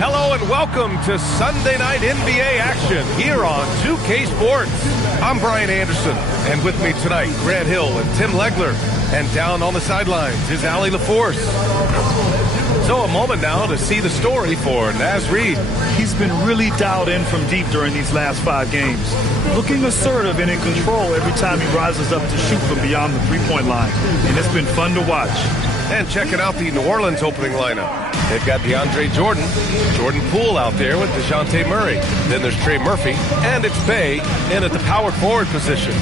Hello and welcome to Sunday Night NBA action here on 2K Sports. I'm Brian Anderson, and with me tonight, Grant Hill and Tim Legler. And down on the sidelines is Allie LaForce. So a moment now to see the story for Naz Reid. He's been really dialed in from deep during these last 5 games. Looking assertive and in control every time he rises up to shoot from beyond the three-point line. And it's been fun to watch. And checking out the New Orleans opening lineup. They've got DeAndre Jordan, Jordan Poole out there with DeJounte Murray. Then there's Trey Murphy, and it's Bey in at the power forward position.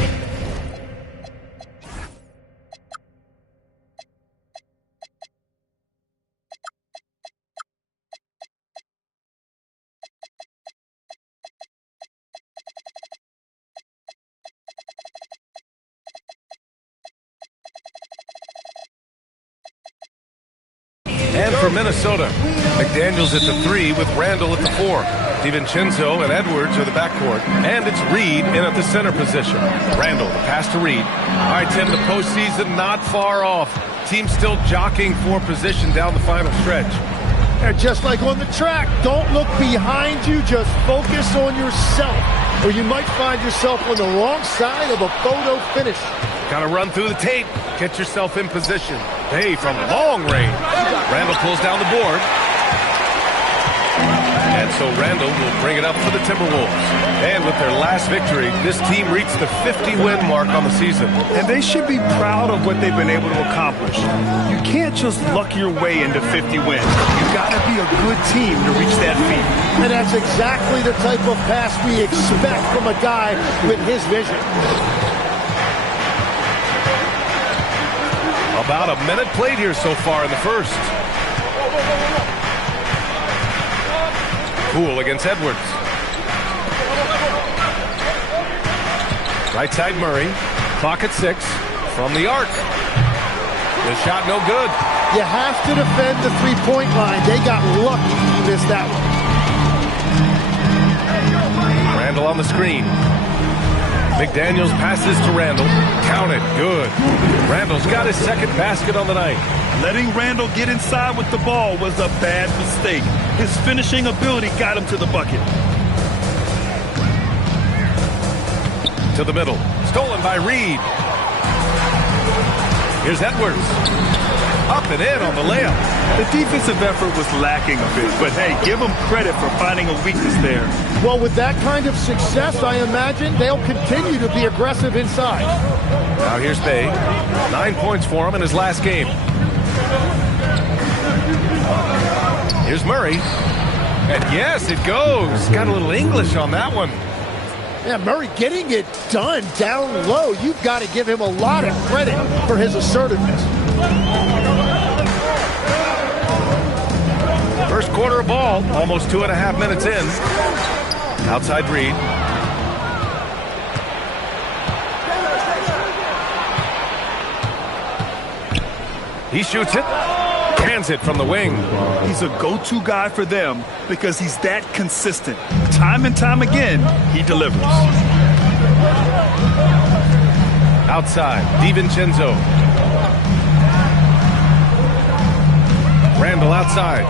And for Minnesota, McDaniels at the 3 with Randall at the 4. DiVincenzo and Edwards are the backcourt. And it's Reid in at the center position. Randall, the pass to Reid. All right, Tim, the postseason not far off. Team still jockeying for position down the final stretch. And just like on the track, don't look behind you, just focus on yourself, or you might find yourself on the wrong side of a photo finish. Got to run through the tape, get yourself in position. Hey, from long range. Randall pulls down the board. And so Randall will bring it up for the Timberwolves. And with their last victory, this team reached the 50-win mark on the season. And they should be proud of what they've been able to accomplish. You can't just luck your way into 50 wins. You've got to be a good team to reach that feat. And that's exactly the type of pass we expect from a guy with his vision. About a minute played here so far in the first. Poole against Edwards. Right side Murray. Clock at 6 from the arc. The shot no good. You have to defend the three-point line. They got lucky you missed that one. Randall on the screen. McDaniels passes to Randall. Count it. Good. Randall's got his second basket on the night. Letting Randall get inside with the ball was a bad mistake. His finishing ability got him to the bucket. To the middle. Stolen by Reid. Here's Edwards. Up and in on the layup. The defensive effort was lacking a bit, but hey, give them credit for finding a weakness there. Well, with that kind of success, I imagine they'll continue to be aggressive inside. Now here's Bey. 9 points for him in his last game. Here's Murray. And yes, it goes. Got a little English on that one. Yeah, Murray getting it done down low. You've got to give him a lot of credit for his assertiveness. First quarter of ball, almost 2.5 minutes in. Outside Reid. He shoots it. Hands it from the wing. He's a go-to guy for them because he's that consistent. Time and time again, he delivers. Outside, DiVincenzo. Randall outside.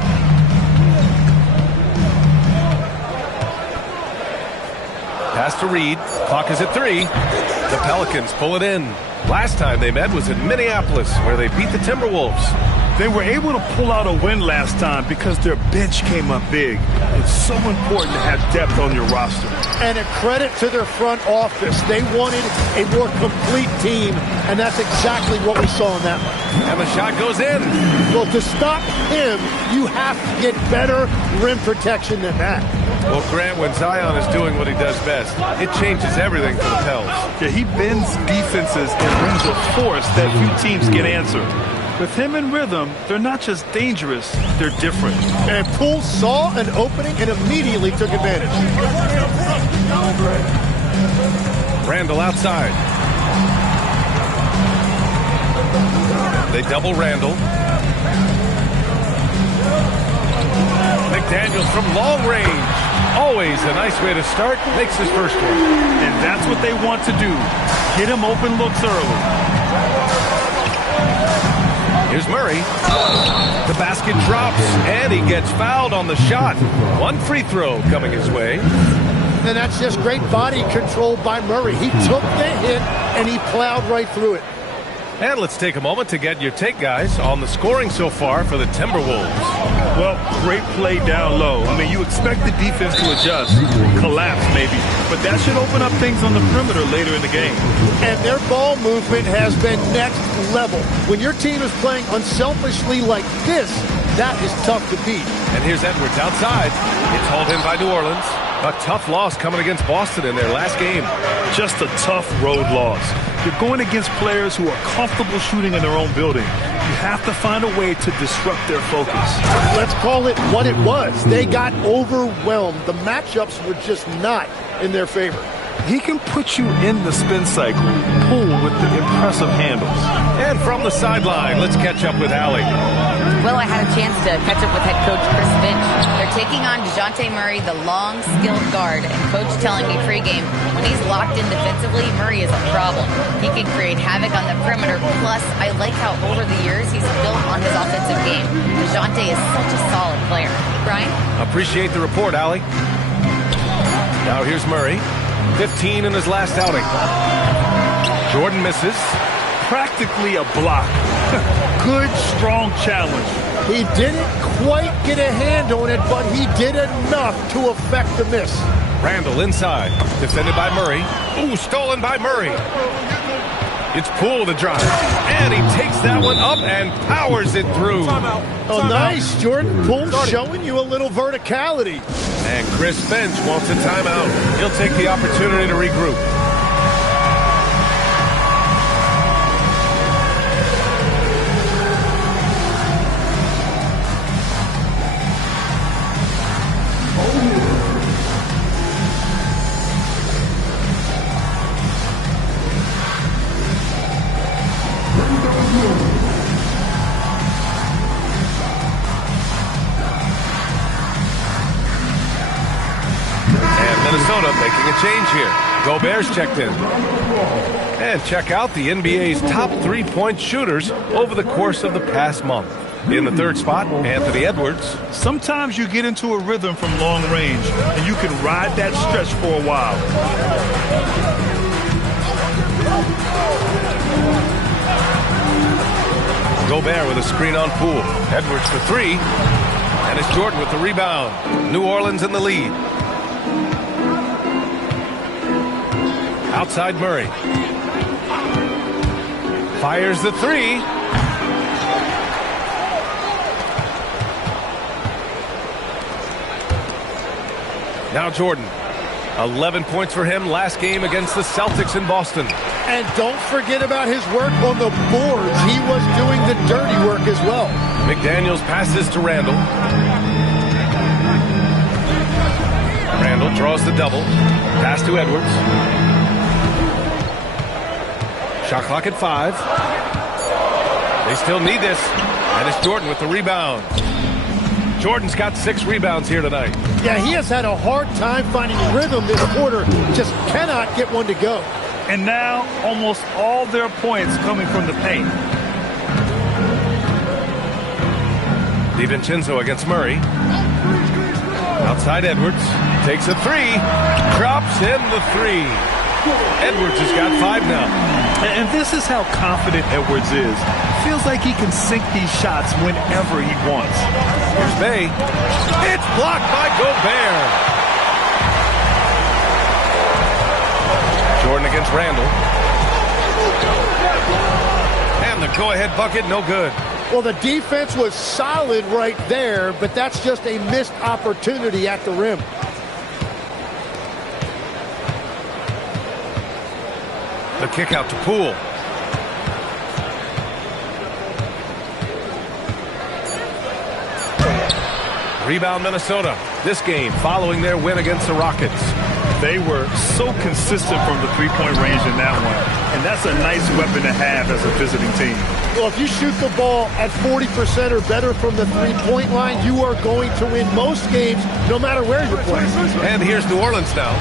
Pass to Reid. Clock is at 3. The Pelicans pull it in. Last time they met was in Minneapolis, where they beat the Timberwolves. They were able to pull out a win last time because their bench came up big. It's so important to have depth on your roster. And a credit to their front office. They wanted a more complete team, and that's exactly what we saw in that one. And the shot goes in. Well, to stop him, you have to get better rim protection than that. Well, Grant, when Zion is doing what he does best, it changes everything for the Pels. Yeah, he bends defenses and brings a force that few teams can answer. With him in rhythm, they're not just dangerous, they're different. And Poole saw an opening and immediately took advantage. Randall outside. They double Randall. McDaniels from long range. Always a nice way to start. Makes his first one. And that's what they want to do. Get him open looks early. Here's Murray. The basket drops, and he gets fouled on the shot. One free throw coming his way. And that's just great body control by Murray. He took the hit, and he plowed right through it. And let's take a moment to get your take, guys, on the scoring so far for the Timberwolves. Well, great play down low. I mean, you expect the defense to adjust, collapse maybe, but that should open up things on the perimeter later in the game. And their ball movement has been next level. When your team is playing unselfishly like this, that is tough to beat. And here's Edwards outside. It's hauled in by New Orleans. A tough loss coming against Boston in their last game. Just a tough road loss. You're going against players who are comfortable shooting in their own building. You have to find a way to disrupt their focus. Let's call it what it was. They got overwhelmed. The matchups were just not in their favor. He can put you in the spin cycle, pull with the impressive handles. And from the sideline, let's catch up with Allie. Well, I had a chance to catch up with head coach Chris Finch. They're taking on DeJounte Murray, the long, skilled guard. And coach telling me pregame, when he's locked in defensively, Murray is a problem. He can create havoc on the perimeter. Plus, I like how over the years he's built on his offensive game. DeJounte is such a solid player. Brian? Appreciate the report, Allie. Now here's Murray. 15 in his last outing. Jordan misses. Practically a block. Good, strong challenge. He didn't quite get a hand on it, but he did enough to affect the miss. Randall inside. Defended by Murray. Ooh, stolen by Murray. It's Poole to drive. And he takes that one up and powers it through. Oh, nice. Jordan Poole showing you a little verticality. And Chris Finch wants a timeout. He'll take the opportunity to regroup. Minnesota making a change here. Gobert's checked in. And check out the NBA's top three-point shooters over the course of the past month. In the third spot, Anthony Edwards. Sometimes you get into a rhythm from long range, and you can ride that stretch for a while. Gobert with a screen on Poole. Edwards for three. And it's Jordan with the rebound. New Orleans in the lead. Outside Murray. Fires the three. Now Jordan. 11 points for him last game against the Celtics in Boston. And don't forget about his work on the boards. He was doing the dirty work as well. McDaniels passes to Randall. Randall draws the double. Pass to Edwards. Shot clock at 5. They still need this. And it's Jordan with the rebound. Jordan's got 6 rebounds here tonight. Yeah, he has had a hard time finding rhythm this quarter. Just cannot get one to go. And now almost all their points coming from the paint. DiVincenzo against Murray. Outside Edwards. Takes a 3. Drops in the 3. Edwards has got 5 now. And this is how confident Edwards is. Feels like he can sink these shots whenever he wants. Here's Bay. It's blocked by Gobert. Jordan against Randall. And the go-ahead bucket, no good. Well, the defense was solid right there, but that's just a missed opportunity at the rim. The kick out to Poole. Rebound Minnesota. This game following their win against the Rockets. They were so consistent from the three-point range in that one. And that's a nice weapon to have as a visiting team. Well, if you shoot the ball at 40% or better from the three-point line, you are going to win most games no matter where you're playing. And here's New Orleans now,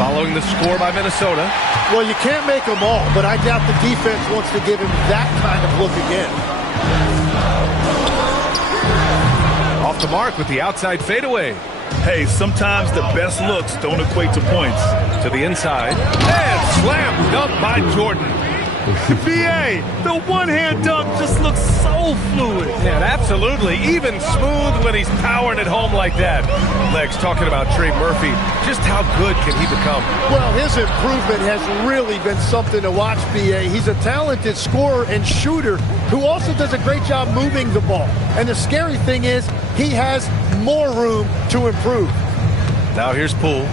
following the score by Minnesota. Well, you can't make them all, but I doubt the defense wants to give him that kind of look again. the mark with the outside fadeaway. Hey, sometimes the best looks don't equate to points. To the inside. And slam dunk by Jordan. BA, the one-hand dunk just looks so fluid. Yeah, absolutely. Even smooth when he's powering it home like that. Legs talking about Trey Murphy. Just how good can he become? Well, his improvement has really been something to watch, BA. He's a talented scorer and shooter who also does a great job moving the ball. And the scary thing is he has more room to improve. Now here's Poole.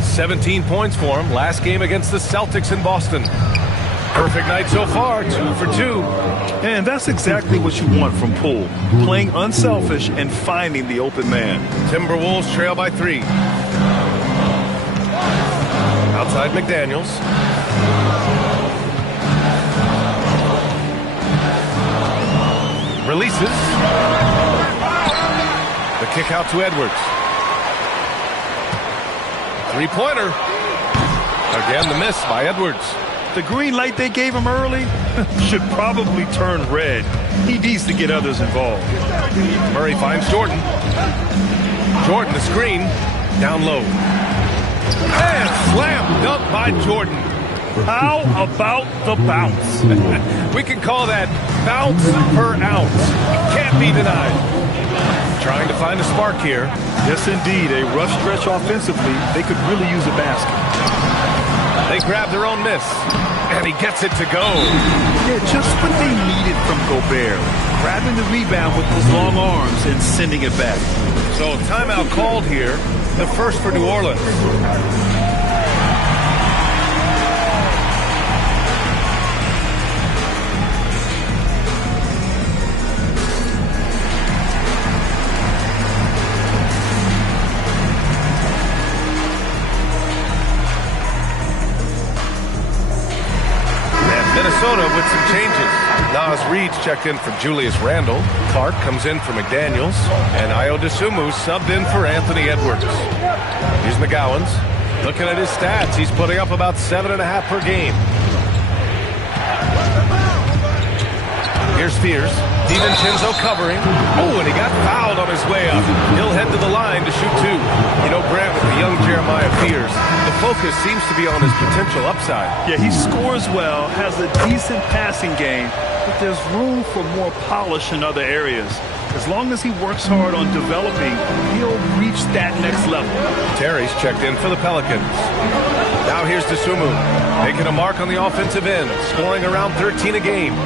17 points for him. Last game against the Celtics in Boston. Perfect night so far, 2 for 2. And that's exactly what you want from Poole. Playing unselfish and finding the open man. Timberwolves trail by 3. Outside McDaniels. Releases. The kick out to Edwards. Three-pointer. Again, the miss by Edwards. The green light they gave him early should probably turn red. He needs to get others involved. Murray finds Jordan. Jordan, the screen. Down low. And slam dunk by Jordan. How about the bounce? We can call that bounce per ounce. Can't be denied. Trying to find a spark here. Yes, indeed. A rough stretch offensively. They could really use a basket. They grab their own miss. And he gets it to go. Yeah, just what they needed from Gobert. Grabbing the rebound with those long arms and sending it back. So timeout called here. The first for New Orleans. Minnesota with some changes. Nas Reed's checked in for Julius Randle. Clark comes in for McDaniels. And Ayo Dosunmu subbed in for Anthony Edwards. Here's McGowan's. Looking at his stats, he's putting up about 7.5 per game. Here's Spears. DiVincenzo covering. Oh, and he got fouled on his way up. He'll head to the line to shoot 2. You know, Grant, with the young Jeremiah Fears, the focus seems to be on his potential upside. Yeah, he scores well, has a decent passing game, but there's room for more polish in other areas. As long as he works hard on developing, he'll reach that next level. Terry's checked in for the Pelicans. Now here's Dosunmu, making a mark on the offensive end, scoring around 13 a game.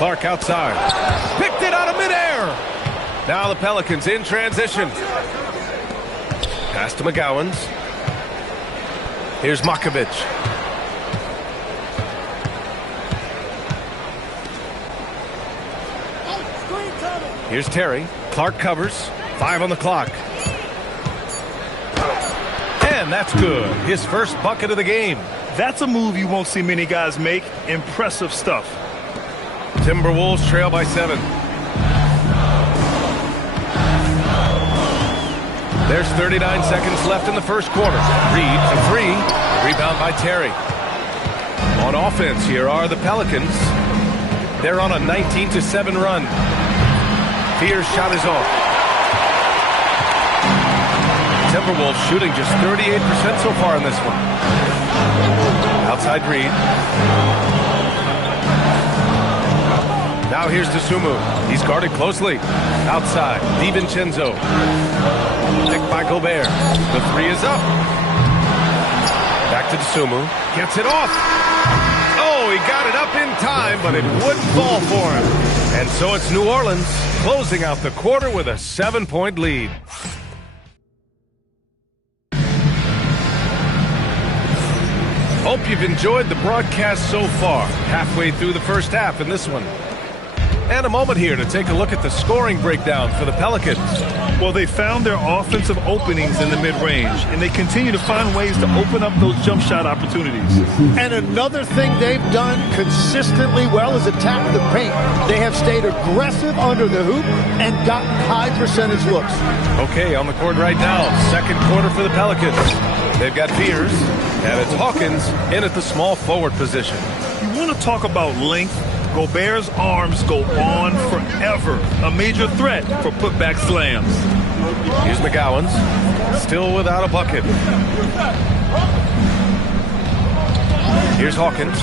Clark outside. Picked it out of midair. Now the Pelicans in transition. Pass to McGowan's. Here's Makovic. Here's Terry. Clark covers. 5 on the clock. And that's good. His first bucket of the game. That's a move you won't see many guys make. Impressive stuff. Timberwolves trail by 7. There's 39 seconds left in the first quarter. Reed for 3. Rebound by Terry. On offense, here are the Pelicans. They're on a 19-7 run. Fears' shot is off. Timberwolves shooting just 38% so far in this one. Outside Reed. Now here's Dosunmu. He's guarded closely. Outside, DiVincenzo. Picked by Gobert. The 3 is up. Back to Dosunmu. Gets it off. Oh, he got it up in time, but it wouldn't fall for him. And so it's New Orleans closing out the quarter with a 7-point lead. Hope you've enjoyed the broadcast so far. Halfway through the first half in this one. And a moment here to take a look at the scoring breakdown for the Pelicans. Well, they found their offensive openings in the mid-range, and they continue to find ways to open up those jump shot opportunities. And another thing they've done consistently well is attack the paint. They have stayed aggressive under the hoop and gotten high percentage looks. Okay, on the court right now, second quarter for the Pelicans. They've got Fears, and it's Hawkins in at the small forward position. You want to talk about length? Gobert's arms go on forever. A major threat for putback slams. Here's McGowan's. Still without a bucket. Here's Hawkins.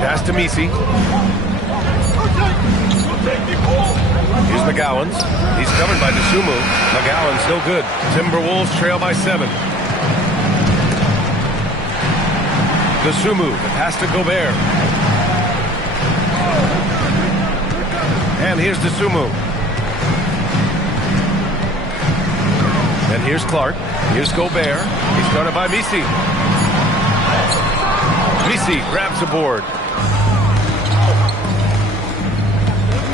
Pass to Misi. Here's McGowan's. He's covered by Dosunmu. McGowan's no good. Timberwolves trail by 7. Dosunmu, the pass to Gobert. And here's Dosunmu. And here's Clark. Here's Gobert. He's guarded by Misi. Misi grabs the board.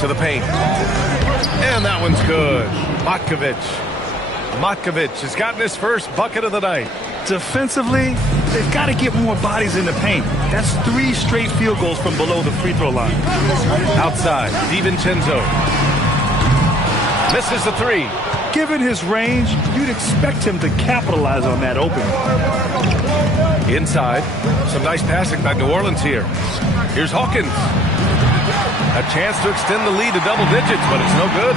To the paint. And that one's good. Matkovic has gotten his first bucket of the night. Defensively, they've got to get more bodies in the paint. That's 3 straight field goals from below the free throw line. Outside, DiVincenzo. Misses the 3. Given his range, you'd expect him to capitalize on that opening. Inside, some nice passing by New Orleans here. Here's Hawkins. A chance to extend the lead to double digits, but it's no good.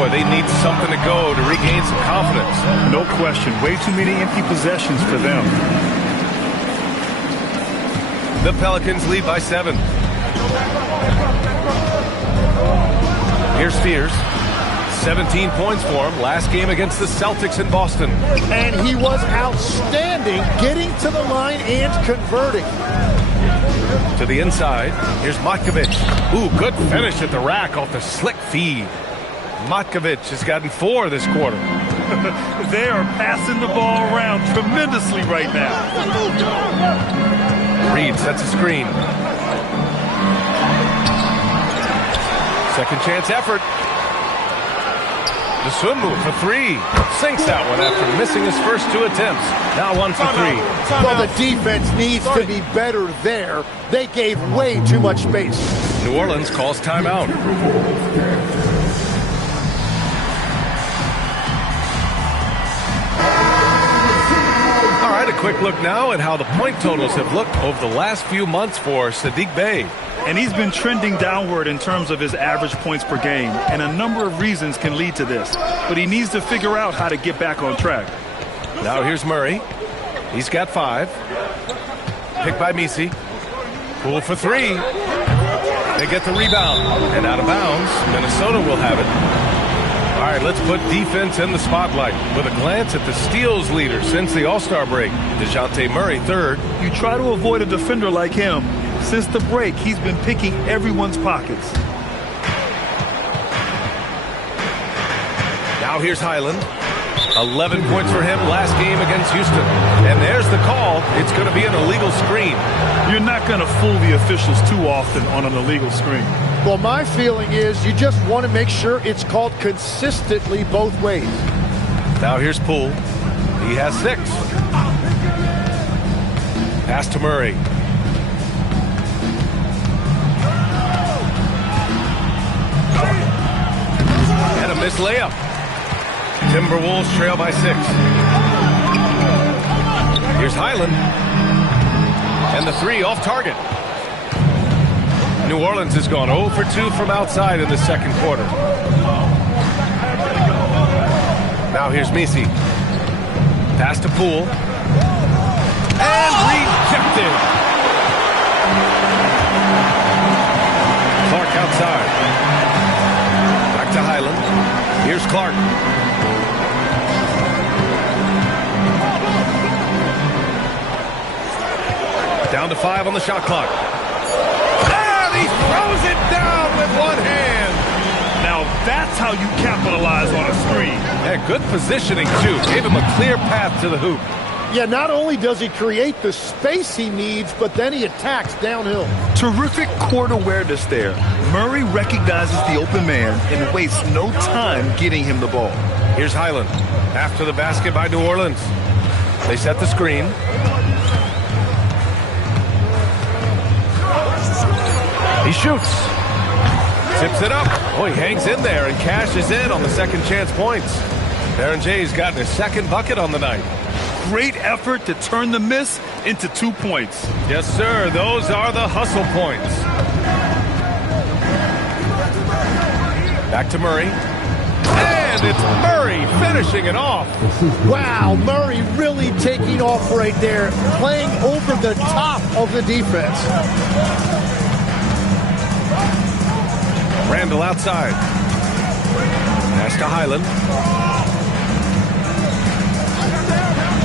Boy, they need something to go to regain some confidence. No question. Way too many empty possessions for them. The Pelicans lead by 7. Here's Spears. 17 points for him last game against the Celtics in Boston. And he was outstanding getting to the line and converting. To the inside, here's Matkovic. Ooh, good finish at the rack off the slick feed. Matkovic has gotten 4 this quarter. They are passing the ball around tremendously right now. Reed sets a screen. Second chance effort. Dosunmu for 3. Sinks that one after missing his first 2 attempts. Now 1 for 3. Well, the defense needs to be better there. They gave way too much space. New Orleans calls timeout. All right, a quick look now at how the point totals have looked over the last few months for Saddiq Bey. And he's been trending downward in terms of his average points per game. And a number of reasons can lead to this. But he needs to figure out how to get back on track. Now here's Murray. He's got 5. Picked by Misi. Poole for 3. They get the rebound. And out of bounds, Minnesota will have it. All right, let's put defense in the spotlight with a glance at the steals leader since the All-Star break. DeJounte Murray, 3rd. You try to avoid a defender like him. Since the break, he's been picking everyone's pockets. Now here's Highland. 11 points for him last game against Houston. And there's the call. It's going to be an illegal screen. You're not going to fool the officials too often on an illegal screen. Well, my feeling is you just want to make sure it's called consistently both ways. Now here's Poole. He has 6. Pass to Murray. And a missed layup. Timberwolves trail by 6. Here's Highland. And the 3 off target. New Orleans has gone 0 for 2 from outside in the second quarter. Now here's Misi. Pass to Poole. And rejected. Clark outside. Back to Highland. Here's Clark. Down to 5 on the shot clock. And he throws it down with one hand. Now that's how you capitalize on a screen. Yeah, good positioning, too. Gave him a clear path to the hoop. Yeah, not only does he create the space he needs, but then he attacks downhill. Terrific court awareness there. Murray recognizes the open man and wastes no time getting him the ball. Here's Highland. After the basket by New Orleans. They set the screen. He shoots. Tips it up. Oh, he hangs in there and cashes in on the second chance points. Baron Jay's gotten his second bucket on the night. great effort to turn the miss into 2 points. Yes, sir. Those are the hustle points. Back to Murray. And it's Murray finishing it off. Wow, Murray really taking off right there, playing over the top of the defense. Randall outside. Pass to Highland.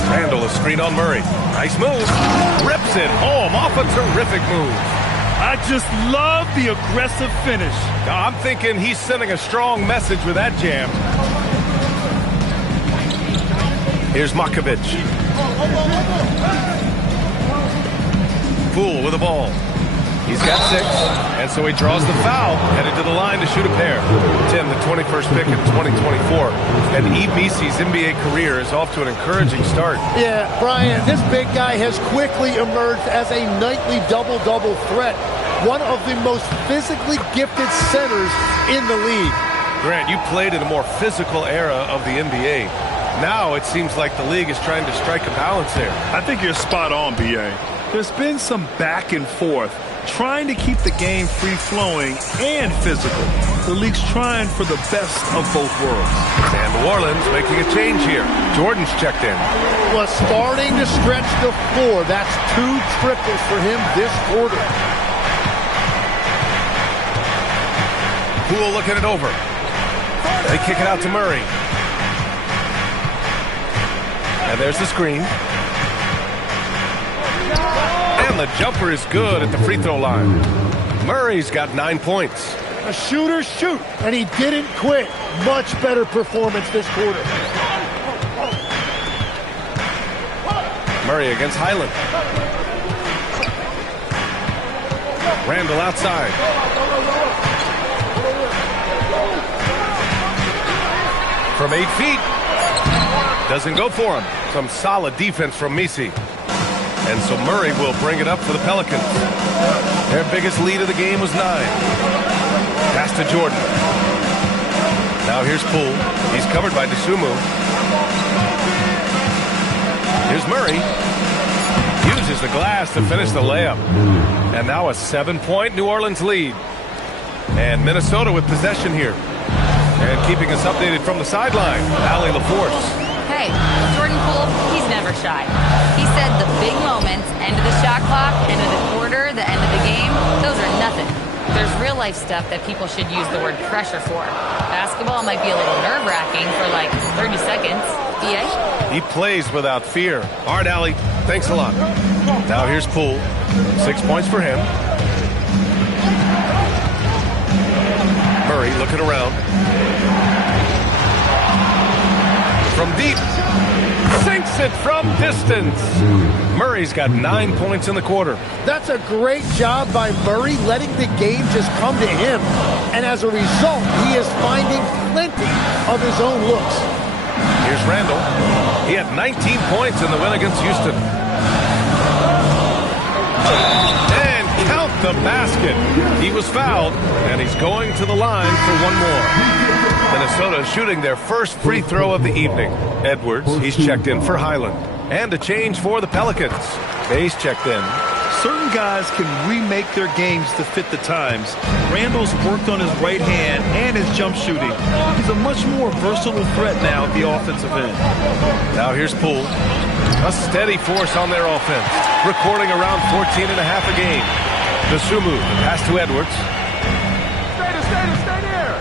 Randall a screen on Murray. Nice move. Rips it home off a terrific move. I just love the aggressive finish. I'm thinking he's sending a strong message with that jam. Here's Makovic. Poole with the ball. He's got 6, and so he draws the foul, headed to the line to shoot a pair. Tim, the 21st pick in 2024. And Ebc's NBA career is off to an encouraging start. Yeah, Brian, this big guy has quickly emerged as a nightly double-double threat. One of the most physically gifted centers in the league. Grant, you played in a more physical era of the NBA. Now it seems like the league is trying to strike a balance there. I think you're spot on, B.A. There's been some back and forth, trying to keep the game free-flowing and physical. The league's trying for the best of both worlds. And New Orleans making a change here. Jordan's checked in. Was starting to stretch the floor. That's 2 triples for him this quarter. Poole looking it over. They kick it out to Murray. And there's the screen. And the jumper is good at the free throw line. Murray's got 9 points. A shooter shoot, and he didn't quit. Much better performance this quarter. Murray against Highland. Randall outside. From 8 feet. Doesn't go for him. Some solid defense from Misi. And so Murray will bring it up for the Pelicans. Their biggest lead of the game was 9. Pass to Jordan. Now here's Poole. He's covered by Dosunmu. Here's Murray. Uses the glass to finish the layup. And now a 7-point New Orleans lead. And Minnesota with possession here. And keeping us updated from the sideline, Allie LaForce. Hey, Jordan Poole, he's never shy. He said the big moments, end of the shot clock, end of the quarter, the end of the game, those are nothing. There's real-life stuff that people should use the word pressure for. Basketball might be a little nerve-wracking for like 30 seconds. BA? He plays without fear. All right, Allie, thanks a lot. Now here's Poole. 6 points for him. Murray looking around. From deep. Sinks it from distance. Murray's got 9 points in the quarter. That's a great job by Murray, letting the game just come to him. And as a result, he is finding plenty of his own looks. Here's Randall. He had 19 points in the win against Houston. And count the basket. He was fouled, and he's going to the line for one more. Minnesota shooting their first free throw of the evening. Edwards, he's checked in for Highland. And a change for the Pelicans. Bay's checked in. Certain guys can remake their games to fit the times. Randall's worked on his right hand and his jump shooting. He's a much more versatile threat now at the offensive end. Now here's Poole. A steady force on their offense. Recording around 14 and a half a game. Dosunmu, the pass to Edwards. Stay there.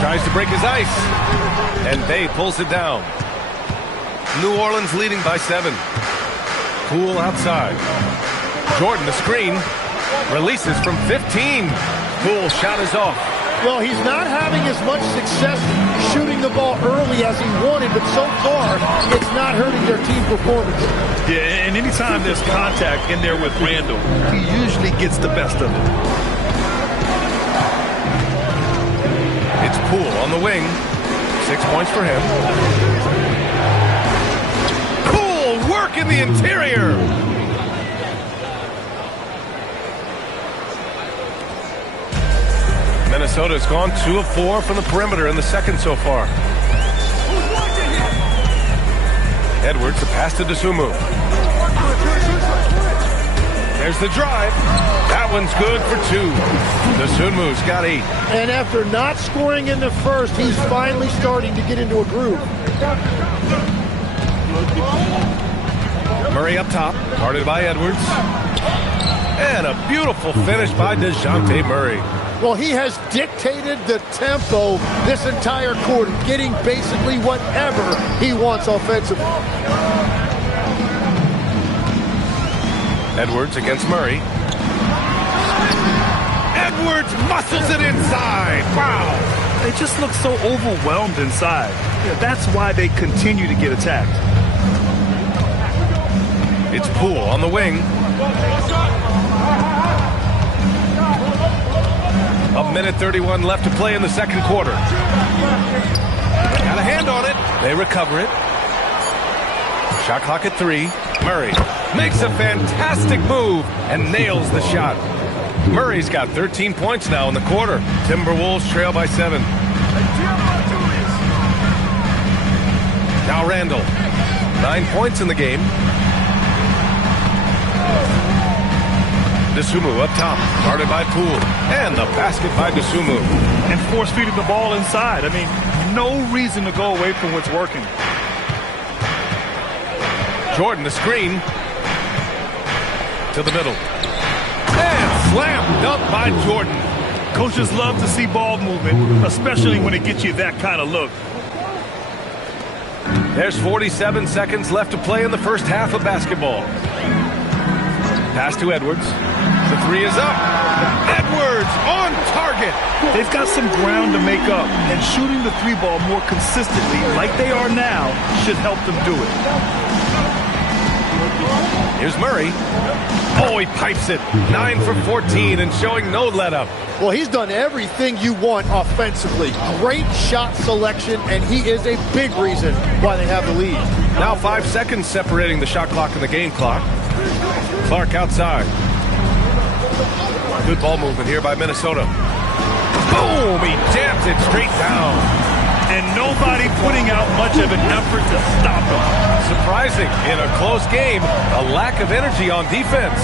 Tries to break his ice. And Bay pulls it down. New Orleans leading by 7. Poole outside. Jordan the screen. Releases from 15. Poole's shot is off. Well, he's not having as much success shooting the ball early as he wanted, but so far, it's not hurting their team performance. Yeah, and anytime there's contact in there with Randall, he usually gets the best of it. It's Poole on the wing. 6 points for him. Poole work in the interior. Minnesota's gone 2 of 4 from the perimeter in the second so far. Edwards, the pass to Dosunmu. There's the drive. That one's good for 2. Dosunmu's got 8. And after not scoring in the first, he's finally starting to get into a groove. Murray up top, guarded by Edwards. And a beautiful finish by DeJounte Murray. Well, he has dictated the tempo this entire quarter, getting basically whatever he wants offensively. Edwards against Murray. Edwards muscles it inside. Wow. They just look so overwhelmed inside. Yeah, that's why they continue to get attacked. It's Poole on the wing. A minute 31 left to play in the second quarter. Got a hand on it. They recover it. Shot clock at 3. Murray makes a fantastic move and nails the shot. Murray's got 13 points now in the quarter. Timberwolves trail by 7. Now Randall. 9 points in the game. Dosunmu up top, guarded by Poole. And the basket by Dosunmu. And force-feeding the ball inside. I mean, no reason to go away from what's working. Jordan, the screen. To the middle. And slam dunk by Jordan. Coaches love to see ball movement, especially when it gets you that kind of look. There's 47 seconds left to play in the first half of basketball. Pass to Edwards. The 3 is up. Edwards on target. They've got some ground to make up, and shooting the 3 ball more consistently, like they are now, should help them do it. Here's Murray. Oh, he pipes it. 9 for 14 and showing no let-up. Well, he's done everything you want offensively. Great shot selection, and he is a big reason why they have the lead. Now 5 seconds separating the shot clock and the game clock. Clark outside. Good ball movement here by Minnesota. Boom! He jams it straight down. And nobody putting out much of an effort to stop him. Surprising in a close game, a lack of energy on defense.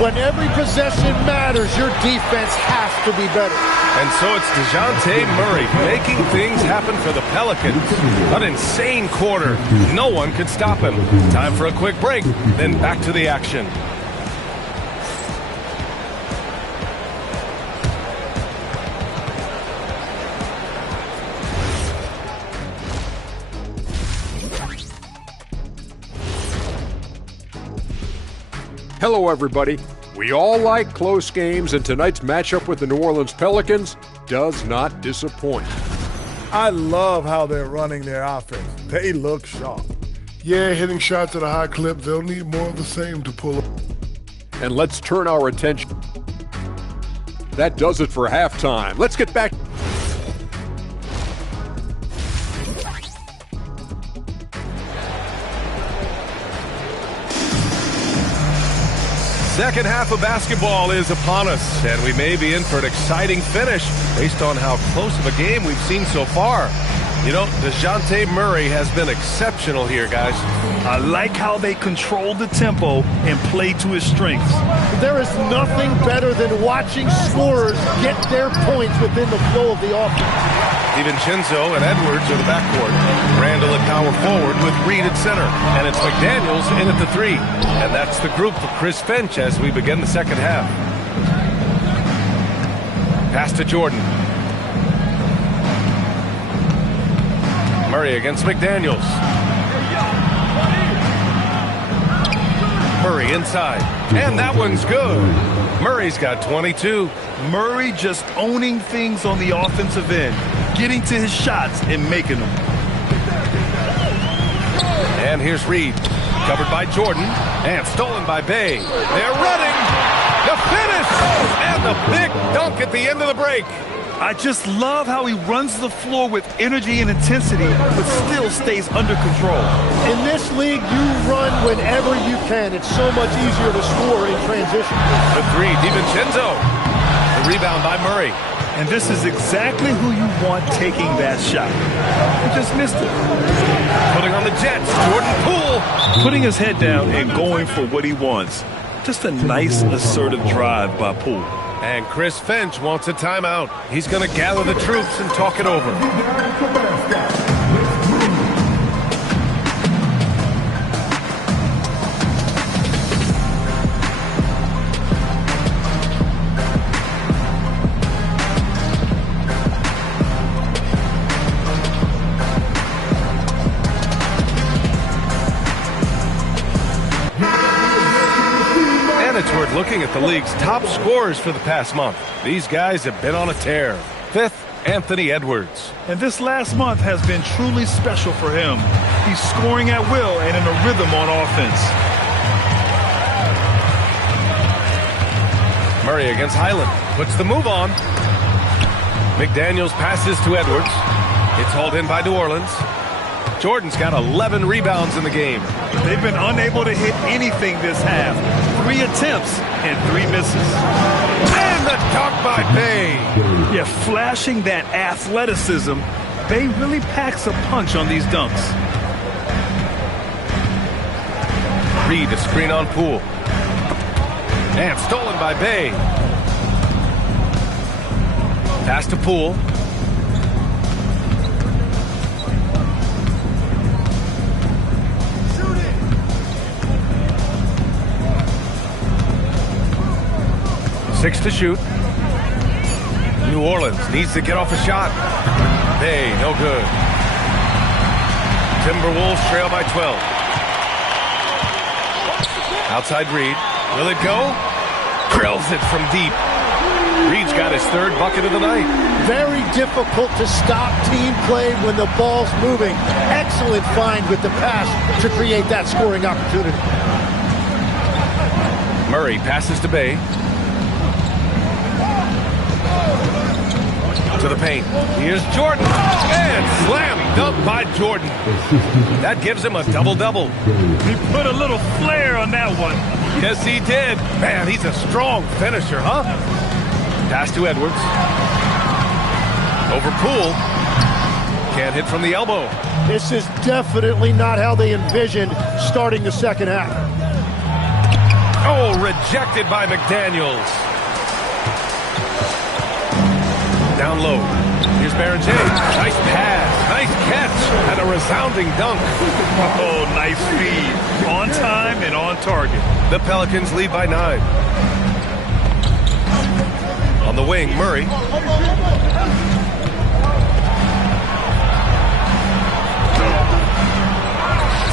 When every possession matters, your defense has to be better. And so it's DeJounte Murray making things happen for the Pelicans. An insane quarter. No one could stop him. Time for a quick break, then back to the action. Hello, everybody. We all like close games, and tonight's matchup with the New Orleans Pelicans does not disappoint. I love how they're running their offense. They look sharp. Yeah, hitting shots at a high clip. They'll need more of the same to pull up. And let's turn our attention. That does it for halftime. Let's get back. Second half of basketball is upon us, and we may be in for an exciting finish based on how close of a game we've seen so far. You know, DeJounte Murray has been exceptional here, guys. I like how they control the tempo and play to his strengths. There is nothing better than watching scorers get their points within the flow of the offense. DiVincenzo and Edwards are the backcourt. Randall at power forward with Reed at center. And it's McDaniels in at the 3. And that's the group for Chris Finch as we begin the second half. Pass to Jordan. Murray against McDaniels. Murray inside. And that one's good. Murray's got 22. Murray just owning things on the offensive end, getting to his shots and making them. And here's Reed, covered by Jordan, and stolen by Bay. They're running, the finish, and the big dunk at the end of the break. I just love how he runs the floor with energy and intensity, but still stays under control. In this league, you run whenever you can. It's so much easier to score in transition. The 3, DiVincenzo. The rebound by Murray. And this is exactly who you want taking that shot. He just missed it. Putting on the Jets, Jordan Poole. Putting his head down and going for what he wants. Just a nice, assertive drive by Poole. And Chris Finch wants a timeout. He's going to gather the troops and talk it over. It's worth looking at the league's top scorers for the past month. These guys have been on a tear. Fifth, Anthony Edwards. And this last month has been truly special for him. He's scoring at will and in a rhythm on offense. Murray against Highland. Puts the move on. McDaniels passes to Edwards. It's hauled in by New Orleans. Jordan's got 11 rebounds in the game. They've been unable to hit anything this half. 3 attempts and 3 misses. And the dunk by Bay. Yeah, flashing that athleticism. Bay really packs a punch on these dunks. Reed, a screen on Poole. And stolen by Bay. Pass to Poole. Six to shoot. New Orleans needs to get off a shot. Bay, no good. Timberwolves trail by 12. Outside Reed. Will it go? Drills it from deep. Reed's got his 3rd bucket of the night. Very difficult to stop team play when the ball's moving. Excellent find with the pass to create that scoring opportunity. Murray passes to Bay. To the paint. Here's Jordan. And slam dunk by Jordan. That gives him a double-double. He put a little flair on that one. Yes, he did. Man, he's a strong finisher, huh? Pass to Edwards. Over Poole. Can't hit from the elbow. This is definitely not how they envisioned starting the second half. Oh, rejected by McDaniels. Down low. Here's Baron J. Nice pass. Nice catch. And a resounding dunk. Oh, nice feed. On time and on target. The Pelicans lead by 9. On the wing, Murray.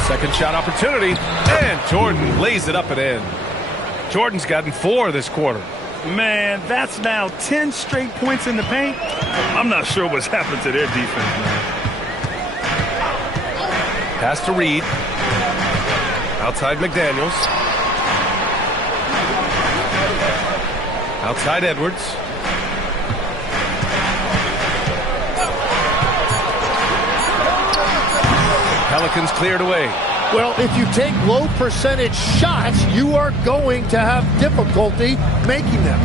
Second shot opportunity. And Jordan lays it up and in. Jordan's gotten 4 this quarter. Man, that's now 10 straight points in the paint. I'm not sure what's happened to their defense, man. Pass to Reed. Outside McDaniels. Outside Edwards. Pelicans cleared away. Well, if you take low percentage shots, you are going to have difficulty making them.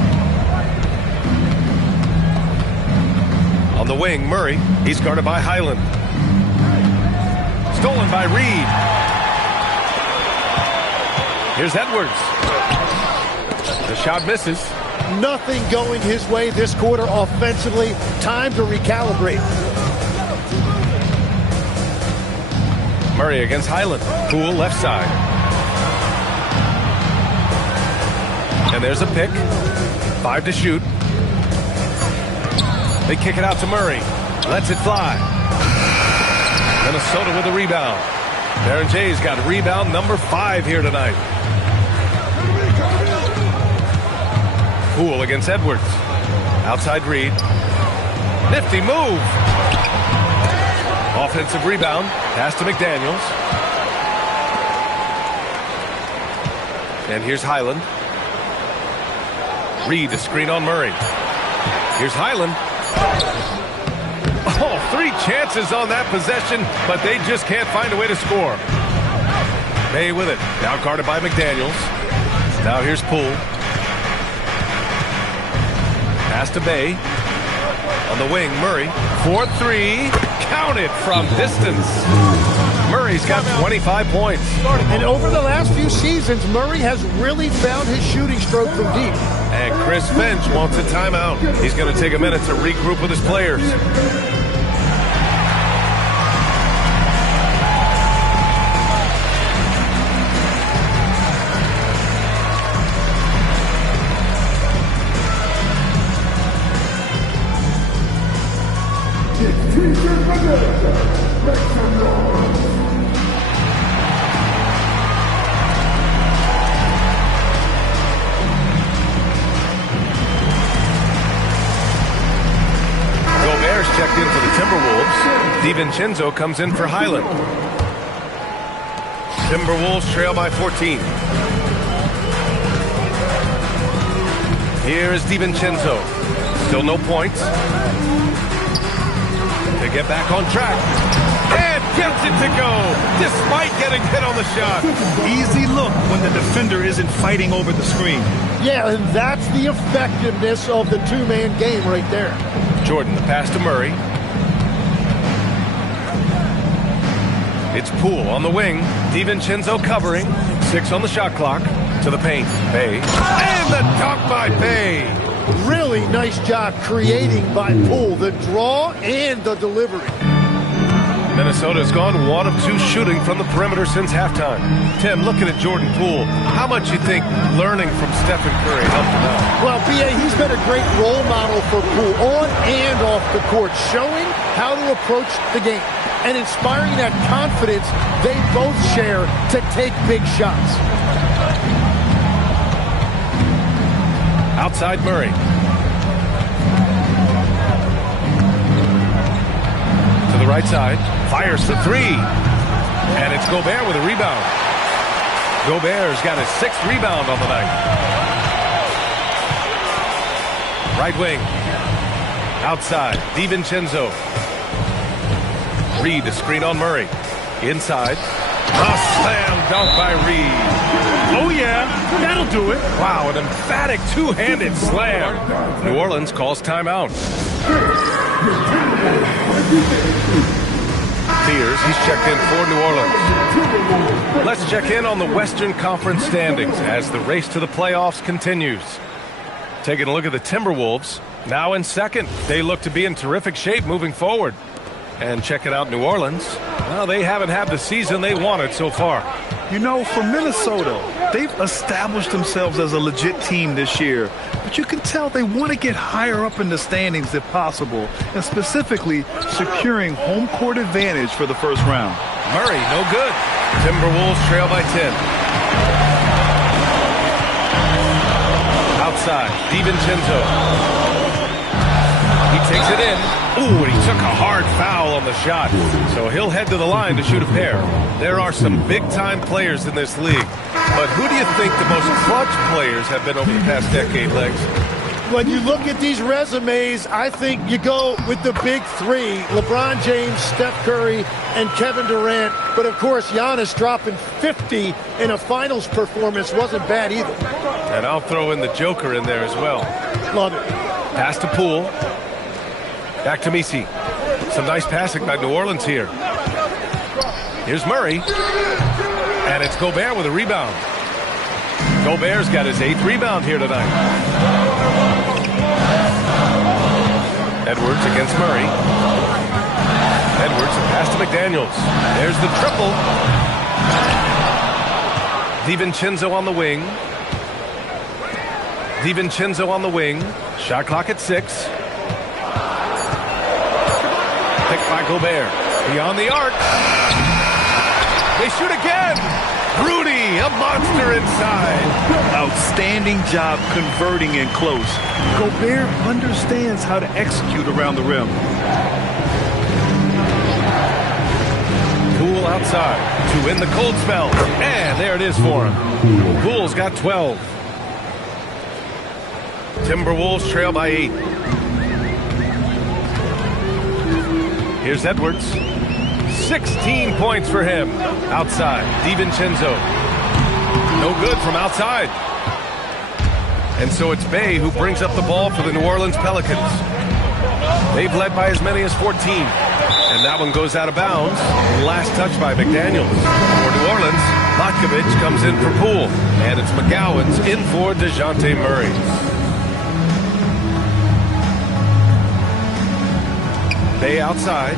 On the wing, Murray. He's guarded by Highland. Stolen by Reed. Here's Edwards. The shot misses. Nothing going his way this quarter offensively. Time to recalibrate. Murray against Highland. Poole left side. And there's a pick. 5 to shoot. They kick it out to Murray. Lets it fly. Minnesota with a rebound. Baron J's got rebound number 5 here tonight. Poole against Edwards. Outside Reed. Nifty move. Offensive rebound. Pass to McDaniels. And here's Highland. Reed, a screen on Murray. Here's Highland. Oh, 3 chances on that possession, but they just can't find a way to score. Bay with it. Now guarded by McDaniels. Now here's Poole. Pass to Bay. On the wing, Murray. 4-3. Counted from distance. Murray's got 25 points. And over the last few seasons, Murray has really found his shooting stroke from deep. And Chris Finch wants a timeout. He's going to take a minute to regroup with his players. Gobert's checked in for the Timberwolves. DiVincenzo comes in for Highland. Timberwolves trail by 14. Here is DiVincenzo. Still no points. They get back on track. And gets it to go, despite getting hit on the shot. Easy look when the defender isn't fighting over the screen. Yeah, and that's the effectiveness of the two-man game right there. Jordan, the pass to Murray. It's Poole on the wing. DiVincenzo covering. 6 on the shot clock. To the paint. Bay. And the dunk by Bay. Really nice job creating by Poole. The draw and the delivery. Minnesota's gone 1 of 2 shooting from the perimeter since halftime. Tim, looking at Jordan Poole, how much you think learning from Stephen Curry helped him out? Well, B.A., he's been a great role model for Poole on and off the court, showing how to approach the game and inspiring that confidence they both share to take big shots. Outside Murray. To the right side. Fires the 3. And it's Gobert with a rebound. Gobert's got his 6th rebound on the night. Right wing. Outside. DiVincenzo. Reed, a screen on Murray. Inside. A slam dunk by Reed. Oh, yeah, that'll do it. Wow, an emphatic two-handed slam. New Orleans calls timeout. Fears, he's checked in for New Orleans. Let's check in on the Western Conference standings as the race to the playoffs continues. Taking a look at the Timberwolves, now in second. They look to be in terrific shape moving forward. And check it out, New Orleans. Well, they haven't had the season they wanted so far. You know, for Minnesota, they've established themselves as a legit team this year. But you can tell they want to get higher up in the standings if possible, and specifically securing home court advantage for the first round. Murray, no good. Timberwolves trail by 10. Outside, DiVincenzo. He takes it in. Ooh, and he took a hard foul on the shot. So he'll head to the line to shoot a pair. There are some big-time players in this league. But who do you think the most clutch players have been over the past decade, Legs? When you look at these resumes, I think you go with the big 3, LeBron James, Steph Curry, and Kevin Durant. But, of course, Giannis dropping 50 in a finals performance wasn't bad either. And I'll throw in the Joker in there as well. Love it. Pass to Poole. Back to Misi. Some nice passing by New Orleans here. Here's Murray. And it's Gobert with a rebound. Gobert's got his 8th rebound here tonight. Edwards against Murray. Edwards, a pass to McDaniels. There's the triple. DiVincenzo on the wing. DiVincenzo on the wing. Shot clock at 6. Picked by Gobert. Beyond the arc. They shoot again. Rudy, a monster inside. Outstanding job converting in close. Gobert understands how to execute around the rim. Poole outside to win the cold spell. And there it is for him. Poole's got 12. Timberwolves trail by 8. Here's Edwards. 16 points for him. Outside, DiVincenzo. No good from outside. And so it's Bay who brings up the ball for the New Orleans Pelicans. They've led by as many as 14. And that one goes out of bounds. Last touch by McDaniels. For New Orleans, Matkovic comes in for Poole. And it's McGowan's in for DeJounte Murray. Bay outside.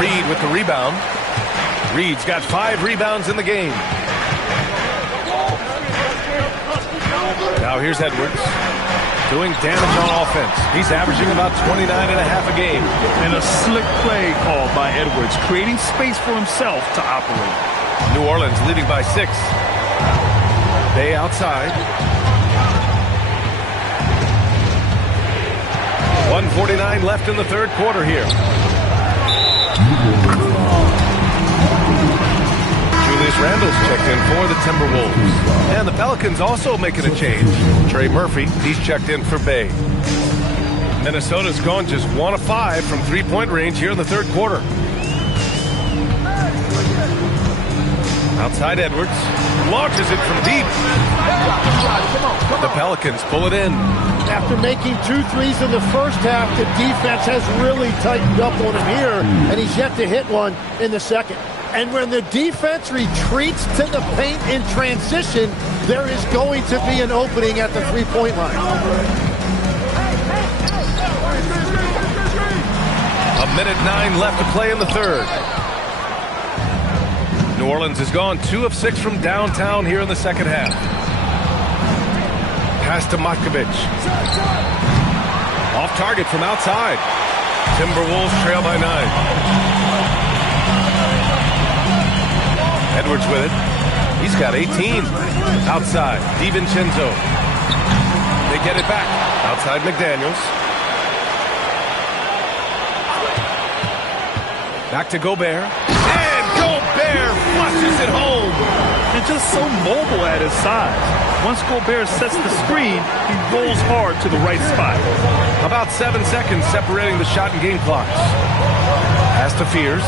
Reed with the rebound. Reed's got 5 rebounds in the game. Now here's Edwards doing damage on offense. He's averaging about 29.5 a game. And a slick play called by Edwards, creating space for himself to operate. New Orleans leading by 6. Bay outside. 1:49 left in the third quarter here. Julius Randle's checked in for the Timberwolves. And the Pelicans also making a change. Trey Murphy, he's checked in for Bay. Minnesota's gone just 1 of 5 from three-point range here in the third quarter. Outside Edwards. Launches it from deep. The Pelicans pull it in. After making 2 threes in the first half, the defense has really tightened up on him here, and he's yet to hit one in the second. And when the defense retreats to the paint in transition, there is going to be an opening at the three-point line. A minute 9 left to play in the third. New Orleans has gone 2 of 6 from downtown here in the second half. Pass to Matkovic. Off target from outside. Timberwolves trail by 9. Edwards with it. He's got 18. Outside, DiVincenzo. They get it back. Outside McDaniels. Back to Gobert. And Gobert flushes it home. And just so mobile at his size. Once Gobert sets the screen, he rolls hard to the right spot. About 7 seconds separating the shot and game clocks. Pass to Fears.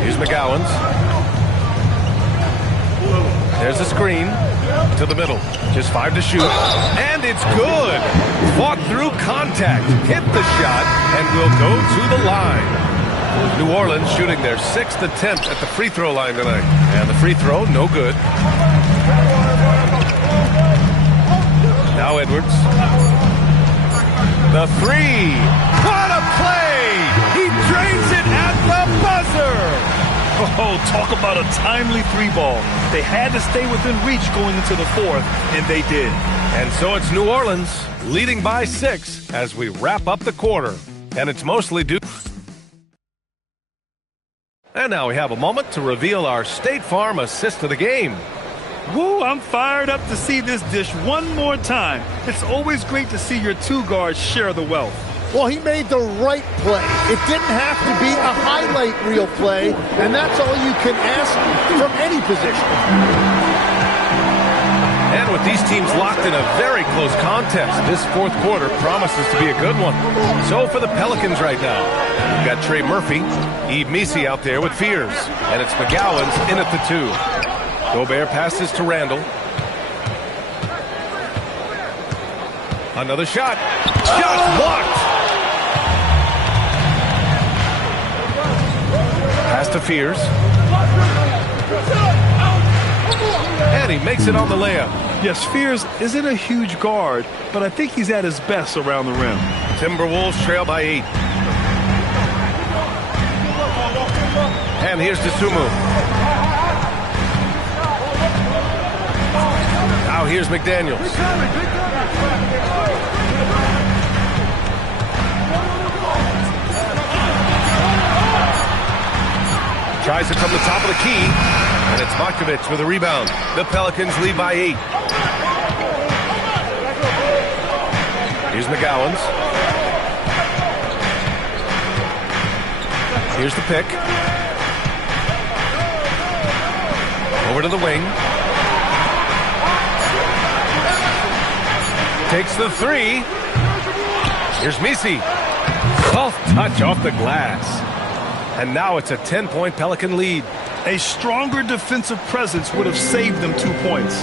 Here's McGowan's. There's a screen to the middle. Just 5 to shoot. And it's good. Fought through contact. Hit the shot and will go to the line. New Orleans shooting their 6th attempt at the free throw line tonight. And the free throw, no good. Now Edwards. The 3. What a play! He drains it at the buzzer! Oh, talk about a timely 3-ball. They had to stay within reach going into the fourth, and they did. And so it's New Orleans leading by 6 as we wrap up the quarter. And it's mostly due. And now we have a moment to reveal our State Farm assist of the game. Woo, I'm fired up to see this dish one more time. It's always great to see your 2 guards share the wealth. Well, he made the right play. It didn't have to be a highlight reel play, and that's all you can ask from any position. And with these teams locked in a very close contest, this fourth quarter promises to be a good one. So for the Pelicans right now, we've got Trey Murphy, Yves Missi out there with Fears, and it's McGowan's in at the 2. Gobert passes to Randle. Another shot. Shot blocked. Pass to Fears. And he makes it on the layup. Yes, Fears isn't a huge guard, but I think he's at his best around the rim. Timberwolves trail by 8. And here's Dosunmu. Now here's McDaniels. Tries it from the top of the key, and it's Matkovic with a rebound. The Pelicans lead by 8. Here's McGowan's. Here's the pick. Over to the wing. Takes the 3. Here's Missi. Soft touch off the glass. And now it's a 10-point Pelican lead. A stronger defensive presence would have saved them 2 points.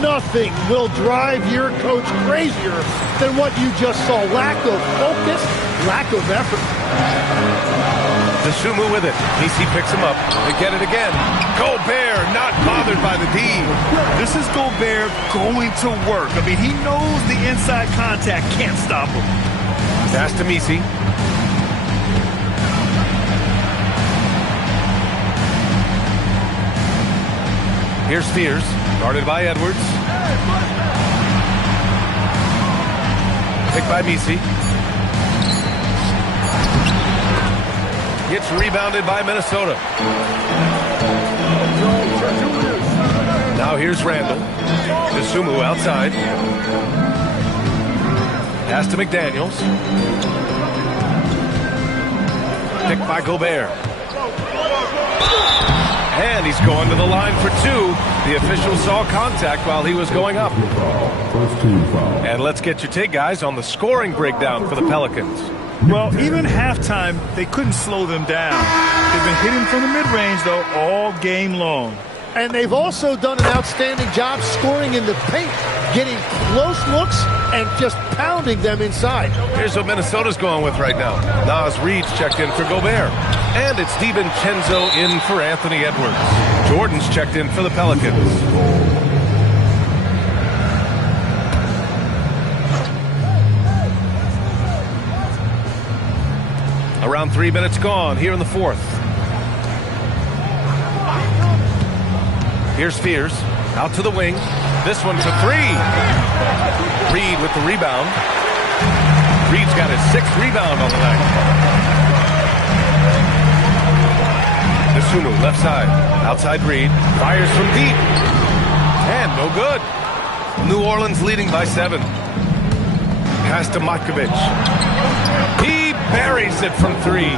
Nothing will drive your coach crazier than what you just saw. Lack of focus, lack of effort. Sumu with it. Misi picks him up. They get it again. Gobert not bothered by the D. This is Gobert going to work. I mean, he knows the inside contact can't stop him. Pass to Misi. Here's Spears, guarded by Edwards. Picked by Misi. Gets rebounded by Minnesota. Now here's Randall. Sumu outside. Pass to McDaniels. Picked by Gobert. And he's going to the line for two. The official saw contact while he was going up. And let's get your take, guys, on the scoring breakdown for the Pelicans. Well, even halftime, they couldn't slow them down. They've been hitting from the mid-range, though, all game long. And they've also done an outstanding job scoring in the paint, getting close looks and just pounding them inside. Here's what Minnesota's going with right now. Naz Reid's checked in for Gobert. And it's DiVincenzo in for Anthony Edwards. Jordan's checked in for the Pelicans. Around 3 minutes gone here in the fourth. Here's Spears, out to the wing. This one for three. Reid with the rebound. Reid's got his 6th rebound on the night. Sumu left side, outside Reid, fires from deep. And no good. New Orleans leading by 7. Pass to Matkovic. He buries it from 3.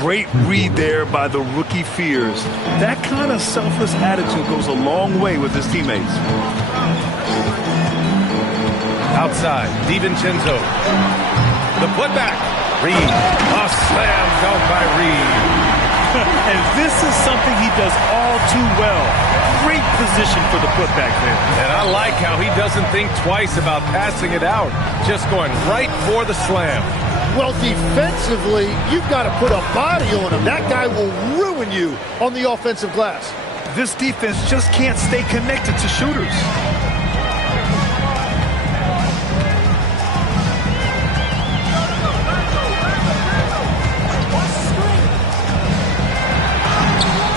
Great read there by the rookie Fears. That kind of selfless attitude goes a long way with his teammates. Outside, DiVincenzo. The putback. Reid. A slam dunk by Reid. And this is something he does all too well. Great position for the putback there. And I like how he doesn't think twice about passing it out. Just going right for the slam. Well, defensively, you've got to put a body on him. That guy will ruin you on the offensive glass. This defense just can't stay connected to shooters.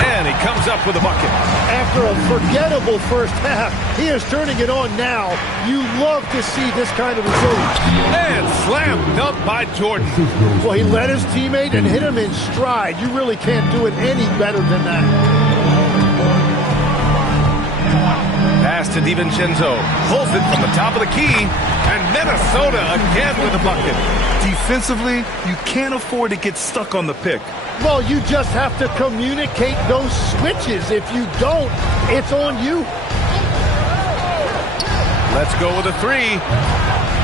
And he comes up with a bucket. After a forgettable first half, he is turning it on now. You love to see this kind of resilience. And slam dunk by Jordan. Well, he led his teammate and hit him in stride. You really can't do it any better than that. Pass to DiVincenzo. Pulls it from the top of the key. And Minnesota again with a bucket. Defensively, you can't afford to get stuck on the pick. Well, you just have to communicate those switches. If you don't, it's on you. Let's go with a 3.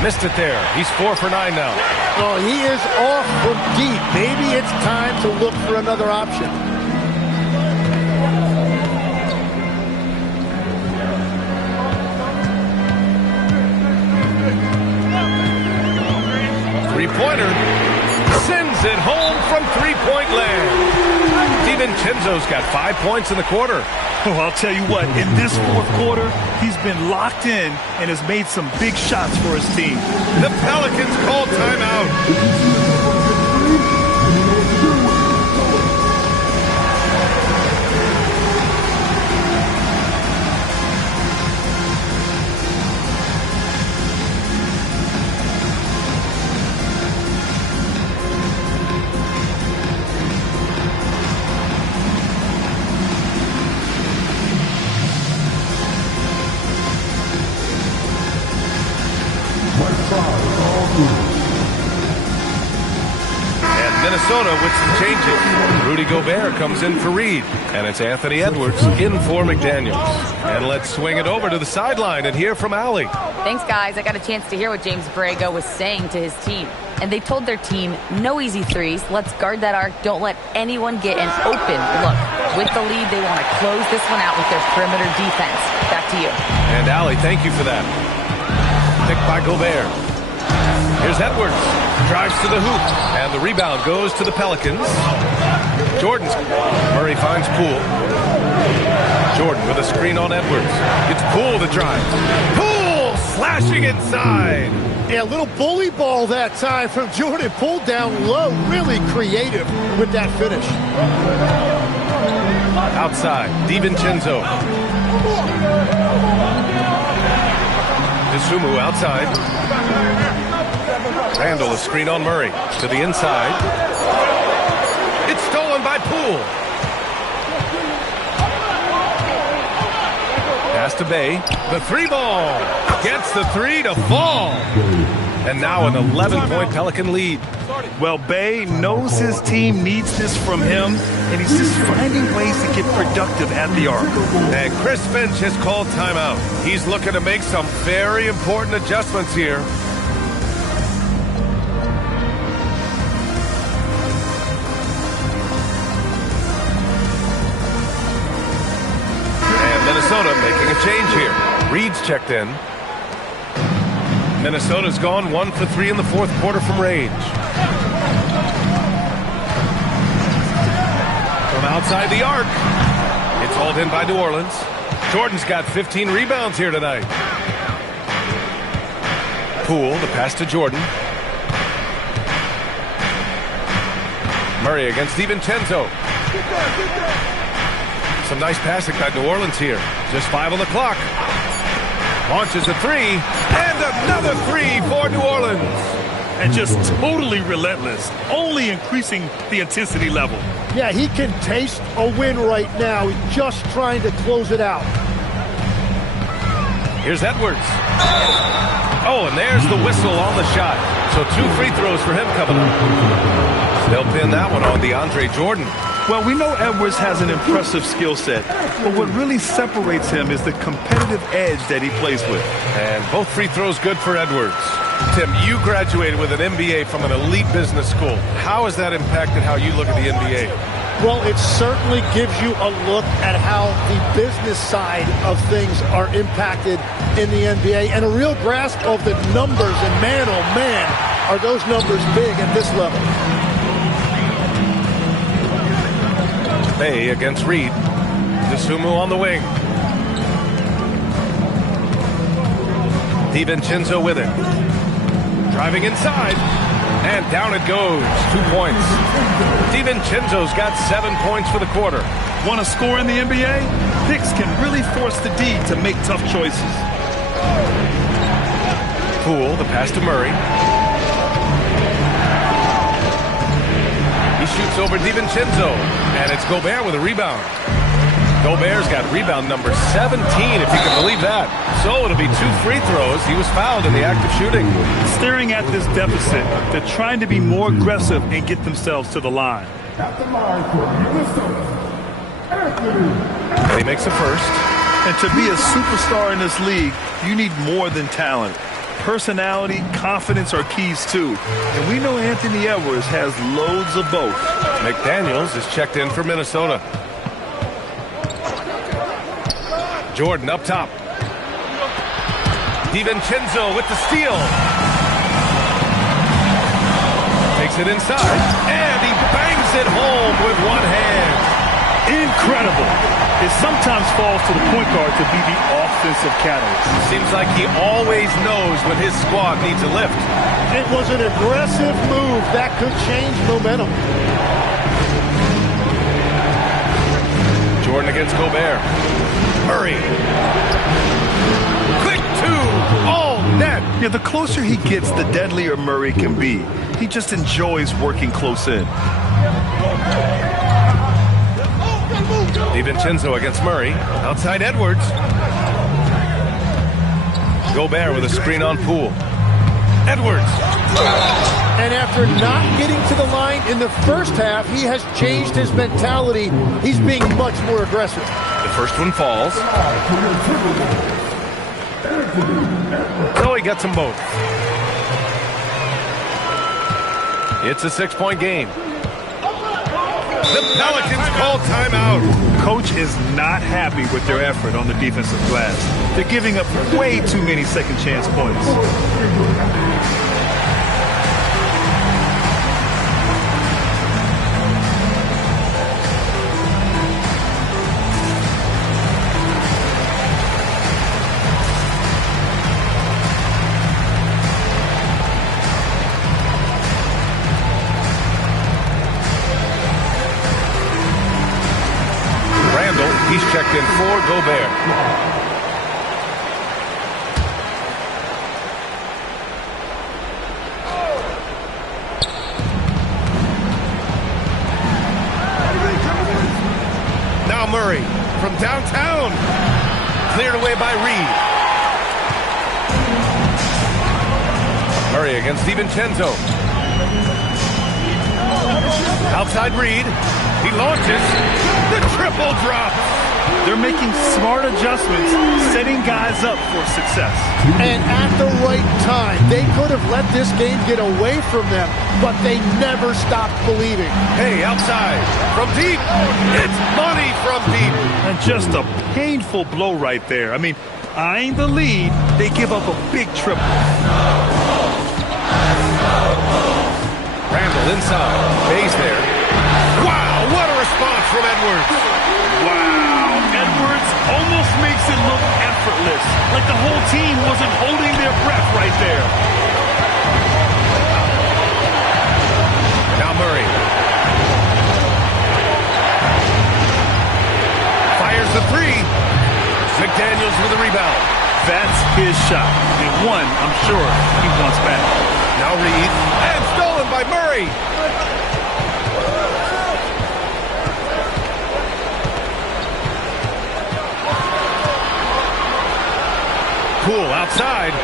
Missed it there. He's 4 for 9 now. Oh, he is off from deep. Maybe it's time to look for another option. Three-pointer. Sends it home from three-point land. DiVincenzo's got 5 points in the quarter. Oh, I'll tell you what, in this fourth quarter, he's been locked in and has made some big shots for his team. The Pelicans call timeout. Minnesota with some changes. Rudy Gobert comes in for Reed, and it's Anthony Edwards in for McDaniels. And let's swing it over to the sideline and hear from Allie. Thanks, guys. I got a chance to hear what James Borrego was saying to his team. And they told their team, no easy threes. Let's guard that arc. Don't let anyone get an open look. With the lead, they want to close this one out with their perimeter defense. Back to you. And Allie, thank you for that. Picked by Gobert. Here's Edwards. Drives to the hoop. And the rebound goes to the Pelicans. Jordan's. Murray finds Poole. Jordan with a screen on Edwards. It's Poole that drives. Poole slashing inside. Yeah, a little bully ball that time from Jordan. Pulled down low. Really creative with that finish. Outside, DiVincenzo. Dosunmu outside. Randall a screen on Murray. To the inside. It's stolen by Poole. Pass to Bay. The three ball. Gets the three to fall. And now an 11-point Pelican lead. Well, Bay knows his team needs this from him, and he's just finding ways to get productive at the arc. And Chris Finch has called timeout. He's looking to make some very important adjustments here. And Minnesota making a change here. Reed's checked in. Minnesota's gone 1 for 3 in the fourth quarter from range. From outside the arc. It's hauled in by New Orleans. Jordan's got 15 rebounds here tonight. Poole, the pass to Jordan. Murray against DiVincenzo. Some nice passing by New Orleans here. Just 5 on the clock. Launches a three, and another three for New Orleans. And just totally relentless, only increasing the intensity level. Yeah, he can taste a win right now. He's just trying to close it out. Here's Edwards. Oh, and there's the whistle on the shot. So 2 free throws for him coming up. They'll pin that one on DeAndre Jordan. Well, we know Edwards has an impressive skill set, but what really separates him is the competitive edge that he plays with. And both free throws good for Edwards. Tim, you graduated with an MBA from an elite business school. How has that impacted how you look at the NBA? Well, it certainly gives you a look at how the business side of things are impacted in the NBA and a real grasp of the numbers. And man, oh man, are those numbers big at this level. Bay against Reed. Dosunmu on the wing. DiVincenzo with it. Driving inside. And down it goes. 2 points. DiVincenzo's got 7 points for the quarter. Want to score in the NBA? Picks can really force the D to make tough choices. Poole, the pass to Murray. He shoots over DiVincenzo. And it's Gobert with a rebound. Gobert's got rebound number 17, if you can believe that. So it'll be 2 free throws. He was fouled in the act of shooting. Staring at this deficit, they're trying to be more aggressive and get themselves to the line. He makes a first. And to be a superstar in this league, you need more than talent. Personality, confidence are keys too. And we know Anthony Edwards has loads of both. McDaniels is checked in for Minnesota. Jordan up top. DiVincenzo with the steal. Takes it inside. And he bangs it home with one hand. Incredible. It sometimes falls to the point guard to be the offensive catalyst. Seems like he always knows when his squad needs a lift. It was an aggressive move that could change momentum. Jordan against Gobert. Murray. Quick 2. All net. Yeah, the closer he gets, the deadlier Murray can be. He just enjoys working close in. DiVincenzo against Murray. Outside Edwards. Gobert with a screen on Poole. Edwards And after not getting to the line in the first half, he has changed his mentality. He's being much more aggressive. The first one falls. So he gets them both. It's a 6-point game. The Pelicans call timeout. Coach is not happy with their effort on the defensive glass. They're giving up way too many second chance points. He's checked in for Gobert. Now Murray from downtown. Cleared away by Reed. Murray against DiVincenzo. Outside Reed. He launches. The triple drop. They're making smart adjustments, setting guys up for success. And at the right time, they could have let this game get away from them, but they never stopped believing. Hey, outside, from deep, it's money from deep. And just a painful blow right there. I mean, eyeing the lead, they give up a big triple. Randall inside, Bay's there. Wow, what a response from Edwards. Wow, Edwards almost makes it look effortless, like the whole team wasn't holding their breath right there. Now Murray. Fires the three. McDaniels with a rebound. That's his shot, and one I'm sure he wants back. Now Reed, and stolen by Murray. Poole outside.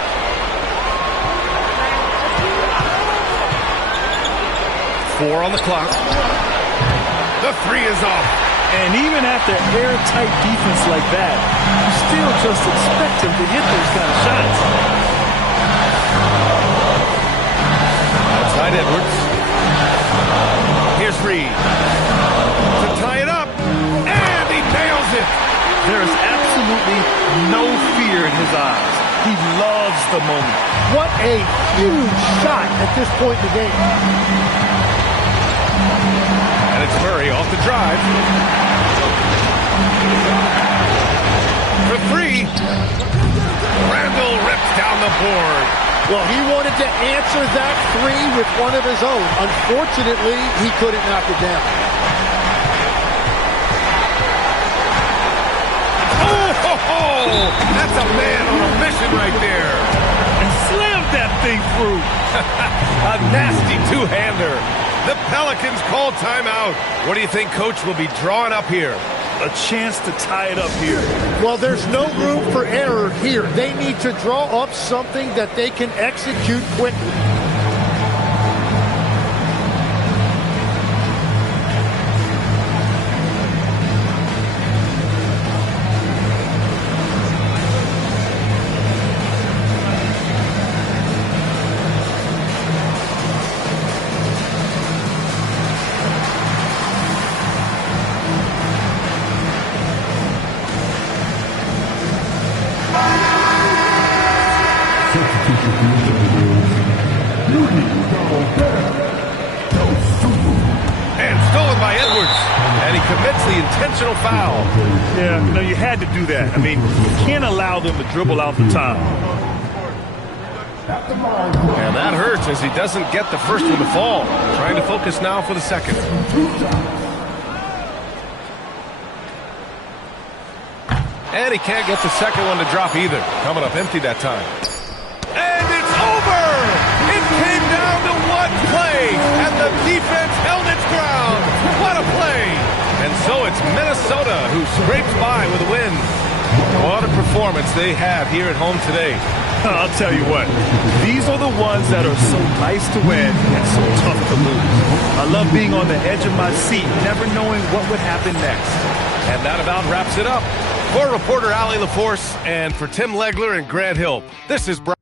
Four on the clock. The three is off. And even after airtight defense like that, you still just expect him to hit those kind of shots. Outside Edwards. Here's Reed. To tie it up. And he nails it. There is absolutely no fear in his eyes. He loves the moment. What a huge shot at this point in the game. And it's Murray off the drive. For three. Randall rips down the board. Well, he wanted to answer that three with one of his own. Unfortunately, he couldn't knock it down. Oh, that's a man on a mission right there. And slammed that thing through. A nasty two-hander. The Pelicans call timeout. What do you think Coach will be drawing up here? A chance to tie it up here. Well, there's no room for error here. They need to draw up something that they can execute quickly. And stolen by Edwards. And he commits the intentional foul. Yeah, you know, you had to do that. I mean, you can't allow them to dribble out the time. And that hurts as he doesn't get the first one to fall. Trying to focus now for the second. And he can't get the second one to drop either. Coming up empty that time. And it's over! It came down to one play, and the defense held its ground. What a play! And so it's Minnesota who scrapes by with a win. What a performance they have here at home today. I'll tell you what, these are the ones that are so nice to win and so tough to lose. I love being on the edge of my seat, never knowing what would happen next. And that about wraps it up. For reporter Allie LaForce and for Tim Legler and Grant Hill, this is Brian.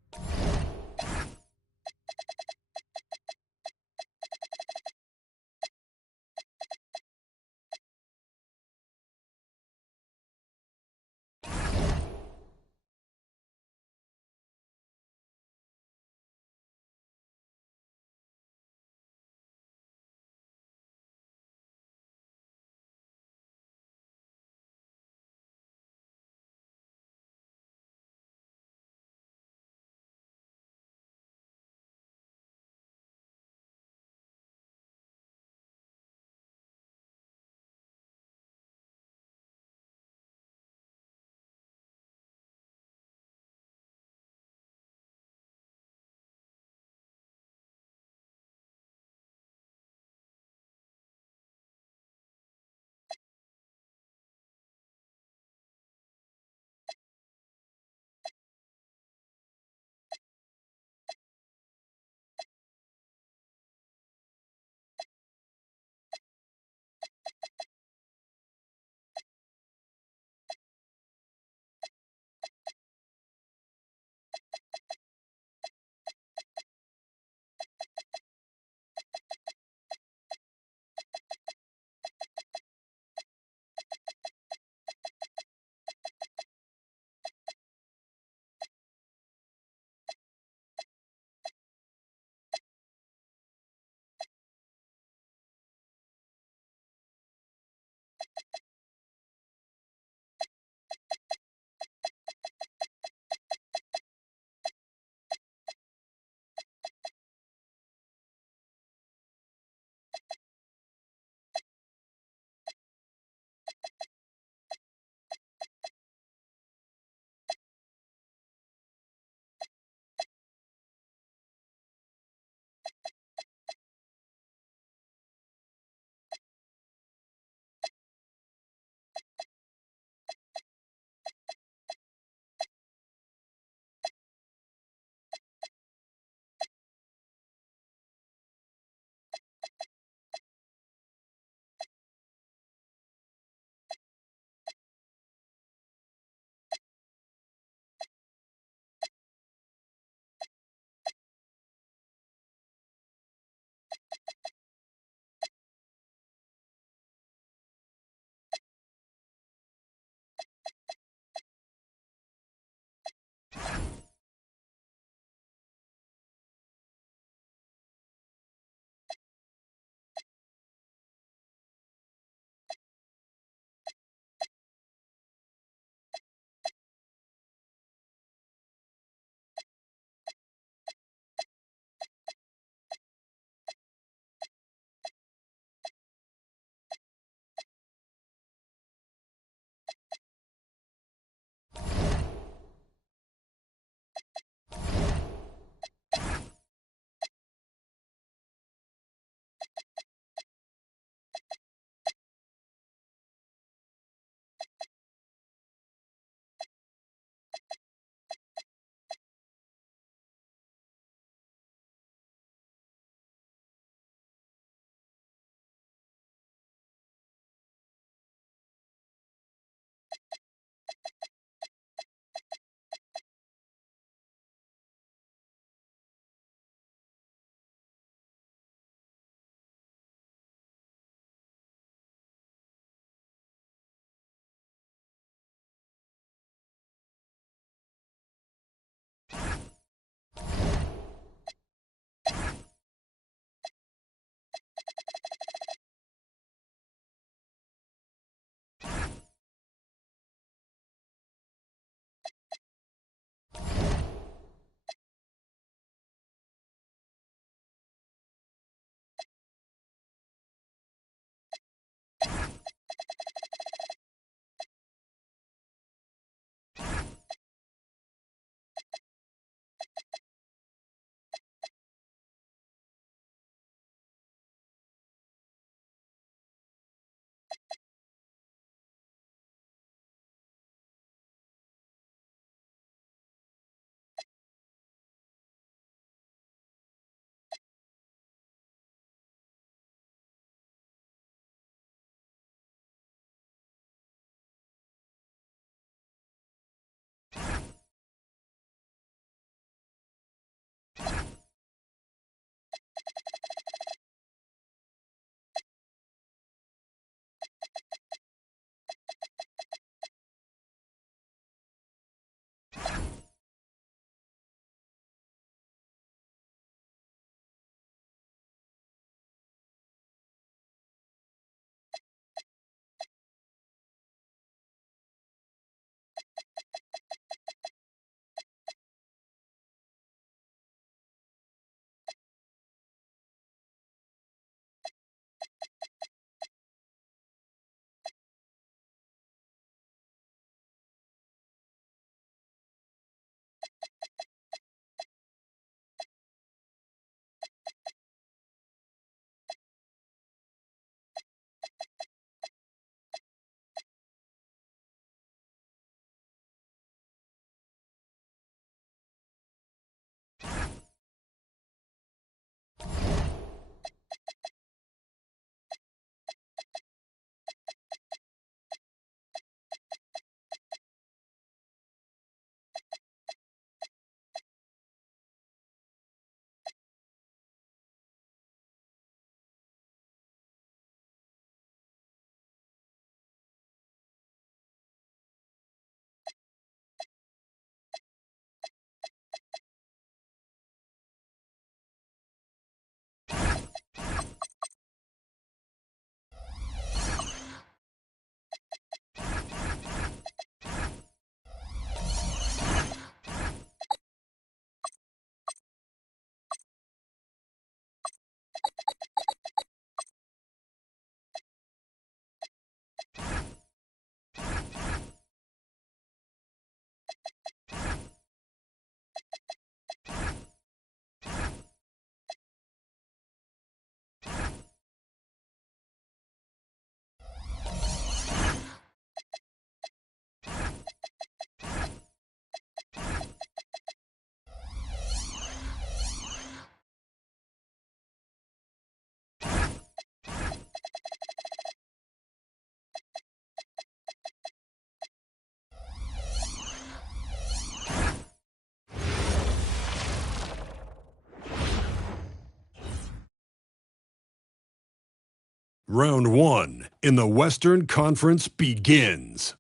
Round 1 in the Western Conference begins.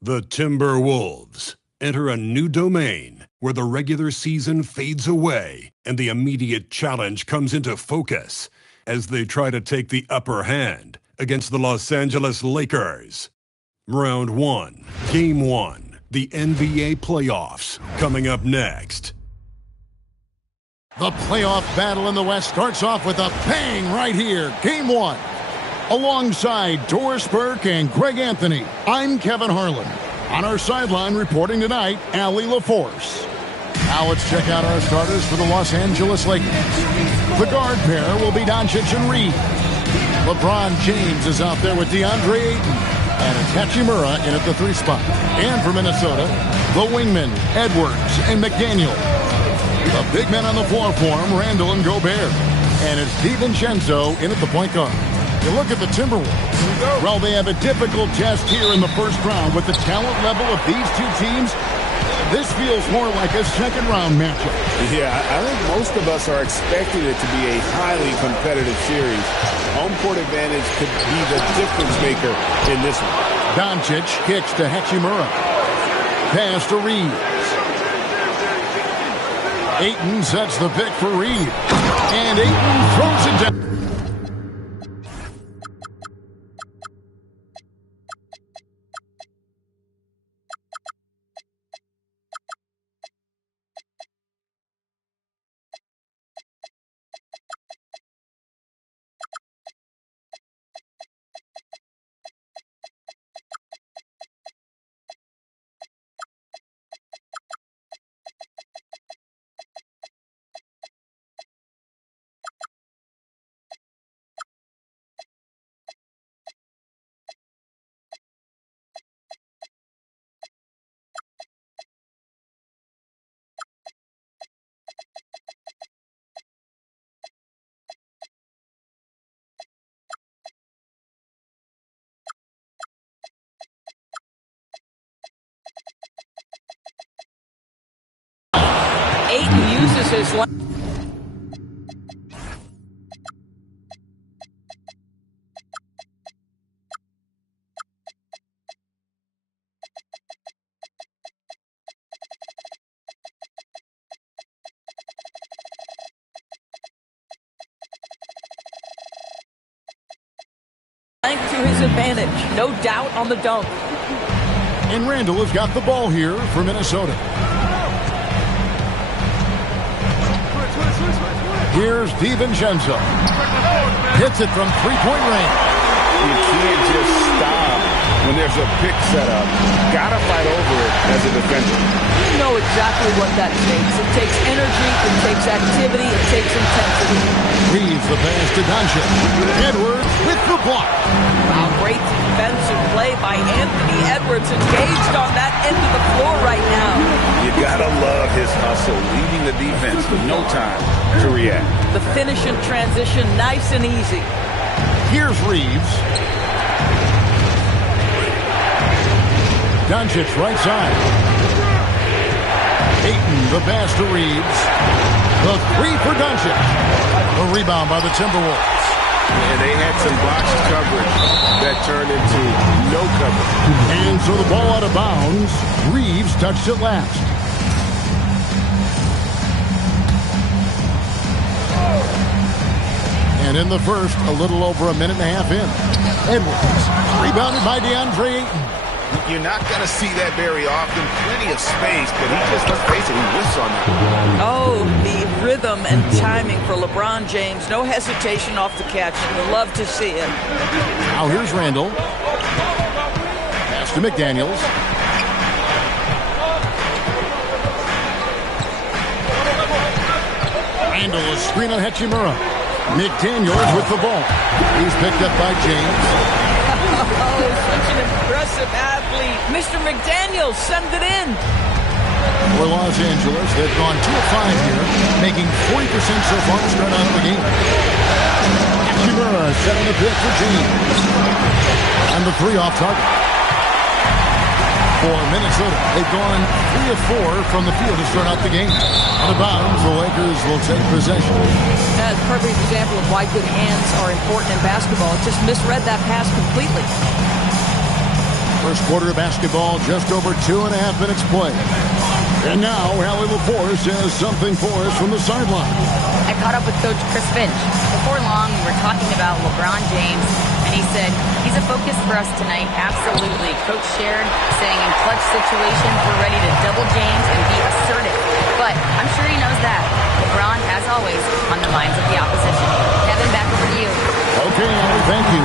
The Timberwolves enter a new domain where the regular season fades away and the immediate challenge comes into focus as they try to take the upper hand against the Los Angeles Lakers. Round 1, Game 1, the NBA playoffs, coming up next. The playoff battle in the West starts off with a bang right here. Game 1. Alongside Doris Burke and Greg Anthony, I'm Kevin Harlan. On our sideline reporting tonight, Allie LaForce. Now let's check out our starters for the Los Angeles Lakers. The guard pair will be Doncic and Reed. LeBron James is out there with DeAndre Ayton. And it's Hachimura in at the 3 spot. And for Minnesota, the wingmen, Edwards and McDaniel. The big men on the floor for him, Randall and Gobert. And it's DiVincenzo in at the point guard. You look at the Timberwolves. Well, they have a difficult test here in the first round. With the talent level of these two teams, this feels more like a second-round matchup. Yeah, I think most of us are expecting it to be a highly competitive series. Home court advantage could be the difference maker in this one. Doncic kicks to Hachimura. Pass to Reed. Ayton sets the pick for Reed. And Ayton throws it down. Ayton uses his length to his advantage. No doubt on the dunk. And Randall has got the ball here for Minnesota. Here's DiVincenzo. Hits it from three-point range. You can't just stop when there's a pick set up. Gotta fight over it as a defender. You know exactly what that takes. It takes energy, it takes activity, it takes intensity. Reads the pass to Doncic. Edwards with the block. Wow, great defensive play by Anthony Edwards, engaged on that end of the floor right now. You gotta love his hustle, leaving the defense with no time to react. The finish in transition, nice and easy. Here's Reeves. Doncic right side. Ayton the pass to Reeves. The 3 for Doncic. A rebound by the Timberwolves. And they had some boxed coverage that turned into no coverage. And so the ball out of bounds. Reeves touched it last. And in the first, a little over a minute and a half in. Edwards, rebounded by DeAndre Ayton. You're not going to see that very often. Plenty of space, but he just, let's face it, he whiffs on that. Oh, the rhythm and timing for LeBron James. No hesitation off the catch. Love to see it. Now here's Randall. Pass to McDaniels. Randall is screen on Hachimura. McDaniels with the ball. He's picked up by James. Oh, such an impressive athlete. Mr. McDaniels, send it in. For Los Angeles, they've gone 2 of 5 here, making 40% so far to start out of the game. Hachimura setting the pick for James. And the 3 off target. for Minnesota. They've gone 3 of 4 from the field to start out the game. Out of bounds, the Lakers will take possession. That's a perfect example of why good hands are important in basketball. It just misread that pass completely. First quarter of basketball, just over 2.5 minutes played. And now, Allie LaForce has something for us from the sideline. I caught up with Coach Chris Finch. Before long, we were talking about LeBron James, and he said, he's a focus for us tonight, absolutely. Coach shared, saying in clutch situations, we're ready to double James and be assertive. But I'm sure he knows that. LeBron, as always, on the minds of the opposition. Kevin, back over to you. Okay, Allie, thank you.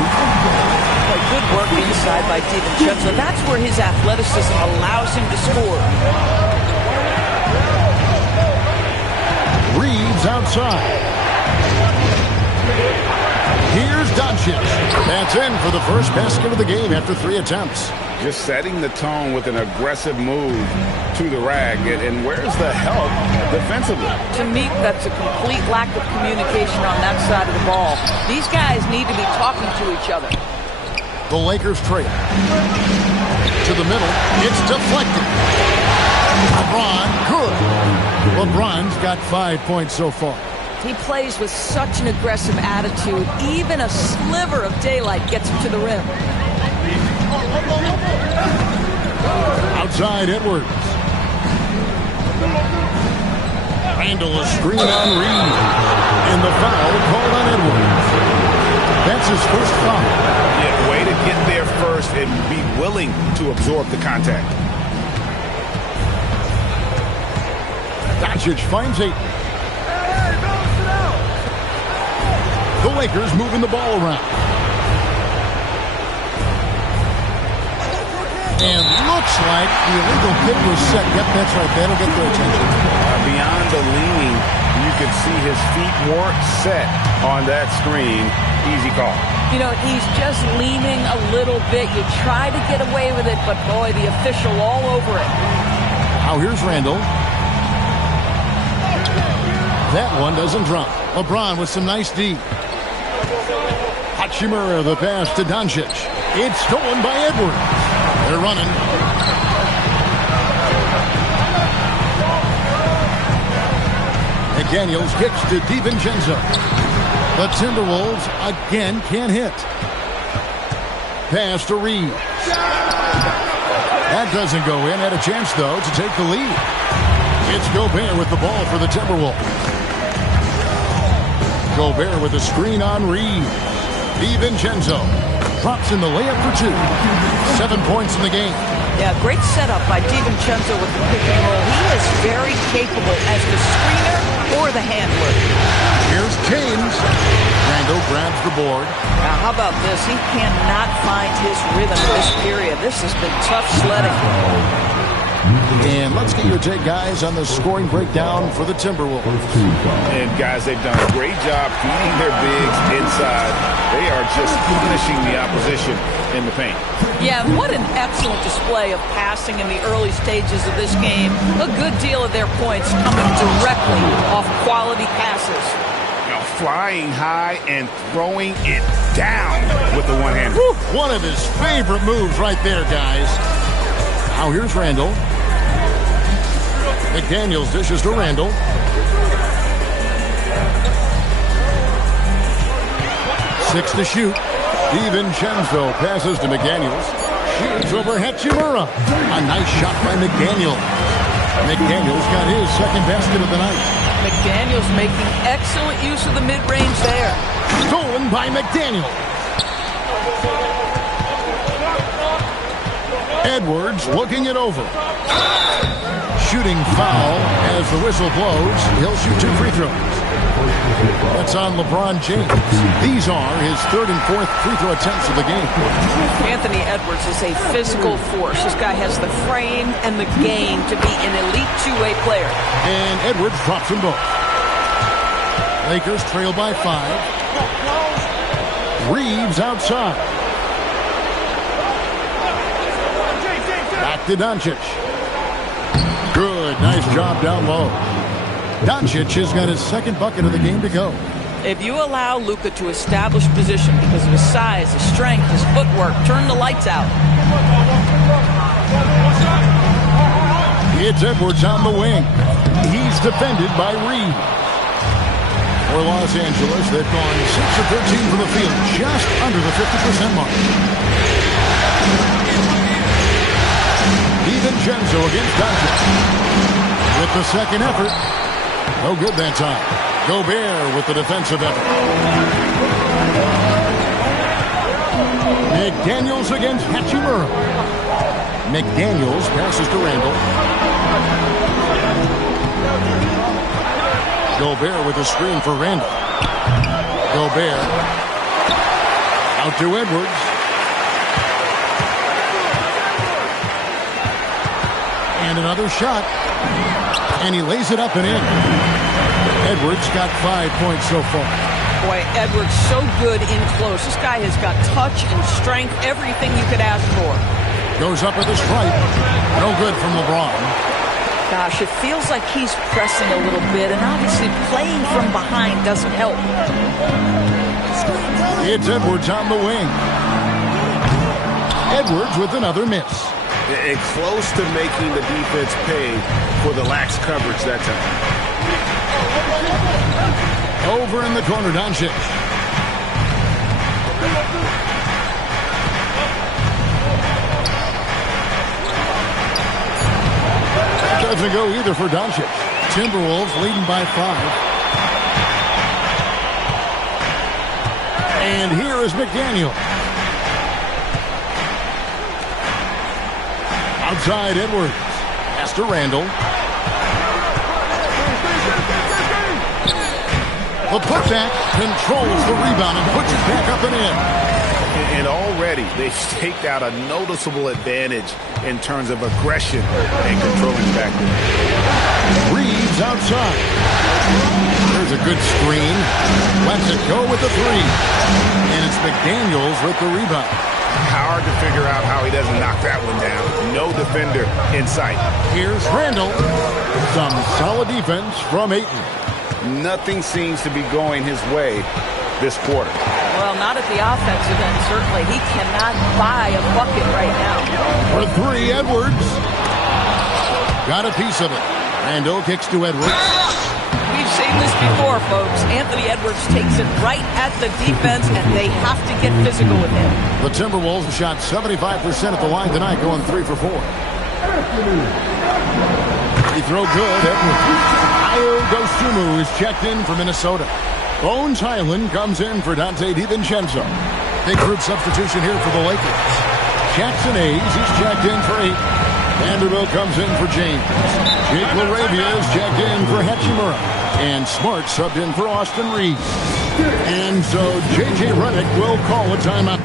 Good work inside by DiVincenzo. That's where his athleticism allows him to score. Reeves outside. Here's Doncic. That's in for the first basket of the game after 3 attempts. Just setting the tone with an aggressive move to the rack. And where's the help defensively? To me, that's a complete lack of communication on that side of the ball. These guys need to be talking to each other. The Lakers trail. To the middle. It's deflected. LeBron, good. LeBron's got 5 points so far. He plays with such an aggressive attitude. Even a sliver of daylight gets him to the rim. Outside Edwards. Randall a screen on Reed. And the foul called on Edwards. That's his first foul. Yeah, way to get there first and be willing to absorb the contact. Doncic finds it. The Lakers moving the ball around. And looks like the illegal kick was set. Yep, that's right. That'll get their attention. Beyond the leaning, you could see his feet weren't set on that screen. Easy call. You know, he's just leaning a little bit. You try to get away with it, but boy, the official all over it. Now here's Randall. That one doesn't drop. LeBron with some nice D. Hachimura, the pass to Doncic. It's stolen by Edwards. They're running. McDaniels kicks to DiVincenzo. The Timberwolves again can't hit. Pass to Reeves. That doesn't go in. Had a chance, though, to take the lead. It's Gobert with the ball for the Timberwolves. Gobert with a screen on Reeves. DiVincenzo drops in the layup for 2. 7 points in the game. Yeah, great setup by DiVincenzo with the pick and roll. He is very capable as the screener or the handler. Here's James. Randall grabs the board. Now, how about this? He cannot find his rhythm in this period. This has been tough sledding. And let's get your take, guys, on the scoring breakdown for the Timberwolves. And, guys, they've done a great job feeding their bigs inside. They are just punishing the opposition in the paint. Yeah, what an excellent display of passing in the early stages of this game. A good deal of their points coming directly off quality passes. Now, flying high and throwing it down with the one-hander. One of his favorite moves right there, guys. Now here's Randall. McDaniels dishes to Randall. Six to shoot. DiVincenzo passes to McDaniels. Shoots over Hachimura. A nice shot by McDaniels. McDaniels got his second basket of the night. McDaniels making excellent use of the mid-range there. Stolen by McDaniels. Edwards looking it over. Shooting foul as the whistle blows. He'll shoot 2 free throws. That's on LeBron James. These are his 3rd and 4th free throw attempts of the game. Anthony Edwards is a physical force. This guy has the frame and the game to be an elite two-way player. And Edwards drops them both. Lakers trail by 5. Reeves outside. Back to Doncic. Good, nice job down low. Doncic has got his second bucket of the game to go. If you allow Luka to establish position because of his size, his strength, his footwork, turn the lights out. It's Edwards on the wing. He's defended by Reed. For Los Angeles, they've gone 6 of 13 from the field, just under the 50% mark. DiVincenzo against Doncic. With the second effort. No good that time. Gobert with the defensive effort. McDaniels against Hachimura. McDaniels passes to Randall. Gobert with a screen for Randall. Gobert out to Edwards. And another shot. And he lays it up and in. Edwards got 5 points so far. Boy, Edwards so good in close. This guy has got touch and strength, everything you could ask for. Goes up with a stripe. No good from LeBron. Gosh, it feels like he's pressing a little bit, and obviously playing from behind doesn't help. It's Edwards on the wing. Edwards with another miss. And close to making the defense pay for the lax coverage that time. Over in the corner, Doncic. Doesn't go either for Doncic. Timberwolves leading by 5. And here is McDaniel. Outside Edwards. Pass to Randall. The putback controls the rebound and puts it back up and in. And already they've staked out a noticeable advantage in terms of aggression and controlling back there. Reeves outside. There's a good screen. Lets it go with the 3. And it's McDaniels with the rebound. Hard to figure out how he doesn't knock that one down. No defender in sight. Here's Randall. Some solid defense from Ayton. Nothing seems to be going his way this quarter. Well, not at the offensive end, certainly. He cannot buy a bucket right now. For 3, Edwards. Got a piece of it. Randall kicks to Edwards. We've seen this before, folks. Anthony Edwards takes it right at the defense, and they have to get physical with him. The Timberwolves shot 75% at the line tonight, going 3 for 4. He throw good. Edwards. Ayo Dosunmu is checked in for Minnesota. Bones Highland comes in for Dante DiVincenzo. Big group substitution here for the Lakers. Jackson Hayes, he's checked in for 8. Vanderbilt comes in for James. Jake LaRavia is checked in for Hachimura. And Smart subbed in for Austin Reeves. And so J.J. Redick will call a timeout.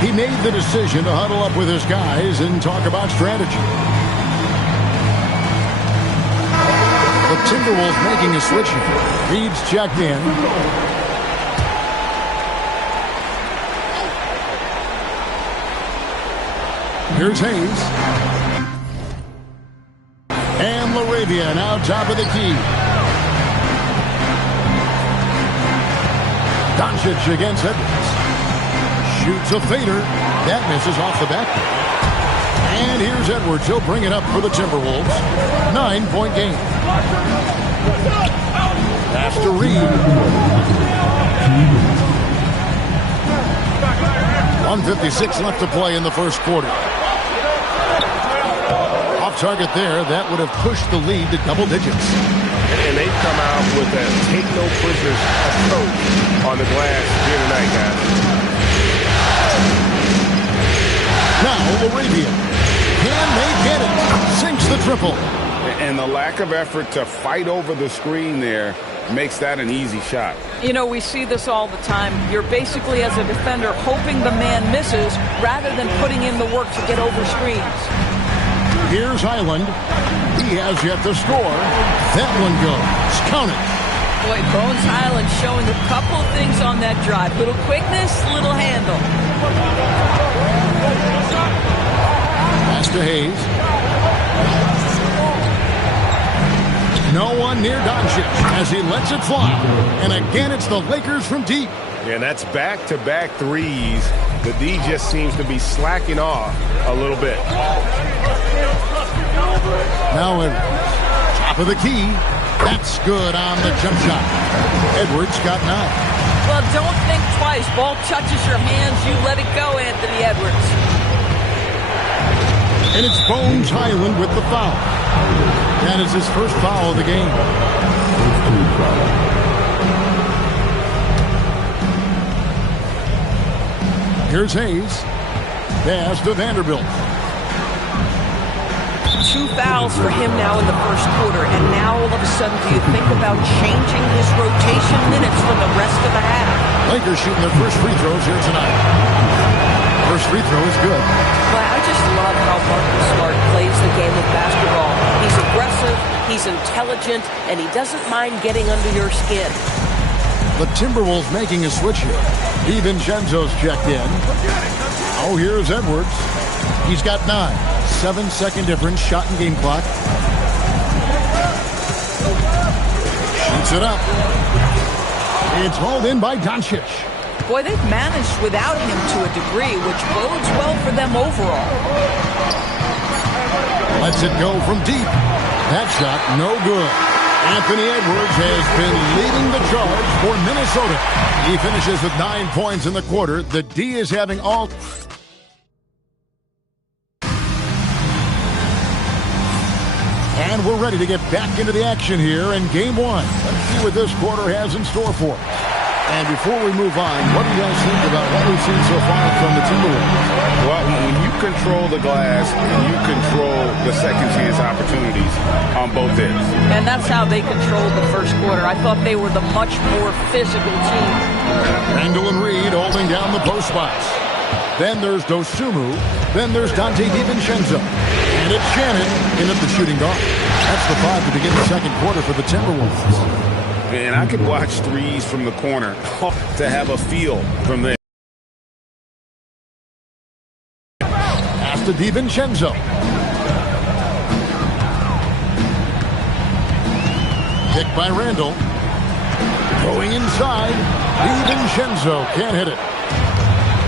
He made the decision to huddle up with his guys and talk about strategy. The Timberwolves making a switch here. Reeves checked in. Here's Hayes. And LaRavia now top of the key. Doncic against Edwards. Shoots a fader. That misses off the back. And here's Edwards. He'll bring it up for the Timberwolves. 9-point game. Pass to Reed. 1:56 left to play in the first quarter. Off target there. That would have pushed the lead to double digits. And they've come out with a take no prisoners approach on the glass here tonight, guys. Now LaRavia. Can they get it? Sinks the triple. And the lack of effort to fight over the screen there makes that an easy shot. You know, we see this all the time. You're basically, as a defender, hoping the man misses rather than putting in the work to get over screens. Here's Highland. He has yet to score. That one goes. Count it. Boy, Bones Highland showing a couple things on that drive. Little quickness, little handle. Pass to Hayes. No one near Doncic as he lets it fly. And again, it's the Lakers from deep. And that's back-to-back threes. The D just seems to be slacking off a little bit. Now at top of the key. That's good on the jump shot. Edwards got 9. Well, don't think twice. Ball touches your hands. You let it go, Anthony Edwards. And it's Bones Highland with the foul. That is his first foul of the game. Here's Hayes. Pass to Vanderbilt. 2 fouls for him now in the first quarter, and now all of a sudden do you think about changing his rotation minutes for the rest of the half? Lakers shooting their first free throws here tonight. First free throw is good. Well, I just love how Marcus Smart plays the game of basketball. He's aggressive, he's intelligent, and he doesn't mind getting under your skin. The Timberwolves making a switch here. DiVincenzo's checked in. Oh, here's Edwards. He's got 9. 7-second difference, shot and game clock. Shoots it up. It's hauled in by Doncic. Boy, they've managed without him to a degree, which bodes well for them overall. Lets it go from deep. That shot, no good. Anthony Edwards has been leading the charge for Minnesota. He finishes with 9 points in the quarter. The D is having all... And we're ready to get back into the action here in Game 1. Let's see what this quarter has in store for us. And before we move on, what do you guys think about what we've seen so far from the Timberwolves? Well, when you control the glass, you control the second chance opportunities on both ends. And that's how they controlled the first quarter. I thought they were the much more physical team. Randall and Reed holding down the post spots. Then there's Dosunmu. Then there's Dante DiVincenzo. And it's Shannon in at the shooting guard. That's the 5 to begin the second quarter for the Timberwolves. And I could watch threes from the corner to have a feel from there. Pass to DiVincenzo. Picked by Randall. Going inside. DiVincenzo can't hit it.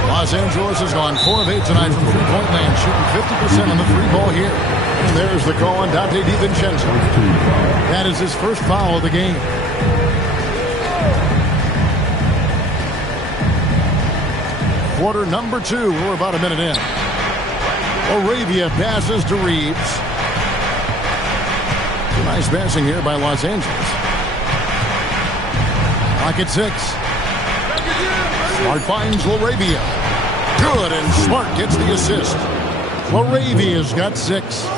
Los Angeles has gone 4 of 8 tonight from three-point land, shooting 50% on the free ball here. And there's the call on Dante DiVincenzo. That is his first foul of the game. Quarter number 2. We're about a minute in. Arabia passes to Reeves. Nice passing here by Los Angeles. Clock at 6. Smart finds LaRavia. Good, and Smart gets the assist. LaRavia's got 6.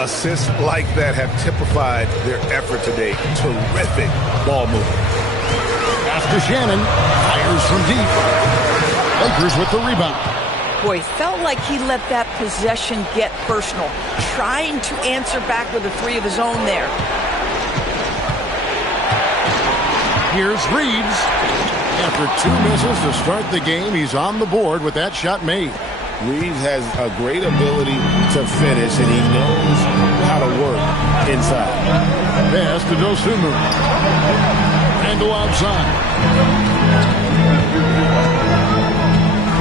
Assists like that have typified their effort today. Terrific ball movement. After Shannon, fires from deep. Lakers with the rebound. Boy, felt like he let that possession get personal, trying to answer back with a 3 of his own there. Here's Reeves. After 2 misses to start the game, he's on the board with that shot made. Reeves has a great ability to finish, and he knows how to work inside. Pass to Dosunmu. Randall outside.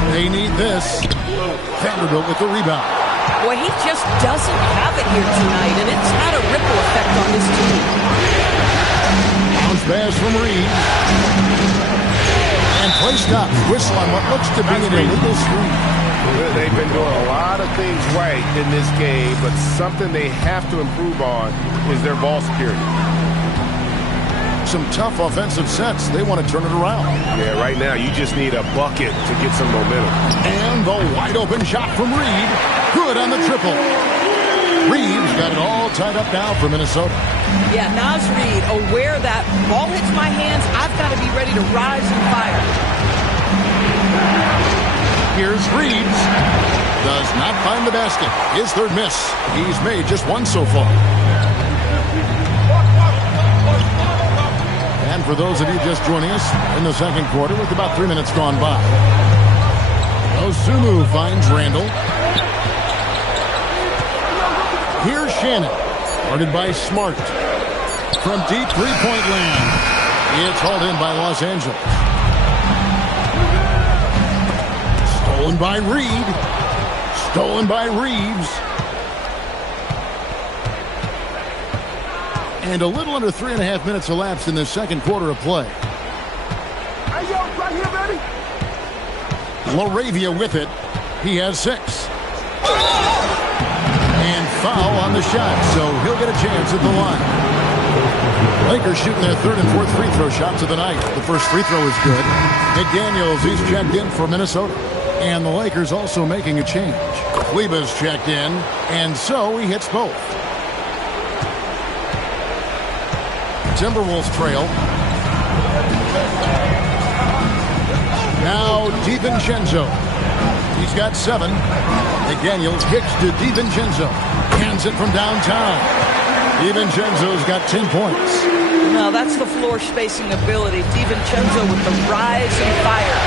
They need this. Vanderbilt with the rebound. Boy, he just doesn't have it here tonight, and it's had a ripple effect on this team. Bounce pass from Reeves. And play stop. Whistle on what looks to be an illegal screen. They've been doing a lot of things right in this game, but something they have to improve on is their ball security. Some tough offensive sets. They want to turn it around. Yeah, right now you just need a bucket to get some momentum. And the wide open shot from Reed. Good on the triple. Reeves got it all tied up now for Minnesota. Yeah, Naz Reid, aware that ball hits my hands, I've got to be ready to rise and fire. Here's Reeves. Does not find the basket. His third miss. He's made just one so far. And for those of you just joining us in the second quarter with about 3 minutes gone by, Osumu finds Randall. Here's Shannon. Guarded by Smart. From deep three-point land. It's hauled in by Los Angeles. Stolen by Reed. Stolen by Reeves. And a little under 3.5 minutes elapsed in the second quarter of play. Hey, yo, right here, baby. Laravia with it. He has 6. And foul on the shot, so he'll get a chance at the line. Lakers shooting their third and fourth free throw shots of the night. The first free throw is good. McDaniels, he's checked in for Minnesota. And the Lakers also making a change. Kleba's checked in, and so he hits both. Timberwolves trail. Now DiVincenzo. He's got 7. McDaniels kicks to DiVincenzo. Hands it from downtown. DiVincenzo's got 10 points. No, that's the floor spacing ability. DiVincenzo with the rise and fire.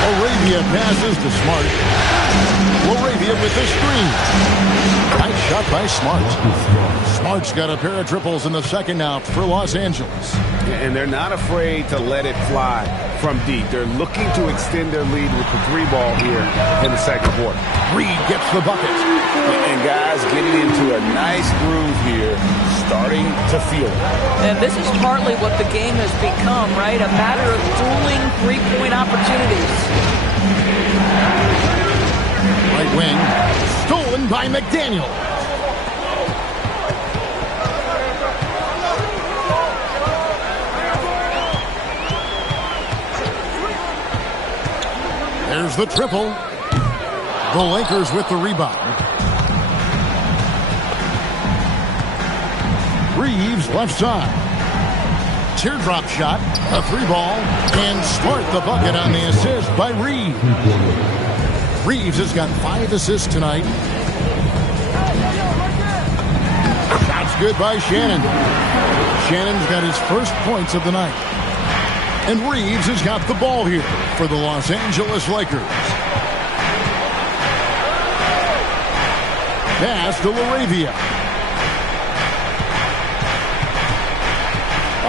Laravia passes to Smart. Laravia with the screen. Nice shot by Smart. Smart's got a pair of triples in the second now for Los Angeles. And they're not afraid to let it fly from deep. They're looking to extend their lead with the 3-ball here in the second quarter. Reed gets the bucket. And guys getting into a nice groove here, starting to feel it. And this is partly what the game has become, right? A matter of dueling three-point opportunities. Right wing, stolen by McDaniel. There's the triple. The Lakers with the rebound. Reeves left side. Teardrop shot, a 3-ball, and Smart the bucket on the assist by Reed. Reeves has got 5 assists tonight. Shots good by Shannon. Shannon's got his first points of the night. And Reeves has got the ball here for the Los Angeles Lakers. Pass to Laravia.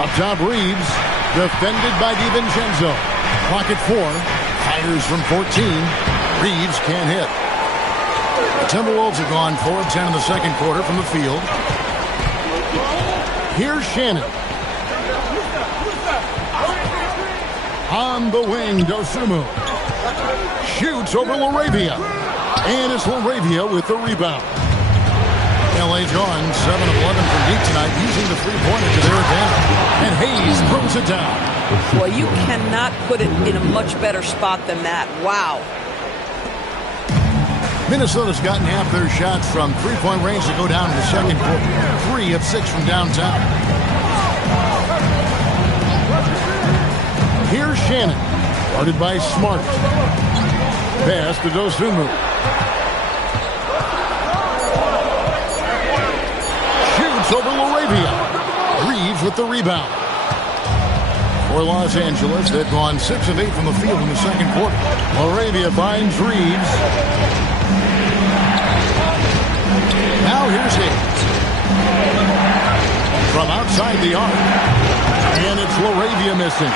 Up top, Reeves. Defended by DiVincenzo. Clock at 4. Fires from 14. Reeves can't hit. The Timberwolves have gone 4 of 10 in the second quarter from the field. Here's Shannon. On the wing, Dosunmu. Shoots over Laravia. And it's Laravia with the rebound. LA's gone 7 of 11 from deep tonight, using the three-pointer to their advantage. And Hayes throws it down. Well, you cannot put it in a much better spot than that. Wow. Minnesota's gotten half their shots from three-point range to go down in the second quarter. 3 of 6 from downtown. Here's Shannon. Guarded by Smart. Pass to Dosunmu. Shoots over Laravia. Reeves with the rebound. For Los Angeles, they've gone 6 of 8 from the field in the second quarter. Laravia finds Reeves. Now here's Hayes. From outside the arc. And it's Laravia missing.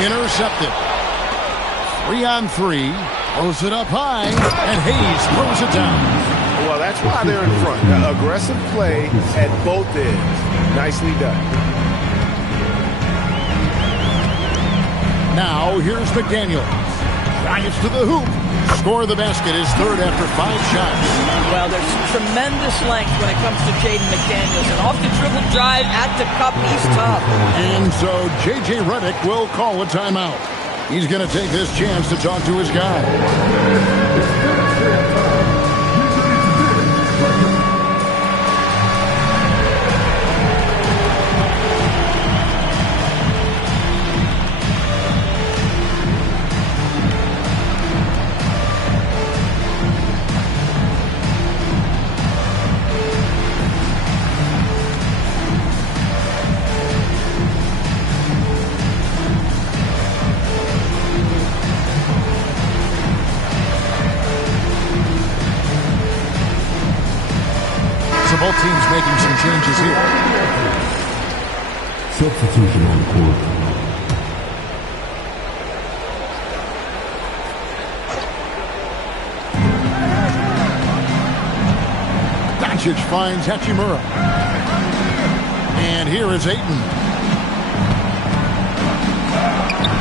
Intercepted. 3-on-3. Throws it up high. And Hayes throws it down. Well, that's why they're in front. Aggressive play at both ends. Nicely done. Now here's McDaniels. Drives to the hoop. Score the basket, his third after 5 shots. Well, there's tremendous length when it comes to Jaden McDaniels. And off the dribble drive at the cup, he's tough. And so J.J. Redick will call a timeout. He's going to take this chance to talk to his guy. Both teams making some changes here. Substitution on court. Doncic finds Hachimura. And here is Ayton.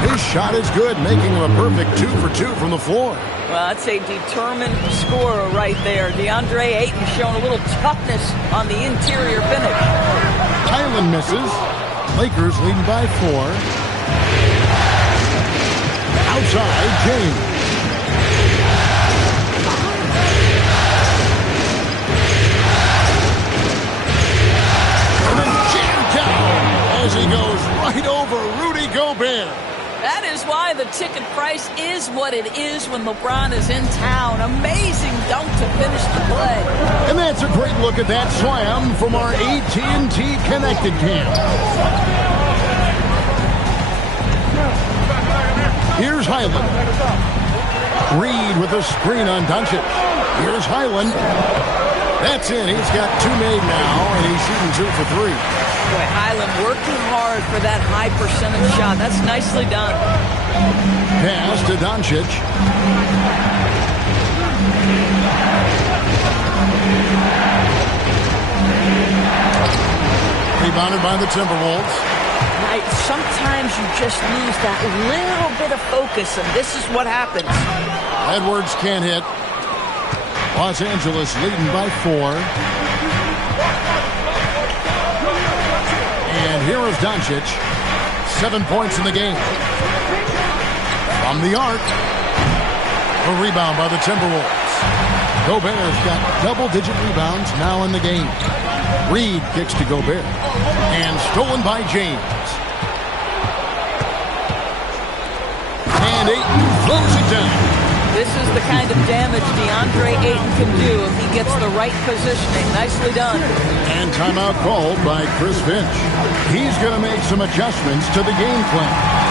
His shot is good, making him a perfect 2 for 2 from the floor. Well, that's a determined scorer right there. DeAndre Ayton showing a little toughness on the interior finish. Highland misses. Lakers leading by 4. Outside, James. And then jammed down as he goes right over Rudy Gobert. That is why the ticket price is what it is when LeBron is in town. Amazing dunk to finish the play. And that's a great look at that slam from our AT&T Connected Cam. Here's Highland. Reed with a screen on Doncic. Here's Highland. That's in. He's got 2 made now, and he's shooting 2 for 3. Boy, Highland working hard for that high percentage shot. That's nicely done. Pass to Doncic. Rebounded by the Timberwolves. Right, sometimes you just lose that little bit of focus, and this is what happens. Edwards can't hit. Los Angeles leading by 4. And here is Doncic. 7 points in the game. From the arc. A rebound by the Timberwolves. Gobert's got double-digit rebounds now in the game. Reed kicks to Gobert. And stolen by James. And Ayton throws it down. This is the kind of damage DeAndre Ayton can do if he gets the right positioning. Nicely done. And timeout called by Chris Finch. He's going to make some adjustments to the game plan.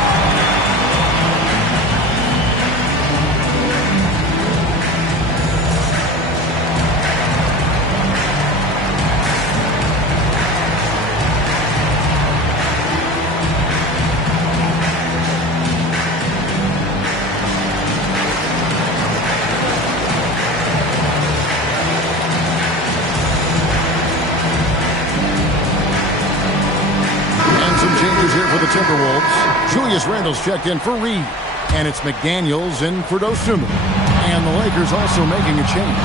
Timberwolves. Julius Randle's checked in for Reed. And it's McDaniels in for Dosunmu. And the Lakers also making a change.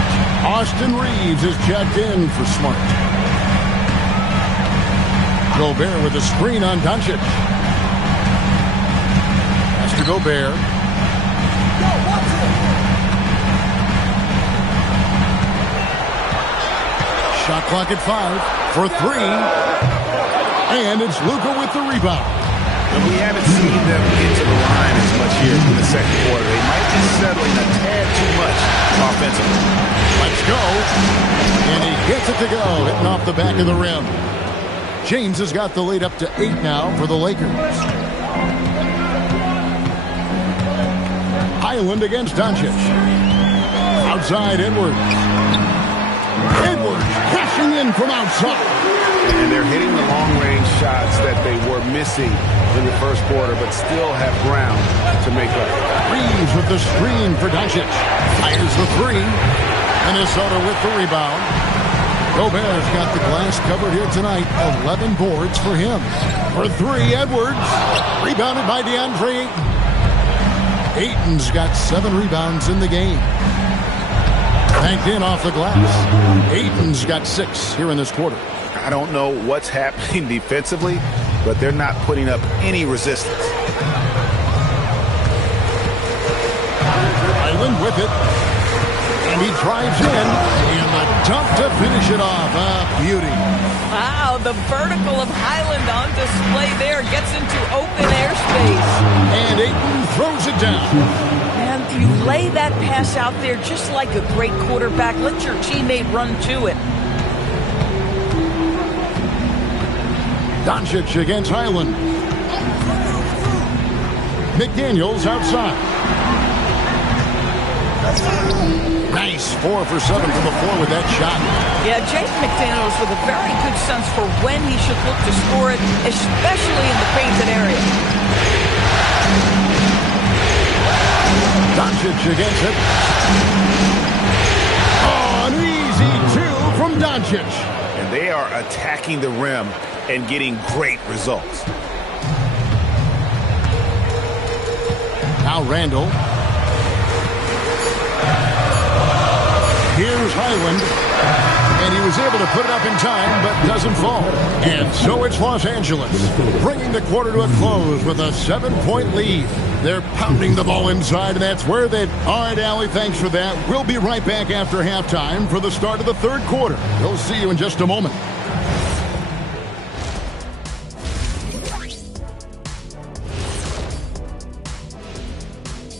Austin Reeves is checked in for Smart. Gobert with a screen on Doncic. Pass to Gobert. Shot clock at 5 for 3. And it's Luka with the rebound. And we haven't seen them get to the line as much here in the second quarter. They might be settling a tad too much offensively. Let's go. And he gets it to go, hitting off the back of the rim. James has got the lead up to 8 now for the Lakers. Highland against Doncic. Outside Edwards. Edwards crashing in from outside. And they're hitting the long-range shots that they were missing in the first quarter, but still have ground to make up. Reeves with the screen for Doncic. Fires the 3. Minnesota with the rebound. Gobert's got the glass covered here tonight. 11 boards for him. For 3, Edwards. Rebounded by DeAndre Ayton. Ayton's got 7 rebounds in the game. Banked in off the glass. Ayton's got 6 here in this quarter. I don't know what's happening defensively, but they're not putting up any resistance. Highland with it. And he drives in. And the dunk to finish it off. Beauty. Wow, the vertical of Highland on display there. Gets into open airspace. And Ayton throws it down. And you lay that pass out there just like a great quarterback. Let your teammate run to it. Doncic against Highland. McDaniels outside. Nice 4 for 7 from the floor with that shot. Yeah, Jaden McDaniels with a very good sense for when he should look to score it, especially in the painted area. Doncic against it. Oh, an easy 2 from Doncic. And they are attacking the rim and getting great results. Now Randall. Here's Highland. And he was able to put it up in time, but doesn't fall. And so it's Los Angeles, bringing the quarter to a close with a 7-point lead. They're pounding the ball inside, and that's where they... All right, Allie, thanks for that. We'll be right back after halftime for the start of the third quarter. We'll see you in just a moment.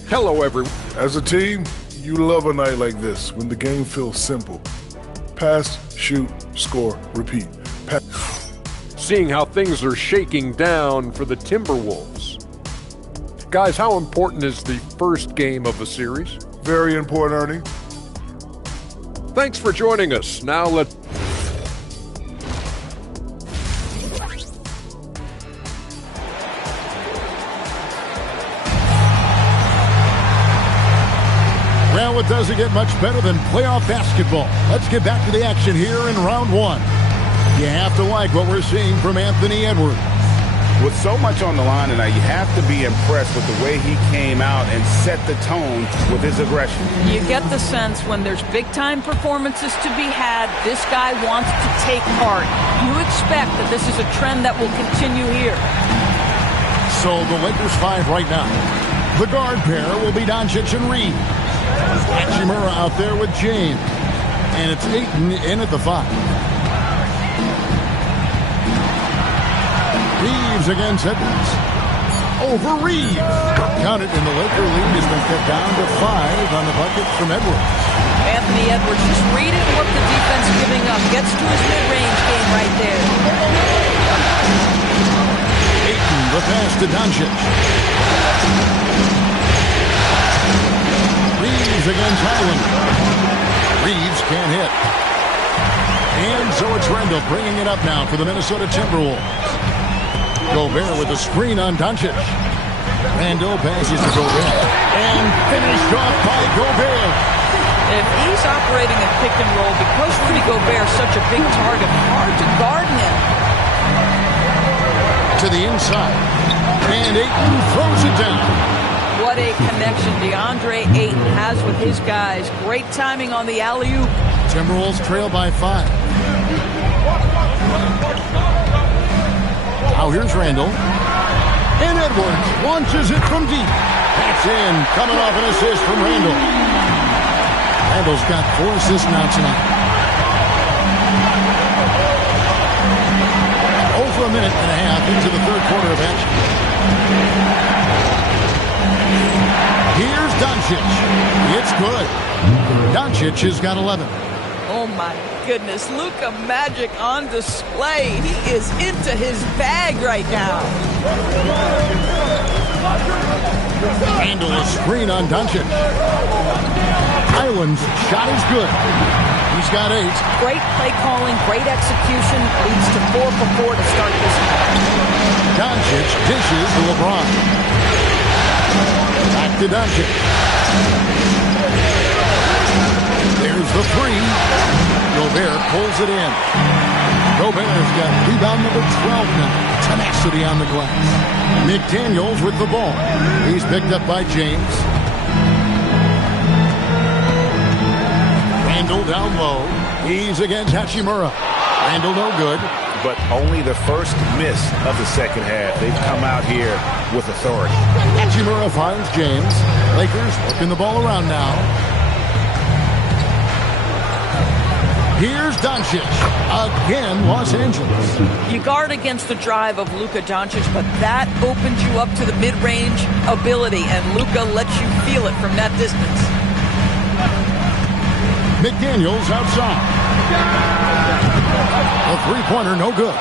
Hello, everyone. As a team, you love a night like this when the game feels simple. Pass, shoot, score, repeat. Seeing how things are shaking down for the Timberwolves. Guys, how important is the first game of the series? Very important, Ernie. Thanks for joining us. Now let's... Well, it doesn't get much better than playoff basketball. Let's get back to the action here in round 1. You have to like what we're seeing from Anthony Edwards. With so much on the line tonight, you have to be impressed with the way he came out and set the tone with his aggression. You get the sense when there's big-time performances to be had, this guy wants to take part. You expect that this is a trend that will continue here. So the Lakers 5 right now. The guard pair will be Doncic and Reed. Hachimura out there with James. And it's Ayton in at the 5. Reeves against Edwards. Over Reeves. Count it, and the Laker lead has been cut down to 5 on the bucket from Edwards. Anthony Edwards just reading what the defense is giving up. Gets to his mid-range game right there. Ayton, the pass to Doncic. Reeves against Highland. Reeves can't hit. And so it's Randall bringing it up now for the Minnesota Timberwolves. Gobert with a screen on Doncic. Randall passes to Gobert. And finished off by Gobert. If he's operating a pick and roll, because Rudy Gobert is such a big target, hard to guard him. To the inside. And Ayton throws it down. What a connection DeAndre Ayton has with his guys. Great timing on the alley-oop. Timberwolves trail by 5. Now here's Randall. And Edwards launches it from deep. That's in. Coming off an assist from Randall. Randall's got 4 assists now tonight. Over a minute and a half into the third quarter of action. Here's Doncic. It's good. Doncic has got 11. Oh, my goodness. Luka Magic on display. He is into his bag right now. Randall a screen on Doncic. Highland's shot is good. He's got 8. Great play calling, great execution. Leads to 4 for 4 to start this match. Doncic dishes to LeBron. Back to Doncic. There's the 3. Gobert pulls it in. Gobert's got rebound number 12 now. Tenacity on the glass. McDaniels with the ball. He's picked up by James. Randall down low. He's against Hachimura. Randall no good. But only the first miss of the second half. They've come out here with authority. Hachimura finds James. Lakers working the ball around now. Here's Doncic. Again, Los Angeles. You guard against the drive of Luka Doncic, but that opens you up to the mid-range ability, and Luka lets you feel it from that distance. McDaniels outside. A three-pointer, no good.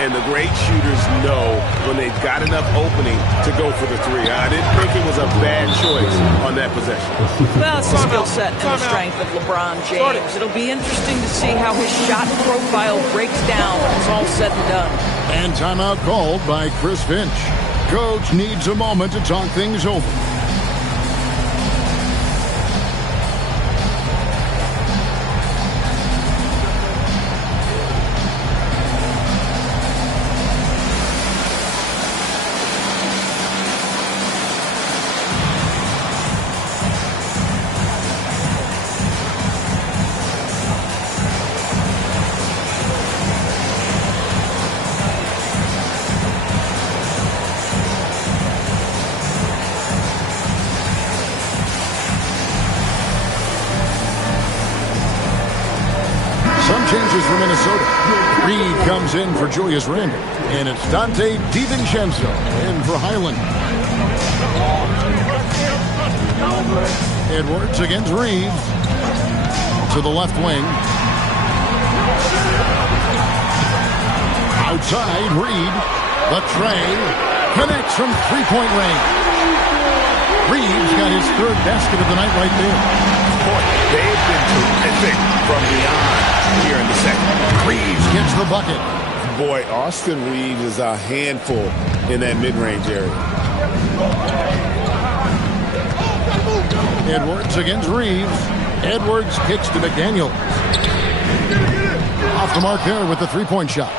and the great shooters know when they've got enough opening to go for the three. I didn't think it was a bad choice on that possession. Well, it's the skill set and the strength of LeBron James. It'll be interesting to see how his shot profile breaks down when it's all said and done. And timeout called by Chris Finch. Coach needs a moment to talk things over. Changes for Minnesota. Reed comes in for Julius Randle. And it's Dante DiVincenzo in for Highland. Edwards against Reeves. To the left wing. Outside, Reed. The tray. Connects from three-point range. Reeves got his third basket of the night right there. Boy, they've been terrific from beyond here in the second. Reeves gets the bucket. Boy, Austin Reeves is a handful in that mid-range area. Edwards against Reeves. Edwards kicks to McDaniels. Off the mark there with the three-point shot.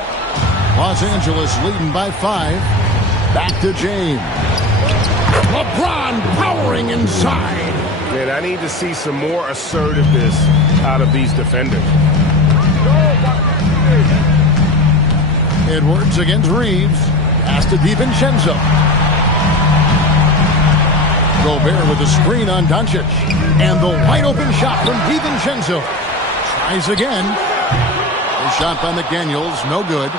Los Angeles leading by 5. Back to James. LeBron powering inside. Man, I need to see some more assertiveness out of these defenders. Edwards against Reeves. Pass to DiVincenzo. Gobert with a screen on Doncic. And the wide open shot from DiVincenzo. Tries again. A shot by McDaniels. No good.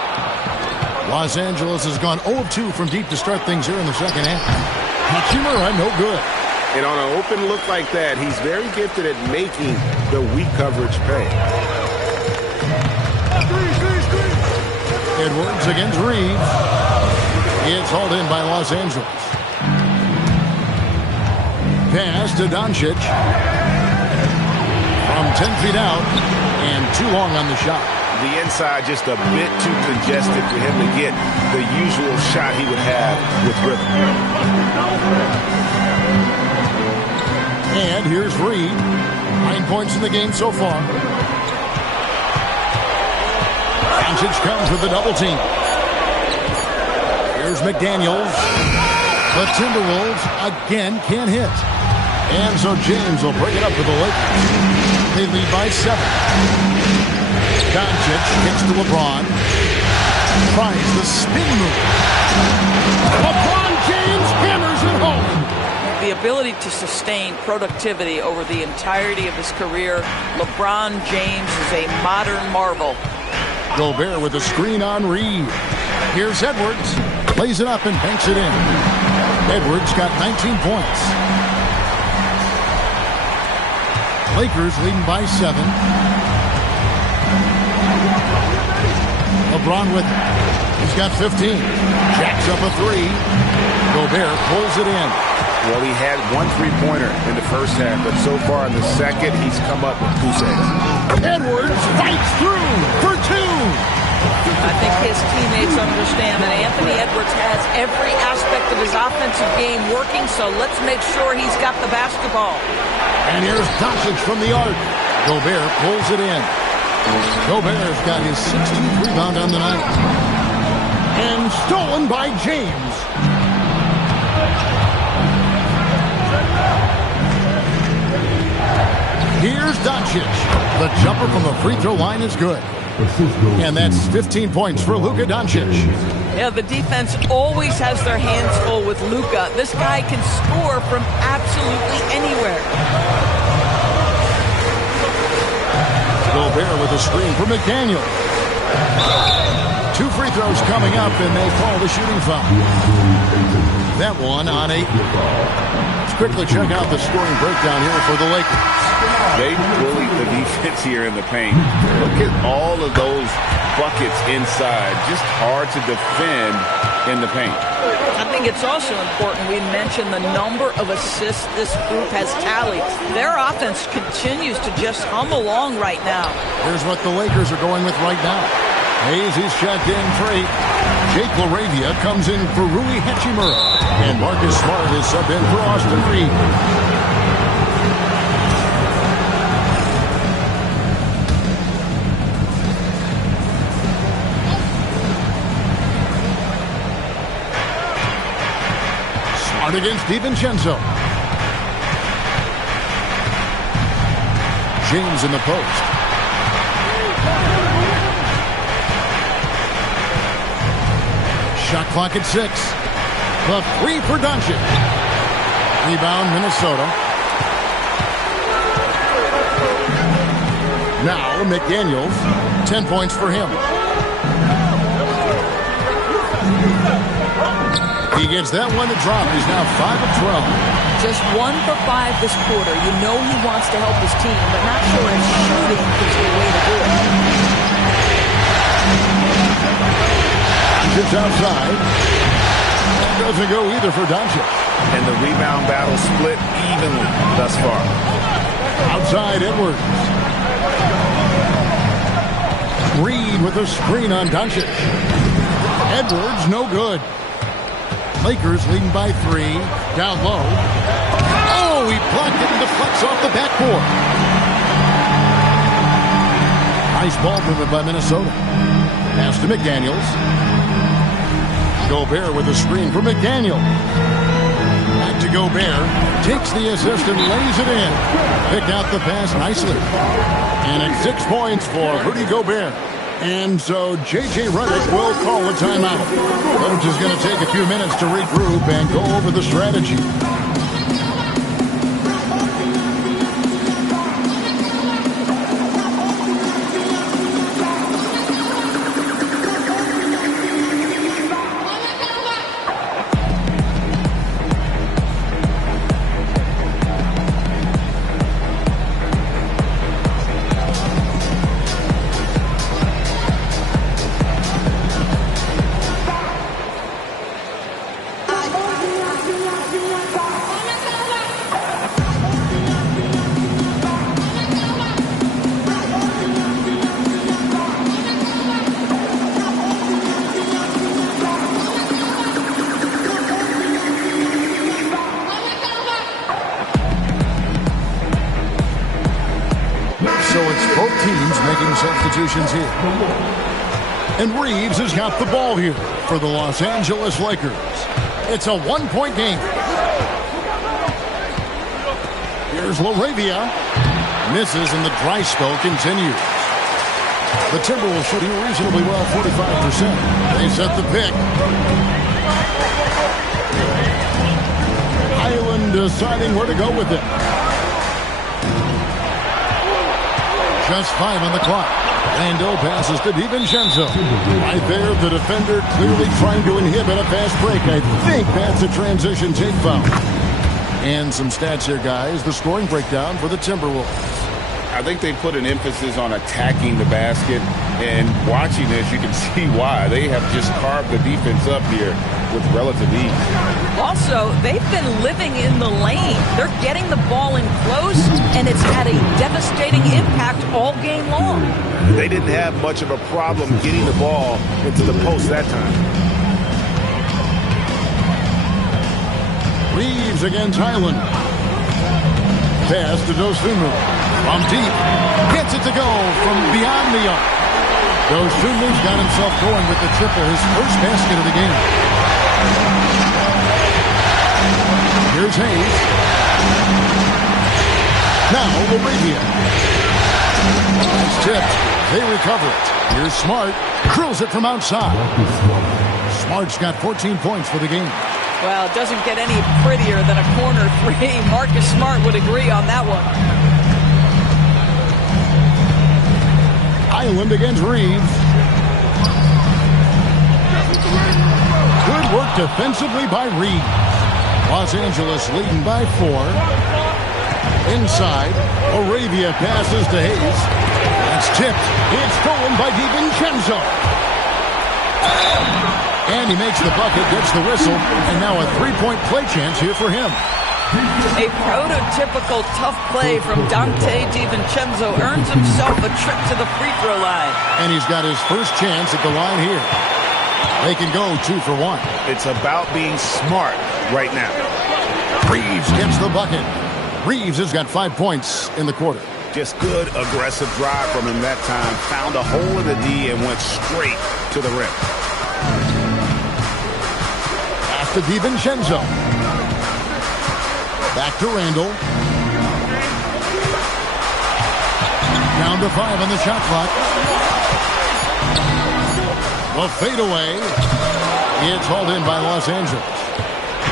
Los Angeles has gone 0 of 2 from deep to start things here in the second half. Hachimura, no good. And on an open look like that, he's very gifted at making the weak coverage pay. Edwards against Reeves. It's hauled in by Los Angeles. Pass to Doncic. From 10 feet out and too long on the shot. The inside just a bit too congested for him to get the usual shot he would have with rhythm. And here's Reed. 9 points in the game so far. Doncic comes with the double team. Here's McDaniels. The Timberwolves again can't hit. And so James will bring it up for the Lakers. They lead by 7. Doncic kicks to LeBron. Tries the spin move. LeBron James hammers it home. The ability to sustain productivity over the entirety of his career, LeBron James is a modern marvel. Gobert with a screen on Reed. Here's Edwards. Plays it up and banks it in. Edwards got 19 points. Lakers leading by 7. LeBron with it. He's got 15. Jacks up a 3. Gobert pulls it in. Well, he had 1 3-pointer in the first half, but so far in the second, he's come up with 2 saves. Edwards fights through for 2. I think his teammates understand that Anthony Edwards has every aspect of his offensive game working, so let's make sure he's got the basketball. And here's Doncic from the arc. Gobert pulls it in. Gobert's got his 16th rebound on the night. And stolen by James. Here's Doncic. The jumper from the free throw line is good. And that's 15 points for Luka Doncic. Yeah, the defense always has their hands full with Luka. This guy can score from absolutely anywhere. Gobert with a screen for McDaniel. 2 free throws coming up, and they call the shooting foul. That one on 8. Let's quickly check out the scoring breakdown here for the Lakers. They bullied the defense here in the paint. Look at all of those buckets inside. Just hard to defend in the paint. I think it's also important we mention the number of assists this group has tallied. Their offense continues to just hum along right now. Here's what the Lakers are going with right now. Hayes is checked in for 8. Jake LaRavia comes in for Rui Hachimura. And Marcus Smart is subbed in for Austin Reed. Smart against DiVincenzo. James in the post. Shot clock at 6. The 3 for Doncic. Rebound, Minnesota. Now McDaniels. 10 points for him. He gets that one to drop. He's now 5 of 12. Just 1 for 5 this quarter. You know he wants to help his team, but not sure if shooting is the way to do it. It's outside. Doesn't go either for Doncic. And the rebound battle split evenly thus far. Outside Edwards. Reed with a screen on Doncic. Edwards no good. Lakers leading by 3. Down low. Oh, he blocked it and deflects off the backboard. Nice ball movement by Minnesota. Pass to McDaniels. Gobert with a screen for McDaniel. Back to Gobert. Takes the assist and lays it in. Picked out the pass nicely. And it's 6 points for Rudy Gobert. And so J.J. Redick will call a timeout. Coach is going to take a few minutes to regroup and go over the strategy. Substitutions here. And Reeves has got the ball here for the Los Angeles Lakers. It's a 1-point game. Here's LaRavia. Misses and the dry spell continues. The Timberwolves shooting reasonably well, 45%. They set the pick. Island deciding where to go with it. Just 5 on the clock. Randall passes to DiVincenzo. Right there, the defender clearly trying to inhibit a fast break. I think that's a transition take foul. And some stats here, guys. The scoring breakdown for the Timberwolves. I think they put an emphasis on attacking the basket, and watching this, you can see why. They have just carved the defense up here with relative ease. Also, they've been living in the lane. They're getting the ball in close, and it's had a devastating impact all game long. They didn't have much of a problem getting the ball into the post that time. Reeves against Highland. Pass to Dosunmu. From deep. Gets it to go from beyond the arc. Dosunmu's got himself going with the triple, his first basket of the game. Here's Hayes. Now LaRavia. It's tipped. They recover it. Here's Smart. Curls it from outside. Smart's got 14 points for the game. Well, it doesn't get any prettier than a corner 3. Marcus Smart would agree on that one. Island against Reeves. stopped defensively by Reed. Los Angeles leading by 4. Inside, Arabia passes to Hayes. That's tipped. It's stolen by DiVincenzo. And he makes the bucket, gets the whistle, and now a three-point play chance here for him. A prototypical tough play from Dante DiVincenzo earns himself a trip to the free throw line. And he's got his first chance at the line here. They can go 2 for 1. It's about being smart right now. Reeves gets the bucket. Reeves has got 5 points in the quarter. Just good, aggressive drive from him that time. Found a hole in the D and went straight to the rim. Pass to DiVincenzo. Back to Randall. Down to 5 on the shot clock. The fadeaway. It's hauled in by Los Angeles.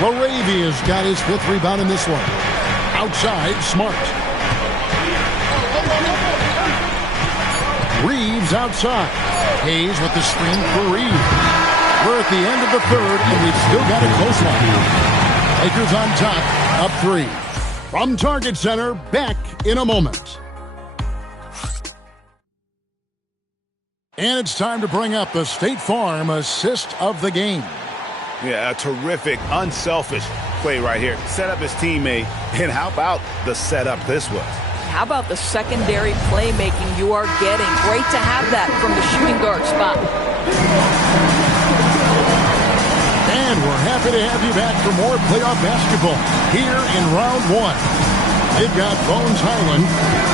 Laravia's got his 5th rebound in this one. Outside, Smart. Reeves outside. Hayes with the screen for Reeves. We're at the end of the 3rd, and we've still got a close one. Lakers on top, up 3. From Target Center, back in a moment. And it's time to bring up the State Farm assist of the game. Yeah, a terrific, unselfish play right here. Set up his teammate, and how about the setup this was? How about the secondary playmaking you are getting? Great to have that from the shooting guard spot. And we're happy to have you back for more playoff basketball here in round 1. They've got Bones Highland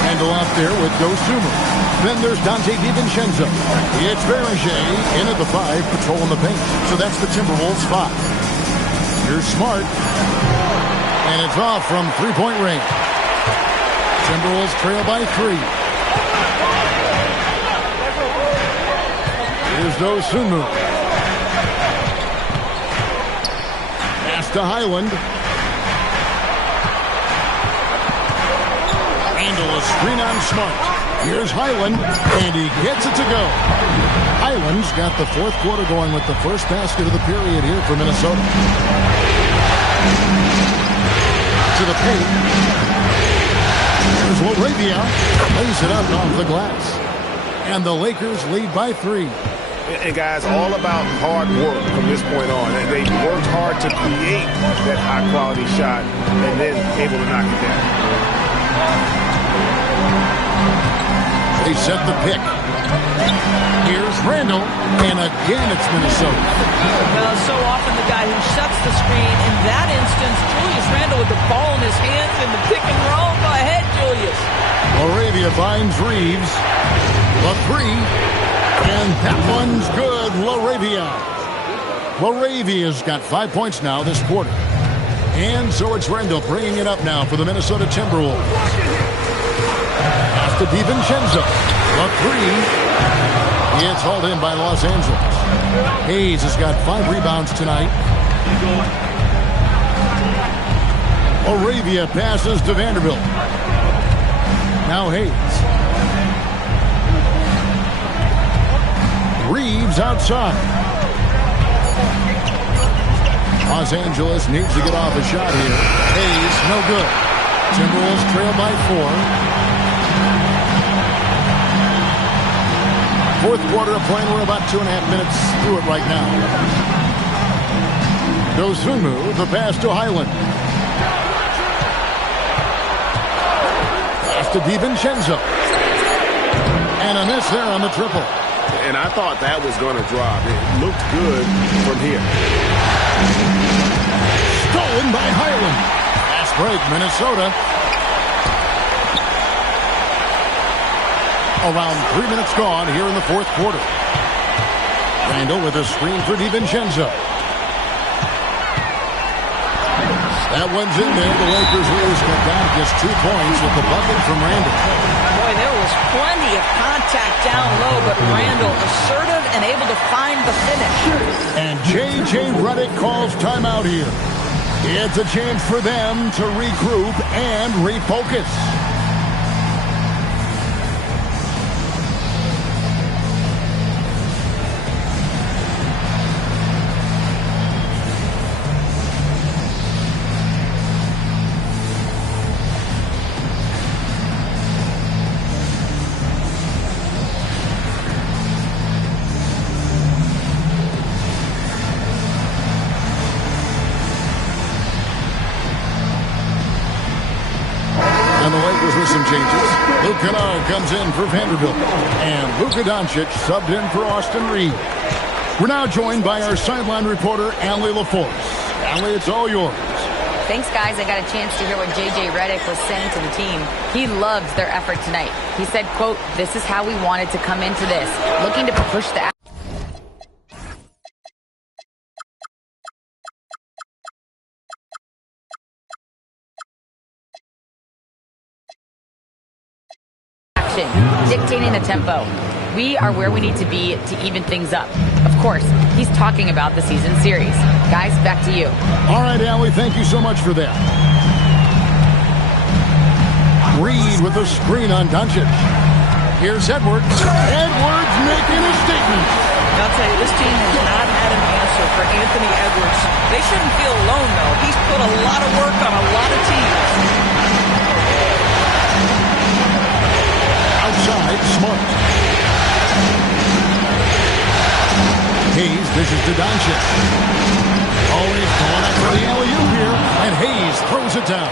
handle out there with Dosunmu. Then there's Dante DiVincenzo. It's Berger in at the 5, patrolling the paint. So that's the Timberwolves 5. Here's Smart. And it's off from three-point range. Timberwolves trail by 3. Here's Dosunmu. Pass to Highland. Randall a screen on Smart. Here's Highland, and he gets it to go. Highland's got the 4th quarter going with the first basket of the period here for Minnesota. To the paint. Here's Laravia. Lays it up off the glass. And the Lakers lead by 3. And guys, all about hard work from this point on. And they worked hard to create that high-quality shot and then able to knock it down. They set the pick. Here's Randall, and again it's Minnesota. So often the guy who sets the screen, in that instance, Julius Randall with the ball in his hands in the pick and roll. Go ahead, Julius. Arabia finds Reeves. The 3, and that one's good. Laravia's got 5 points now this quarter. And so it's Randall bringing it up now for the Minnesota Timberwolves. To DiVincenzo. The 3. It's hauled in by Los Angeles. Hayes has got 5 rebounds tonight. Arabia passes to Vanderbilt. Now Hayes. Reeves outside. Los Angeles needs to get off a shot here. Hayes, no good. Timberwolves trail by 4. 4th quarter of play. We're about 2.5 minutes through it right now. Dosunmu, the pass to Highland. Pass to DiVincenzo. And a miss there on the triple. And I thought that was going to drop. It looked good from here. Stolen by Highland. Fast break, Minnesota. Around 3 minutes gone here in the 4th quarter. Randall with a screen for DiVincenzo. That one's in there. The Lakers lose, cut down just 2 points with the bucket from Randall. Boy, there was plenty of contact down low, but Randall assertive and able to find the finish. And J.J. Redick calls timeout here. It's a chance for them to regroup and refocus. with some changes. Luke Kennard comes in for Vanderbilt. And Luka Doncic subbed in for Austin Reed. We're now joined by our sideline reporter, Allie LaForce. Allie, it's all yours. Thanks, guys. I got a chance to hear what J.J. Redick was saying to the team. He loves their effort tonight. He said, quote, "This is how we wanted to come into this, looking to push the action, dictating the tempo. We are where we need to be to even things up." Of course, he's talking about the season series. Guys, back to you. All right, Allie, thank you so much for that. Reed with a screen on Doncic. Here's Edwards. Edwards making a statement. I'll tell you, this team has not had an answer for Anthony Edwards. They shouldn't feel alone, though. He's put a lot of work on a lot of teams. Outside, Smart. Hayes dishes to Doncic. Oh, he's going up for the alley-oop here, and Hayes throws it down.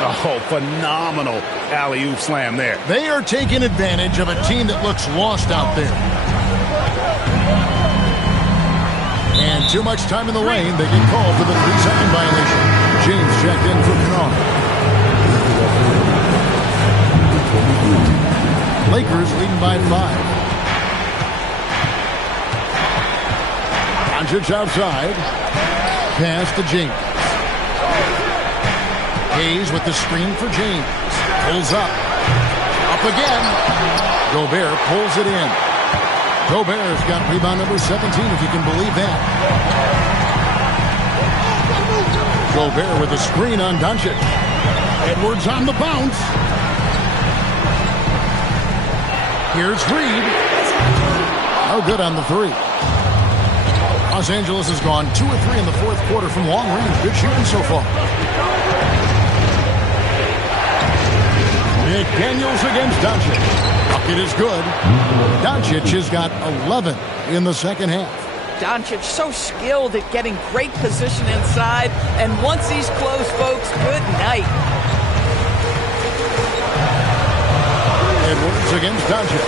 Oh, phenomenal alley-oop slam there. They are taking advantage of a team that looks lost out there. And too much time in the lane, they get called for the 3-second violation. James checked in for Kennard. Lakers leading by 5. Doncic outside. Pass to James. Hayes with the screen for James. Pulls up. Up again. Gobert pulls it in. Gobert's got rebound number 17, if you can believe that. Gobert with the screen on Doncic. Edwards on the bounce. Here's Reed. No good on the 3. Los Angeles has gone 2 of 3 in the fourth quarter from long range. Good shooting so far. McDaniels against Doncic. Bucket is good. Doncic has got 11 in the second half. Doncic so skilled at getting great position inside. And once he's close, folks, good night. Edwards against Doncic.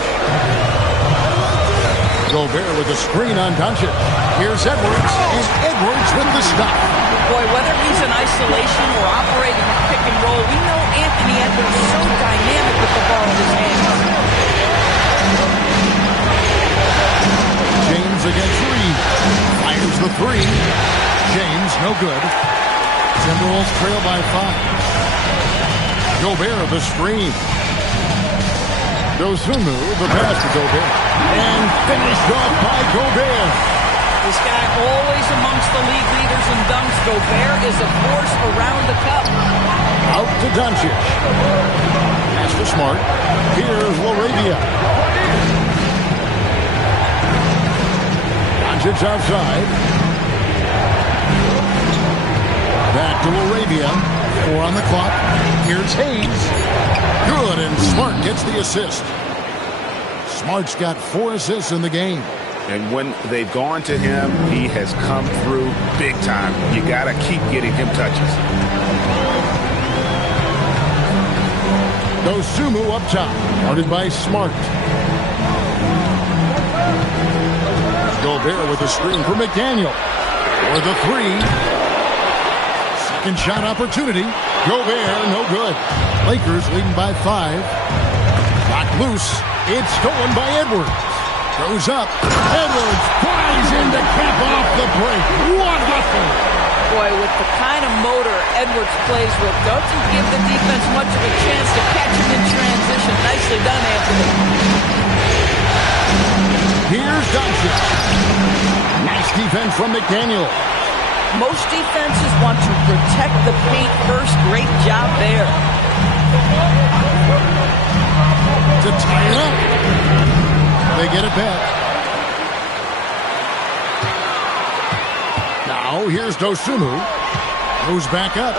Gobert with a screen on Doncic. Here's Edwards, and Edwards with the stop. Boy, whether he's in isolation or operating a pick and roll, we know Anthony Edwards is so dynamic with the ball in his hands. James against Reed. Fires the 3. James, no good. Timberwolves trail by 5. Gobert, the screen. Dosunmu, the pass to Gobert. And finished off by Gobert. This guy always amongst the league leaders in dunks. Gobert is a force around the cup. Out to Doncic. Pass to Smart. Here's LaRavia. Doncic outside. Back to LaRavia. 4 on the clock. Here's Hayes. Good, and Smart gets the assist. Smart's got 4 assists in the game. And when they've gone to him, he has come through big time. You got to keep getting him touches. Dosunmu up top, guarded by Smart. Gobert with a screen for McDaniel. For the 3. Second shot opportunity. Gobert, no good. Lakers leading by 5. Knocked loose. It's stolen by Edwards. Goes up. Edwards flies in to cap off the break. What hustle! Boy, with the kind of motor Edwards plays with, doesn't give the defense much of a chance to catch him in transition. Nicely done, Anthony. Here's Doncic. Nice defense from McDaniel. Most defenses want to protect the paint first. Great job there. To tie it up. They get it back. Now here's Dosunmu. Goes back up.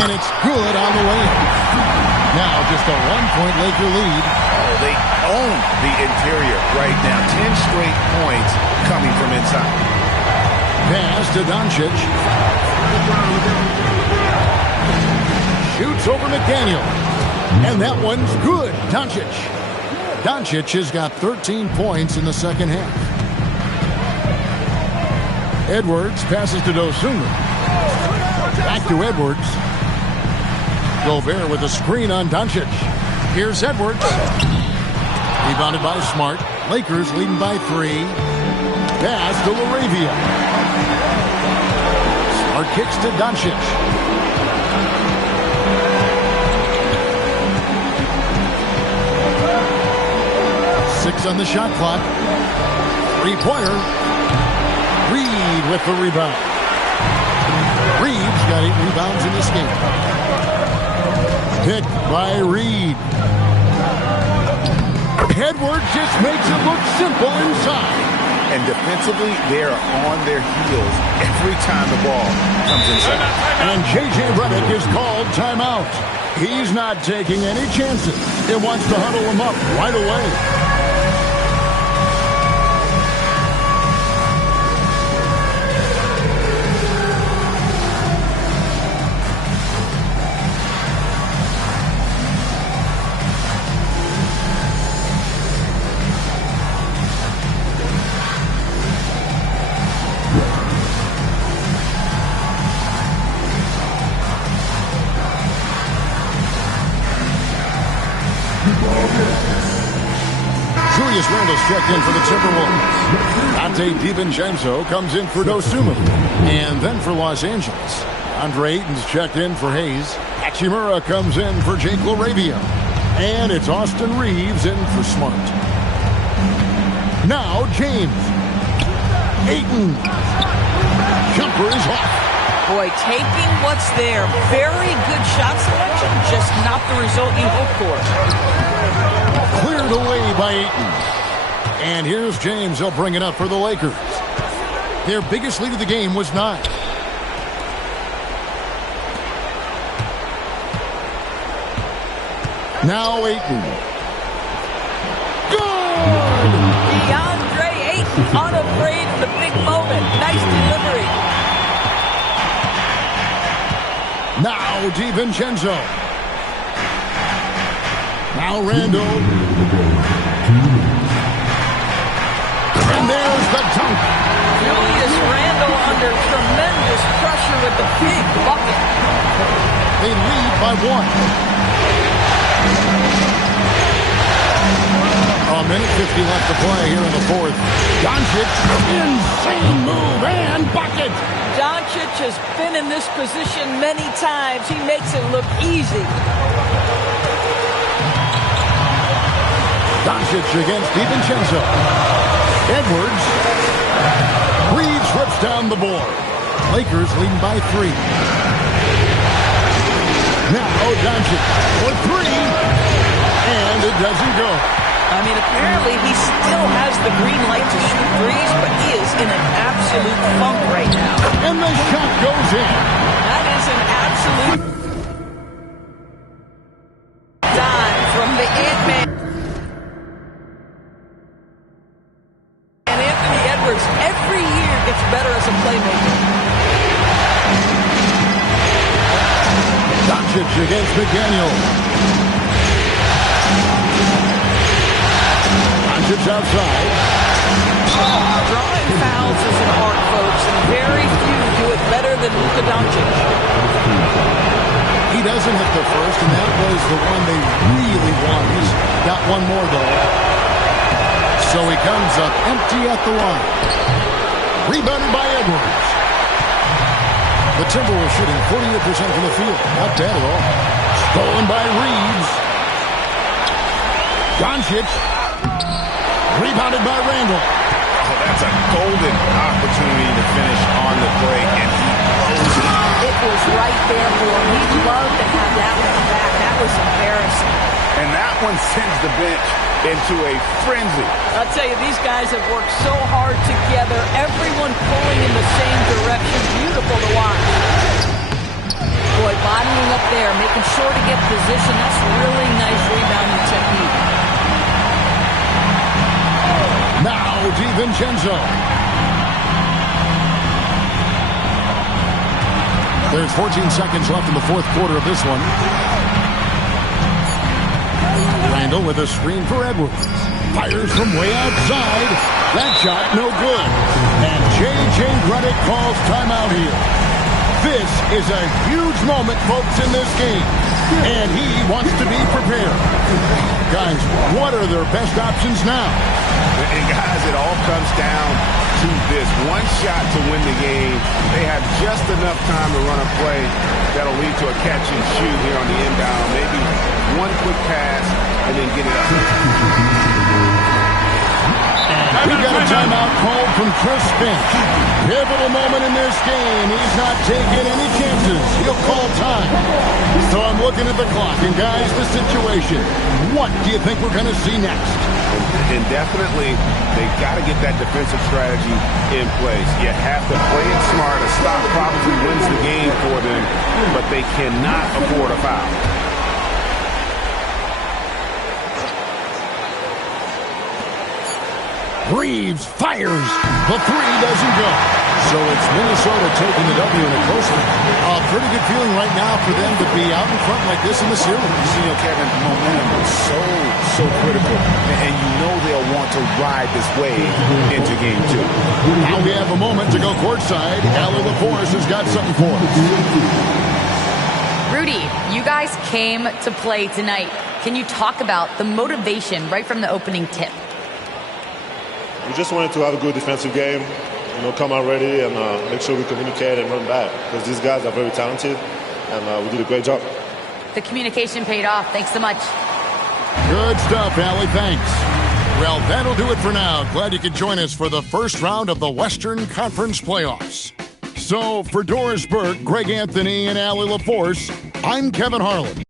And it's good on the way. Now just a 1-point Laker lead. Oh, they own the interior right now. 10 straight points coming from inside. Pass to Doncic. Shoots over McDaniel. And that one's good. Doncic. Doncic has got 13 points in the second half. Edwards passes to Dosunmu. Back to Edwards. Gobert with a screen on Doncic. Here's Edwards. Rebounded by Smart. Lakers leading by 3. Pass to LaRavia. Smart kicks to Doncic. Six on the shot clock. Three-pointer. Reed with the rebound. Reed's got 8 rebounds in this game. Picked by Reed. Edwards just makes it look simple inside. And defensively, they are on their heels every time the ball comes inside. And J.J. Redick is called timeout. He's not taking any chances. It wants to huddle him up right away. Julius Randle's checked in for the Timberwolves. Dante DiVincenzo comes in for Dosunmu. And then for Los Angeles, Andre Ayton's checked in for Hayes. Hachimura comes in for Jake LaRavia. And it's Austin Reeves in for Smart. Now James. Ayton. Jumper is off. Boy, taking what's there. Very good shot selection, just not the result you hope for. Cleared away by Ayton. And here's James. He'll bring it up for the Lakers. Their biggest lead of the game was 9. Now Ayton. Good! DeAndre Ayton, unafraid of the big moment. Nice delivery. Now DiVincenzo. Now Randle. And there's the dunk. Julius Randle under tremendous pressure with the big bucket. They lead by 1. A minute 50 left to play here in the fourth. Doncic, insane move and bucket. Doncic has been in this position many times. He makes it look easy. Doncic against DiVincenzo. Edwards. Reeves rips down the board. Lakers leading by 3. Now Doncic for 3. And it doesn't go. I mean, apparently he still has the green light to shoot threes, but he is in an absolute funk right now. And the shot goes in. That is an absolute dime from the Ant-Man. And Anthony Edwards every year gets better as a playmaker. Doncic against McDaniel. Doncic outside. Drawing fouls is an art, folks, and very few do it better than Luka Doncic. He doesn't hit the first, and that was the one they really won. He's got one more, though. So he comes up empty at the line. Rebounded by Edwards. The Timberwolves shooting 48% from the field. Not bad at all. Stolen by Reeves. Doncic. Rebounded by Randle. Oh, that's a golden opportunity to finish on the break, and he blows it. It was right there for him. He'd love to have that one back. That was embarrassing. And that one sends the bench into a frenzy. I'll tell you, these guys have worked so hard together. Everyone pulling in the same direction. Beautiful to watch. Boy, bottoming up there, making sure to get position. That's really nice rebounding technique. Now DiVincenzo. There's 14 seconds left in the fourth quarter of this one. Randall with a screen for Edwards. Fires from way outside. That shot no good. And J.J. Redick calls timeout here. This is a huge moment, folks, in this game. And he wants to be prepared. Guys, what are their best options now? And guys, it all comes down to this. One shot to win the game. They have just enough time to run a play that'll lead to a catch and shoot here on the inbound. Maybe one quick pass and then get it up. We got a timeout called from Chris Finch. Pivotal moment in this game. He's not taking any chances. He'll call time. So I'm looking at the clock. And guys, the situation. What do you think we're going to see next? And definitely, they've got to get that defensive strategy in place. You have to play it smart. A stop probably wins the game for them, but they cannot afford a foul. Reeves fires. The three doesn't go. So it's Minnesota taking the W in a close one. A pretty good feeling right now for them to be out in front like this in the series. You know, Kevin, momentum is so critical. And you know they'll want to ride this wave into game 2. Now we have a moment to go courtside. Allie LaForce has got something for us. Rudy, you guys came to play tonight. Can you talk about the motivation right from the opening tip? We just wanted to have a good defensive game, come out ready and make sure we communicate and run back because these guys are very talented and we did a great job. The communication paid off. Thanks so much. Good stuff, Allie. Thanks. Well, that'll do it for now. Glad you could join us for the first round of the Western Conference playoffs. So for Doris Burke, Greg Anthony, and Allie LaForce, I'm Kevin Harlan.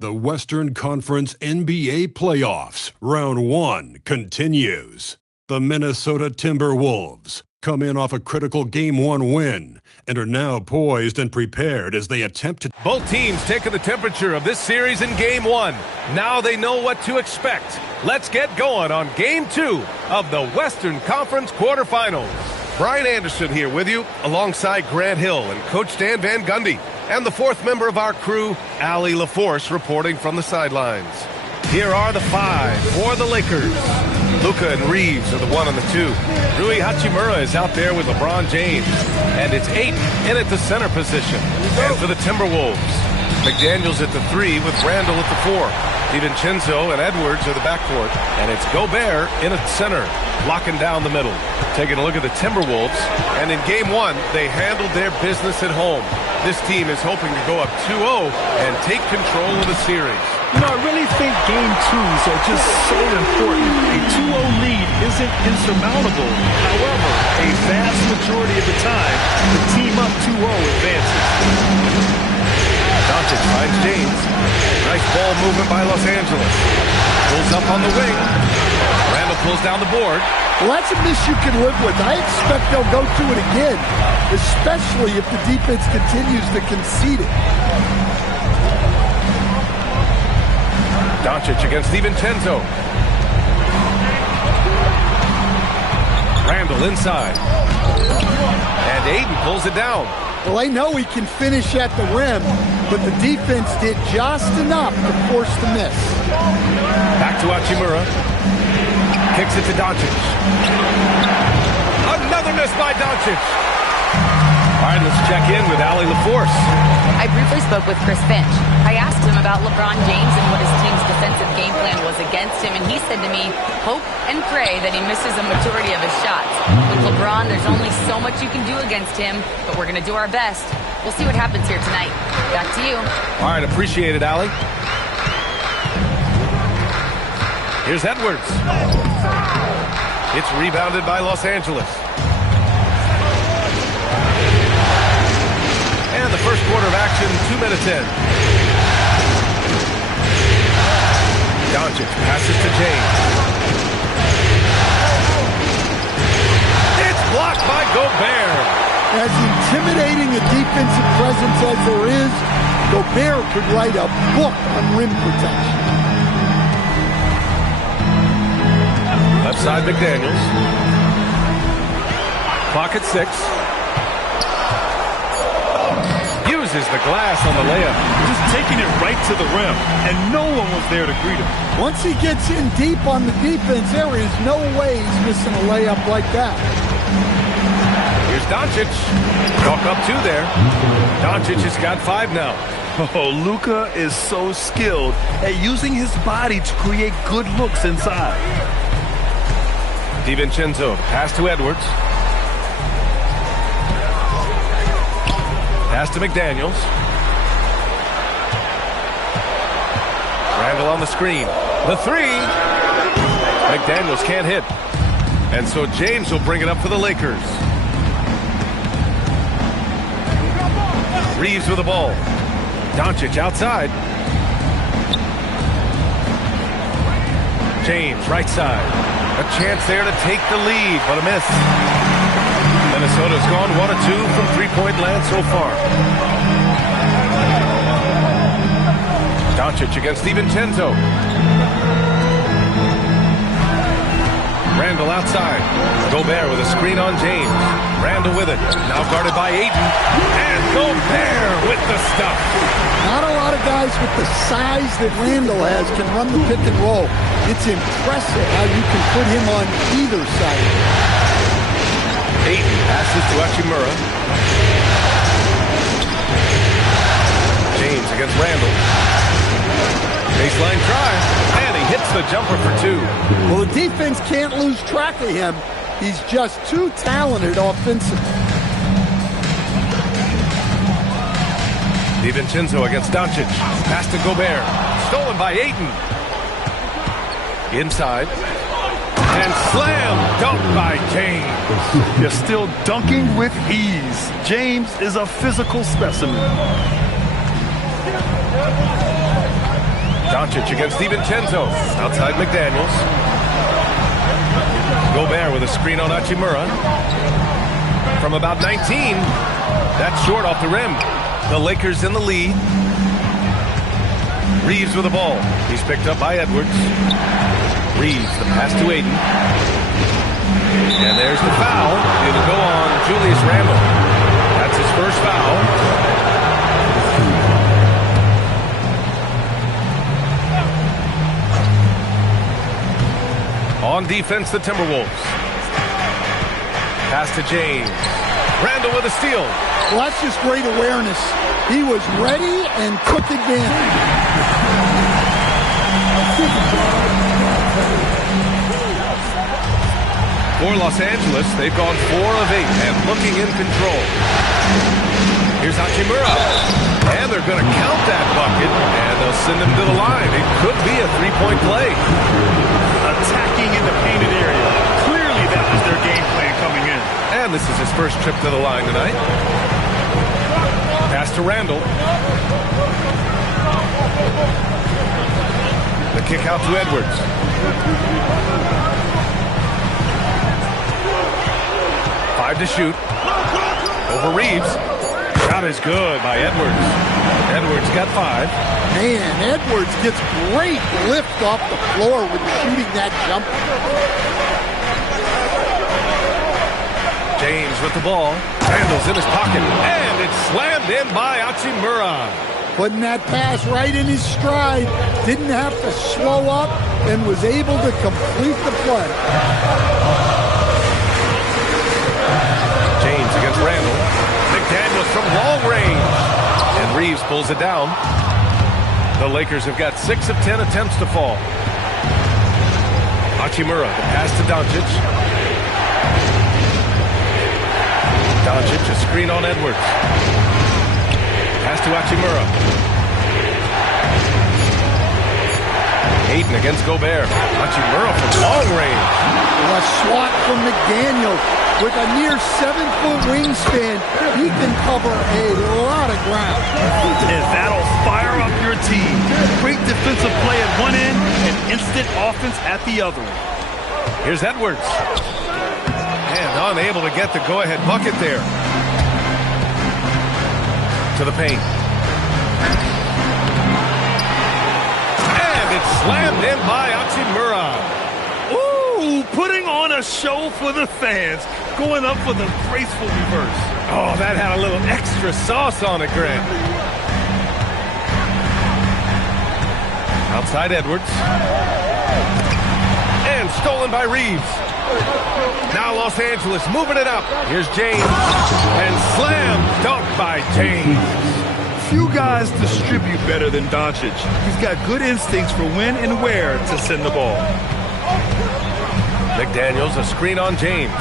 The Western Conference NBA Playoffs, Round 1 continues. The Minnesota Timberwolves come in off a critical Game 1 win and are now poised and prepared as they attempt to... Both teams taking the temperature of this series in Game 1. Now they know what to expect. Let's get going on Game 2 of the Western Conference quarterfinals. Brian Anderson here with you alongside Grant Hill and Coach Dan Van Gundy. And the fourth member of our crew, Allie LaForce, reporting from the sidelines. Here are the 5 for the Lakers. Luka and Reeves are the 1 and the 2. Rui Hachimura is out there with LeBron James. And it's Ayton in at the center position. And for the Timberwolves, McDaniels at the 3 with Randall at the 4. DiVincenzo and Edwards are the backcourt. And it's Gobert in at center, locking down the middle. Taking a look at the Timberwolves. And in Game 1, they handled their business at home. This team is hoping to go up 2-0 and take control of the series. You know, I really think Game 2s are just so important. A 2-0 lead isn't insurmountable. However, a vast majority of the time, the team up 2-0 advances. Doncic finds James. Nice ball movement by Los Angeles. Pulls up on the wing. Randall pulls down the board. Well, that's a miss you can live with. I expect they'll go to it again, especially if the defense continues to concede it. Doncic against DiVincenzo. Randall inside. And Ayton pulls it down. Well, they know he can finish at the rim, but the defense did just enough to force the miss. Back to Hachimura. Kicks it to Doncic. Another miss by Doncic. All right, let's check in with Allie LaForce. I briefly spoke with Chris Finch. I asked him about LeBron James and what his team's defensive game plan was against him, and he said to me, hope and pray that he misses a majority of his shots. With LeBron, there's only so much you can do against him, but we're going to do our best. We'll see what happens here tonight. Back to you. All right, appreciate it, Allie. Here's Edwards. It's rebounded by Los Angeles. And the first quarter of action, 2 minutes in. Doncic passes to James. It's blocked by Gobert. As intimidating a defensive presence as there is, Gobert could write a book on rim protection. Left side, McDaniels. Clock at 6. Uses the glass on the layup. Just taking it right to the rim, and no one was there to greet him. Once he gets in deep on the defense, there is no way he's missing a layup like that. Here's Doncic. Chalk up 2 there. Doncic has got 5 now. Oh, Luka is so skilled at using his body to create good looks inside. DiVincenzo, pass to Edwards. Pass to McDaniels. Randall on the screen. The 3. McDaniels can't hit. And so James will bring it up for the Lakers. Reeves with the ball. Doncic outside. James, right side. A chance there to take the lead, but a miss. Minnesota's gone 1 of 2 from three-point land so far. Doncic against DiVincenzo. Randall outside. Gobert with a screen on James. Randall with it. Now guarded by Ayton. And Gobert with the stuff. Not a lot of guys with the size that Randall has can run the pick and roll. It's impressive how you can put him on either side. Ayton passes to Hachimura. James against Randall. Baseline try. And he hits the jumper for 2. Well, the defense can't lose track of him. He's just too talented offensively. DiVincenzo against Doncic. Pass to Gobert. Stolen by Ayton. Inside. And slam dunk by James. You're still dunking with ease. James is a physical specimen. Doncic against DiVincenzo. Outside McDaniels. Gobert with a screen on Hachimura. From about 19. That's short off the rim. The Lakers in the lead. Reeves with the ball. He's picked up by Edwards. Reeves, the pass to Ayton. And there's the foul. It'll go on Julius Randle. That's his first foul. On defense, the Timberwolves. Pass to James. Randall with a steal. Well, that's just great awareness. He was ready and took advantage. For Los Angeles, they've gone 4 of 8 and looking in control. Here's Hachimura. And they're going to count that bucket, and they'll send him to the line. It could be a 3-point play. Attacking in the painted area. Clearly that was their game plan coming in. And this is his first trip to the line tonight. Pass to Randall. The kick out to Edwards. To shoot. Over Reeves. Shot is good by Edwards. Edwards got 5. Man, Edwards gets great lift off the floor with shooting that jumper. James with the ball. Randall's in his pocket. And it's slammed in by Hachimura. Putting that pass right in his stride. Didn't have to slow up and was able to complete the play. James against Randall. McDaniels from long range. And Reeves pulls it down. The Lakers have got 6 of 10 attempts to fall. Hachimura, the pass to Doncic. Doncic, a screen on Edwards. Pass to Hachimura. Ayton against Gobert. Hachimura from long range. A swat from McDaniels. With a near 7-foot wingspan, he can cover a lot of ground. And that'll fire up your team. Great defensive play at one end and instant offense at the other. Here's Edwards. And unable to get the go-ahead bucket there. To the paint. And it's slammed in by Hachimura. Putting on a show for the fans, going up for the graceful reverse. Oh, that had a little extra sauce on it, Grant. Outside Edwards. And stolen by Reeves. Now Los Angeles moving it up. Here's James. And slam dunk by James. Few guys distribute better than Doncic. He's got good instincts for when and where to send the ball. McDaniels, a screen on James.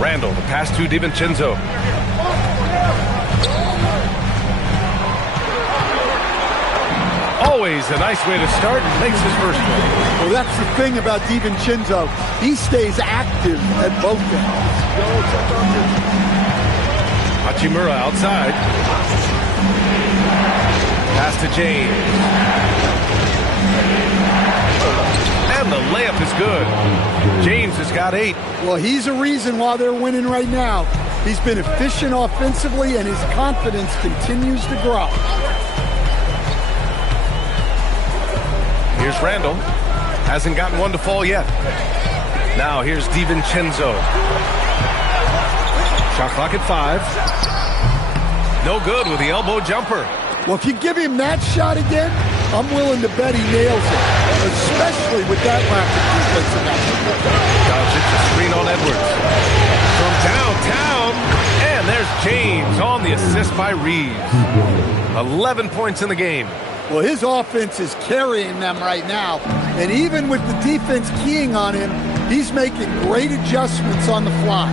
Randall, the pass to DiVincenzo. Always a nice way to start. Makes his first one. Well, that's the thing about DiVincenzo. He stays active at both ends. Hachimura outside. Pass to James. And the layup is good. James has got 8. Well, he's a reason why they're winning right now. He's been efficient offensively, and his confidence continues to grow. Here's Randall. Hasn't gotten one to fall yet. Now here's DiVincenzo. Shot clock at 5. No good with the elbow jumper. Well, if you give him that shot again, I'm willing to bet he nails it, especially with that lack of defensive effort. Doncic, a screen on Edwards. From downtown, and there's James on the assist by Reeves. 11 points in the game. Well, his offense is carrying them right now, and even with the defense keying on him, he's making great adjustments on the fly.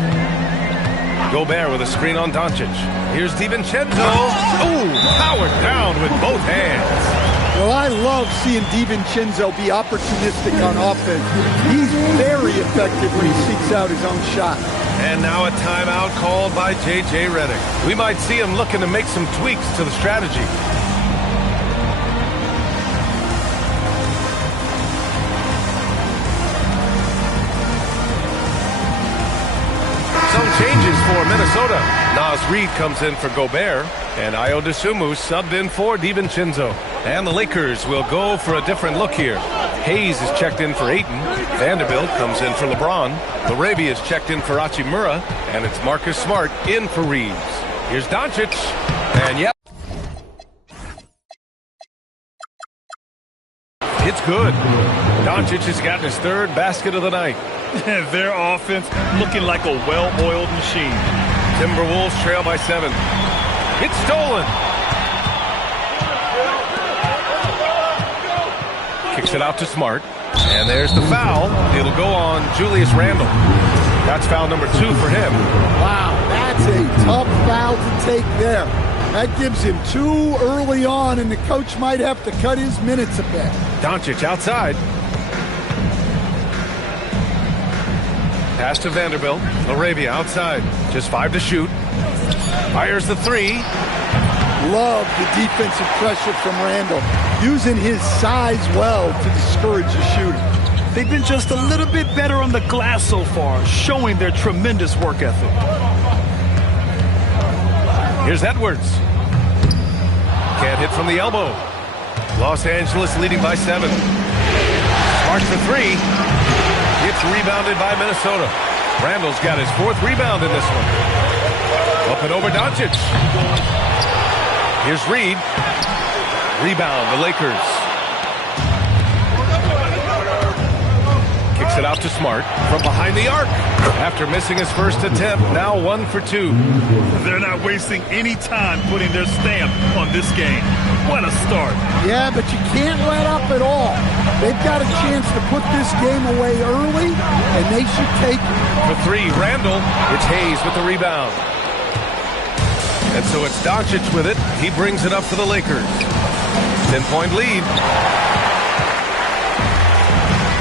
Gobert with a screen on Doncic. Here's DiVincenzo. Ooh, powered down with both hands. Well, I love seeing DiVincenzo be opportunistic on offense. He's very effective when he seeks out his own shot. And now a timeout called by J.J. Redick. We might see him looking to make some tweaks to the strategy. Some changes for Minnesota. Naz Reid comes in for Gobert, and Ayo Dosunmu subbed in for DiVincenzo. And the Lakers will go for a different look here. Hayes is checked in for Ayton. Vanderbilt comes in for LeBron. Larabia is checked in for Hachimura, and it's Marcus Smart in for Reeves. Here's Doncic, and yep. It's good. Doncic has gotten his third basket of the night. Their offense looking like a well-oiled machine. Timberwolves trail by 7. It's stolen. Kicks it out to Smart. And there's the foul. It'll go on Julius Randle. That's foul number 2 for him. Wow, that's a tough foul to take there. That gives him 2 early on, and the coach might have to cut his minutes a bit. Doncic outside. Pass to Vanderbilt. Arabia outside. Just 5 to shoot. Fires the 3. Love the defensive pressure from Randle, using his size well to discourage the shooter. They've been just a little bit better on the glass so far, showing their tremendous work ethic. Here's Edwards. Can't hit from the elbow. Los Angeles leading by 7. Smart for 3. It's rebounded by Minnesota. Randall's got his 4th rebound in this one. Up and over Doncic. Here's Reed. Rebound, the Lakers. Kicks it out to Smart from behind the arc. After missing his first attempt, now 1 for 2. They're not wasting any time putting their stamp on this game. What a start. Yeah, but you can't let up at all. They've got a chance to put this game away early, and they should take it. For 3, Randall. It's Hayes with the rebound. And so it's Doncic with it. He brings it up for the Lakers. 10-point lead.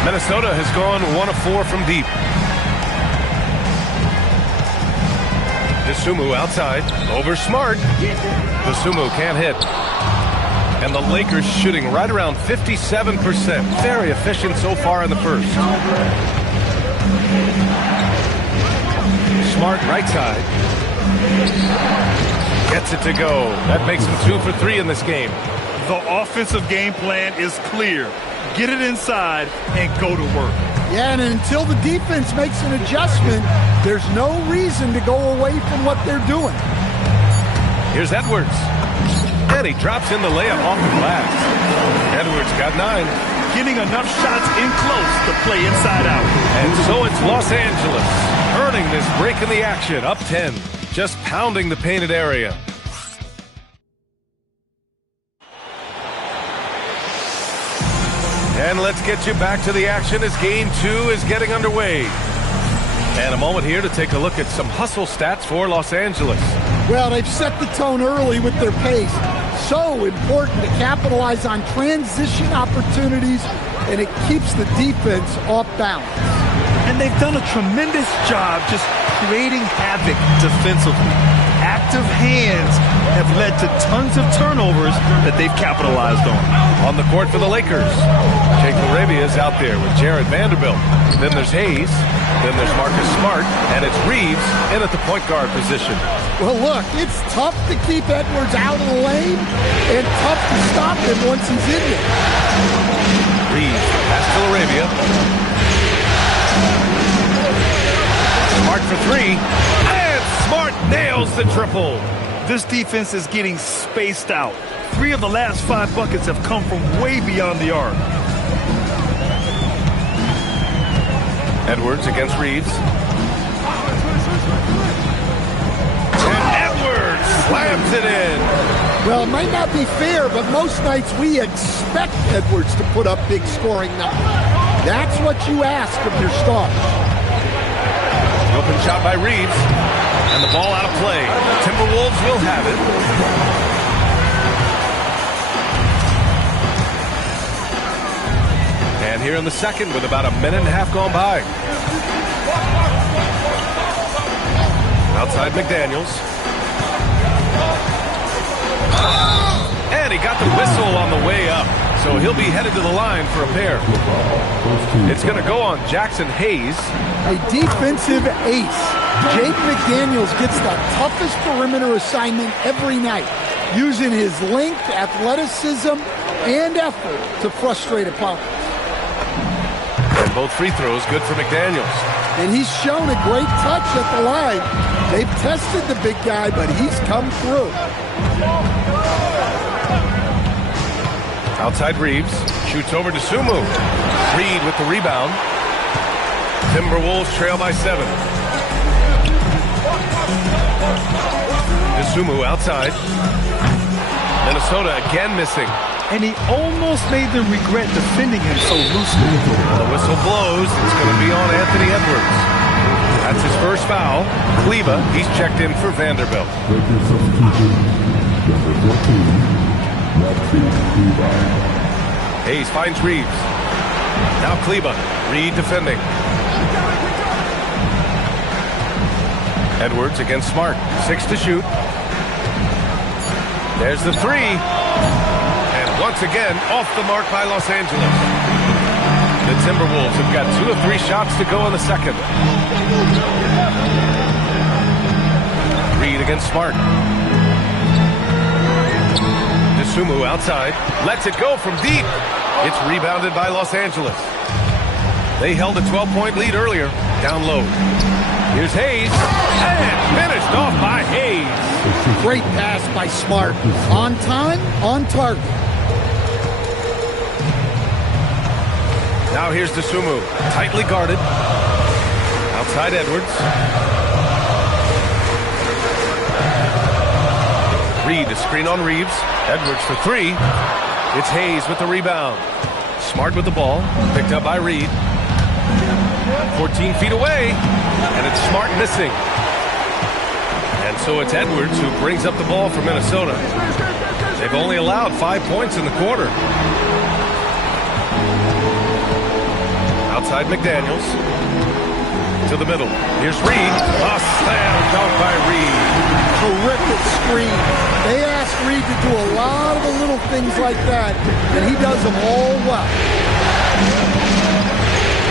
Minnesota has gone 1 of 4 from deep. Dosunmu outside. Over Smart. Dosunmu can't hit. And the Lakers shooting right around 57%. Very efficient so far in the first. Smart right side. Gets it to go. That makes him 2 for 3 in this game. The offensive game plan is clear. Get it inside and go to work. Yeah, and until the defense makes an adjustment, there's no reason to go away from what they're doing. Here's Edwards. And he drops in the layup off the glass. Edwards got 9. Getting enough shots in close to play inside out. And so it's Los Angeles earning this break in the action, up 10. Just pounding the painted area. And let's get you back to the action as game 2 is getting underway. And a moment here to take a look at some hustle stats for Los Angeles. Well, they've set the tone early with their pace. So important to capitalize on transition opportunities, and it keeps the defense off balance. And they've done a tremendous job just creating havoc defensively. Active hands have led to tons of turnovers that they've capitalized on. On the court for the Lakers, Jake Arabia is out there with Jared Vanderbilt. Then there's Hayes. Then there's Marcus Smart. And it's Reeves in at the point guard position. Well, look, it's tough to keep Edwards out of the lane and tough to stop him once he's in there. Reeves, pass to Arabia. Smart for 3. And Smart nails the triple. This defense is getting spaced out. 3 of the last 5 buckets have come from way beyond the arc. Edwards against Reeves. And Edwards slams it in. Well, it might not be fair, but most nights we expect Edwards to put up big scoring numbers. That's what you ask of your stars. Open shot by Reeves. And the ball out of play. Timberwolves will have it. And here in the second with about a minute and a half gone by. Outside McDaniels. And he got the whistle on the way up. So he'll be headed to the line for a pair. It's going to go on Jackson Hayes. A defensive ace. Jake McDaniels gets the toughest perimeter assignment every night, using his length, athleticism, and effort to frustrate opponents. And both free throws good for McDaniels. And he's shown a great touch at the line. They've tested the big guy, but he's come through. Outside Reeves. Shoots over to Sumu. Reed with the rebound. Timberwolves trail by 7. Sumu outside. Minnesota again missing. And he almost made them regret defending him so loosely. The whistle blows. It's going to be on Anthony Edwards. That's his first foul. Kleba, he's checked in for Vanderbilt. Hayes finds Reeves. Now Kleba. Reed defending. Edwards against Smart. 6 to shoot. There's the 3. And once again, off the mark by Los Angeles. The Timberwolves have got 2 of 3 shots to go in the second. Reed against Smart. Sumu outside. Lets it go from deep. It's rebounded by Los Angeles. They held a 12-point lead earlier. Down low. Here's Hayes. And finished off by Hayes. Great pass by Smart. On time, on target. Now here's Sumu. Tightly guarded. Outside Edwards. Reed, a screen on Reeves. Edwards for 3. It's Hayes with the rebound. Smart with the ball. Picked up by Reed. 14 feet away. And it's Smart missing. And so it's Edwards who brings up the ball for Minnesota. They've only allowed 5 points in the quarter. Outside McDaniels. To the middle. Here's Reed. A slam dunk by Reed. Terrific screen. They ask Reed to do a lot of the little things like that, and he does them all well.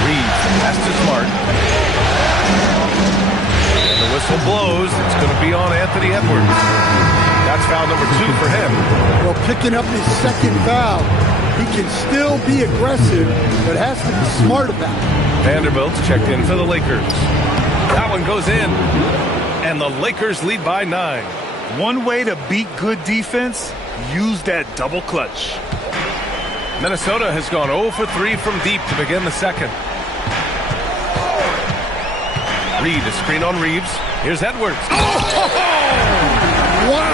Reed, pass to Smart. And the whistle blows. It's going to be on Anthony Edwards. That's foul number 2 for him. Well, picking up his second foul. He can still be aggressive, but has to be smart about it. Vanderbilt's checked in for the Lakers. That one goes in. And the Lakers lead by 9. One way to beat good defense, use that double clutch. Minnesota has gone 0 for 3 from deep to begin the second. Reed, a screen on Reeves. Here's Edwards. Wow.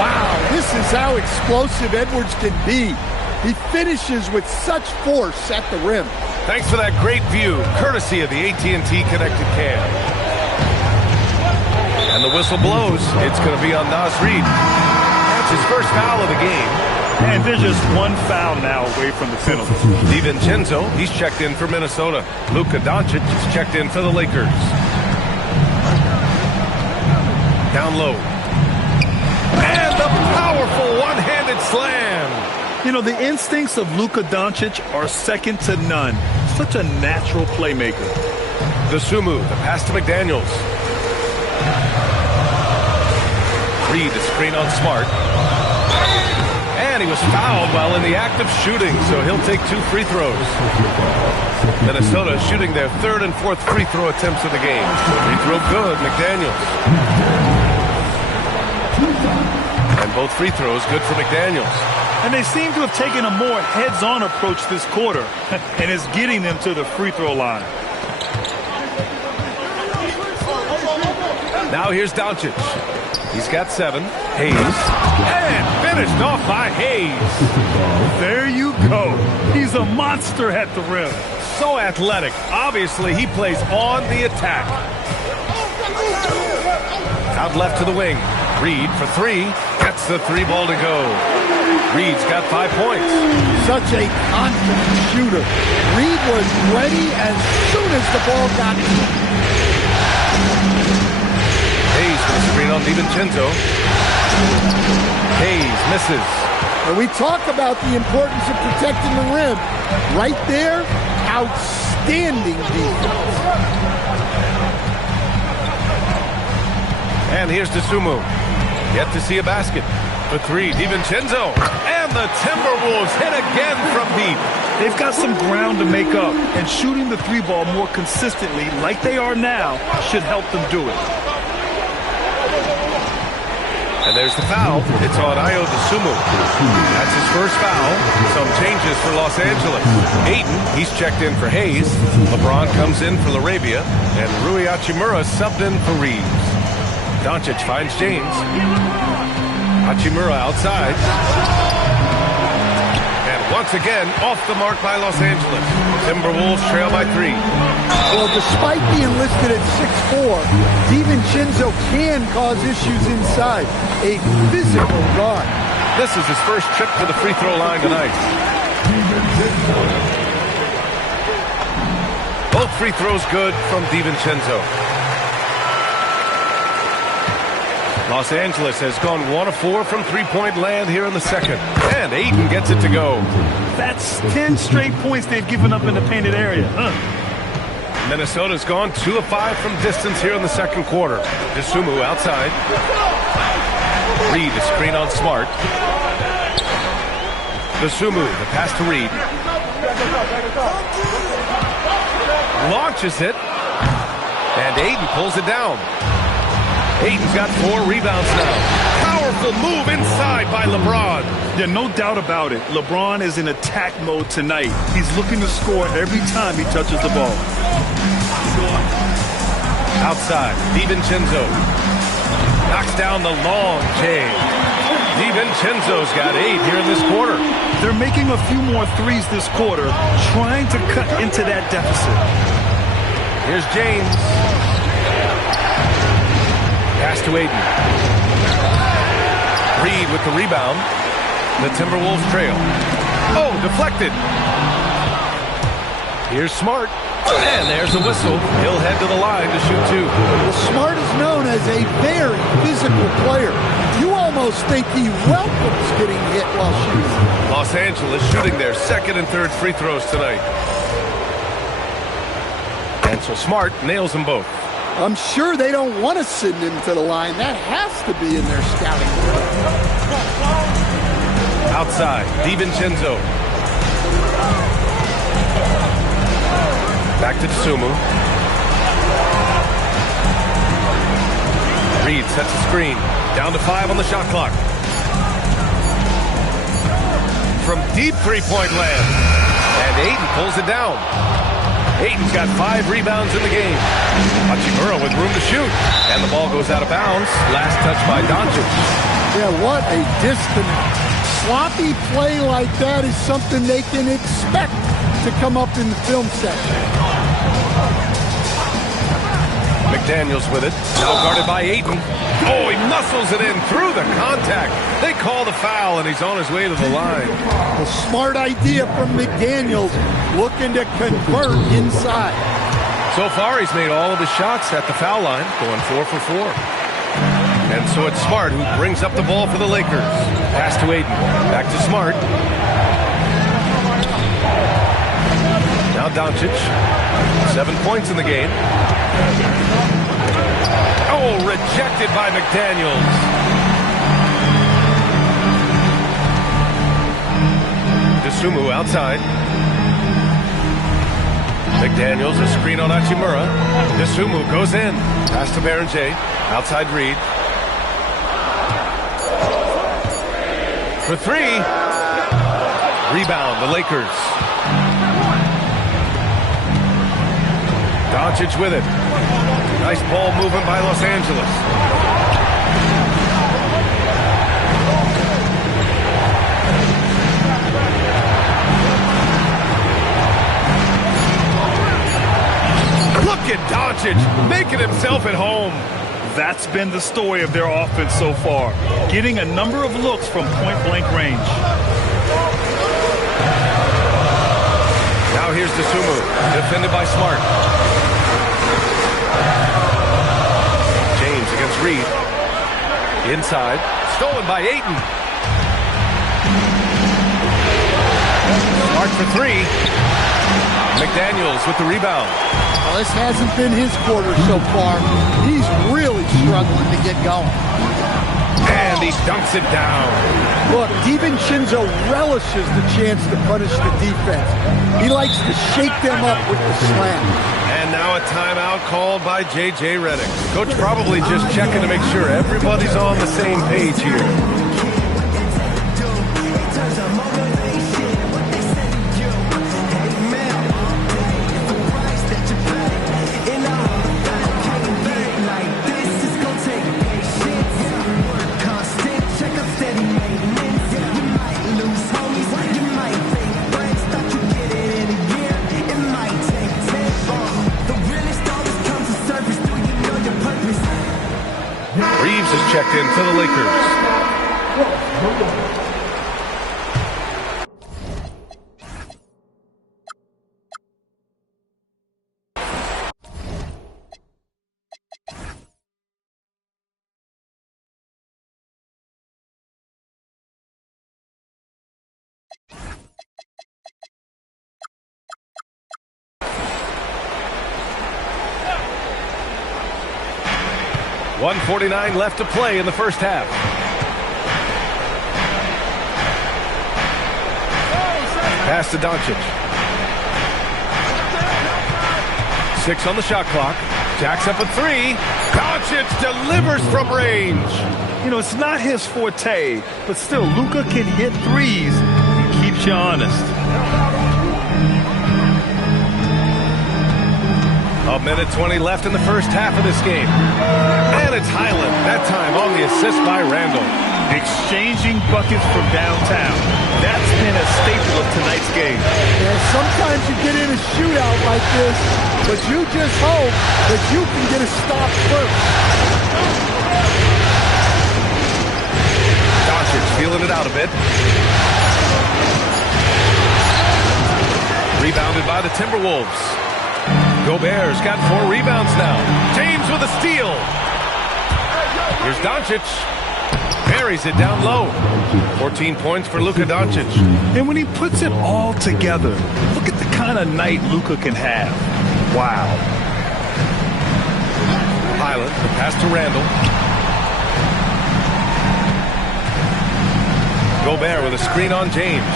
Wow, this is how explosive Edwards can be. He finishes with such force at the rim. Thanks for that great view, courtesy of the AT&T Connected Cam. And the whistle blows. It's going to be on Naz Reid. That's his first foul of the game. And there's just one foul now away from the penalty. DiVincenzo, he's checked in for Minnesota. Luka Doncic is checked in for the Lakers. Down low. And the powerful one-handed slam. You know, the instincts of Luka Doncic are second to none. Such a natural playmaker. Sumu, the pass to McDaniels. Reed, the screen on Smart. And he was fouled while in the act of shooting, so he'll take 2 free throws. Minnesota shooting their 3rd and 4th free throw attempts of the game. Free throw good, McDaniels. And both free throws good for McDaniels. And they seem to have taken a more heads-on approach this quarter, and it's getting them to the free throw line. Now here's Doncic. He's got 7. Hayes. And finished off by Hayes. There you go. He's a monster at the rim. So athletic. Obviously, he plays on the attack. Out left to the wing. Reed for 3. Gets the 3 ball to go. Reed's got 5 points. Such a confident shooter. Reed was ready as soon as the ball got to him. Hayes with a screen on DiVincenzo. Hayes misses. And we talk about the importance of protecting the rim. Right there, outstanding defense. And here's Sumu. Yet to see a basket. For 3, DiVincenzo. And the Timberwolves hit again from deep. They've got some ground to make up, and shooting the 3 ball more consistently, like they are now, should help them do it. And there's the foul. It's on Ayo Dosunmu. That's his first foul. Some changes for Los Angeles. Ayton, he's checked in for Hayes. LeBron comes in for LaRavia. And Rui Hachimura subbed in for Reeves. Doncic finds James. Hachimura outside. And once again, off the mark by Los Angeles. Timberwolves trail by 3. Well, despite being listed at 6'4", DiVincenzo can cause issues inside. A physical guard. This is his first trip to the free throw line tonight. Both free throws good from DiVincenzo. Los Angeles has gone 1 of 4 from three-point land here in the second. And Ayton gets it to go. That's 10 straight points they've given up in the painted area. Minnesota's gone 2 of 5 from distance here in the second quarter. Dosunmu outside. Reed, a screen on Smart. Dosunmu, the pass to Reed. Launches it. And Ayton pulls it down. Ayton's got 4 rebounds now. Powerful move inside by LeBron. Yeah, no doubt about it. LeBron is in attack mode tonight. He's looking to score every time he touches the ball. Outside, DiVincenzo knocks down the long J. DiVincenzo's got 8 here in this quarter. They're making a few more threes this quarter, trying to cut into that deficit. Here's James. Pass to Ayton. Reed with the rebound. The Timberwolves trail. Oh, deflected. Here's Smart. And there's a whistle. He'll head to the line to shoot 2. Well, Smart is known as a very physical player. You almost think he welcomes getting hit while shooting. Los Angeles shooting their second and third free throws tonight. And so Smart nails them both. I'm sure they don't want to send him to the line. That has to be in their scouting report. Outside, DiVincenzo. Back to Dosunmu. Reed sets a screen. Down to 5 on the shot clock. From deep three-point land. And Ayton pulls it down. Ayton's got 5 rebounds in the game. Hachimura with room to shoot. And the ball goes out of bounds. Last touch by Doncic. Yeah, what a disconnect. Sloppy play like that is something they can expect to come up in the film section. McDaniels with it. Now guarded by Ayton. Oh, he muscles it in through the contact. They call the foul, and he's on his way to the line. A smart idea from McDaniels, looking to convert inside. So far, he's made all of his shots at the foul line, going 4 for 4. And so it's Smart who brings up the ball for the Lakers. Pass to Ayton. Back to Smart. Now Doncic. 7 points in the game. Oh, rejected by McDaniels. Dosunmu outside. McDaniels, a screen on Hachimura. Dosunmu goes in. Pass to Berenger. Outside Reed. For 3. Rebound, the Lakers. Doncic with it. Nice ball movement by Los Angeles. Look at Doncic making himself at home. That's been the story of their offense so far, getting a number of looks from point-blank range. Now here's Dosunmu, defended by Smart. James against Reed. Inside, stolen by Ayton. Smart for 3. McDaniels with the rebound. Well, this hasn't been his quarter so far. He's really struggling to get going. And he dunks it down. Look, DiVincenzo relishes the chance to punish the defense. He likes to shake them up with the slam. And And now a timeout called by J.J. Redick. Coach probably just checking to make sure everybody's on the same page here. Reeves is checked in for the Lakers. .149 left to play in the first half. Pass to Doncic. 6 on the shot clock. Jacks up a 3. Doncic delivers from range. You know, it's not his forte, but still, Luka can hit threes. He keeps you honest. A minute 20 left in the first half of this game. And it's Highland, that time on the assist by Randall. Exchanging buckets from downtown. That's been a staple of tonight's game. And sometimes you get in a shootout like this, but you just hope that you can get a stop first. Doncic feeling it out a bit. Rebounded by the Timberwolves. Gobert's got 4 rebounds now. James with a steal. Here's Doncic. Buries it down low. 14 points for Luka Doncic. And when he puts it all together, look at the kind of night Luka can have. Wow. Highland, the pass to Randall. Gobert with a screen on James.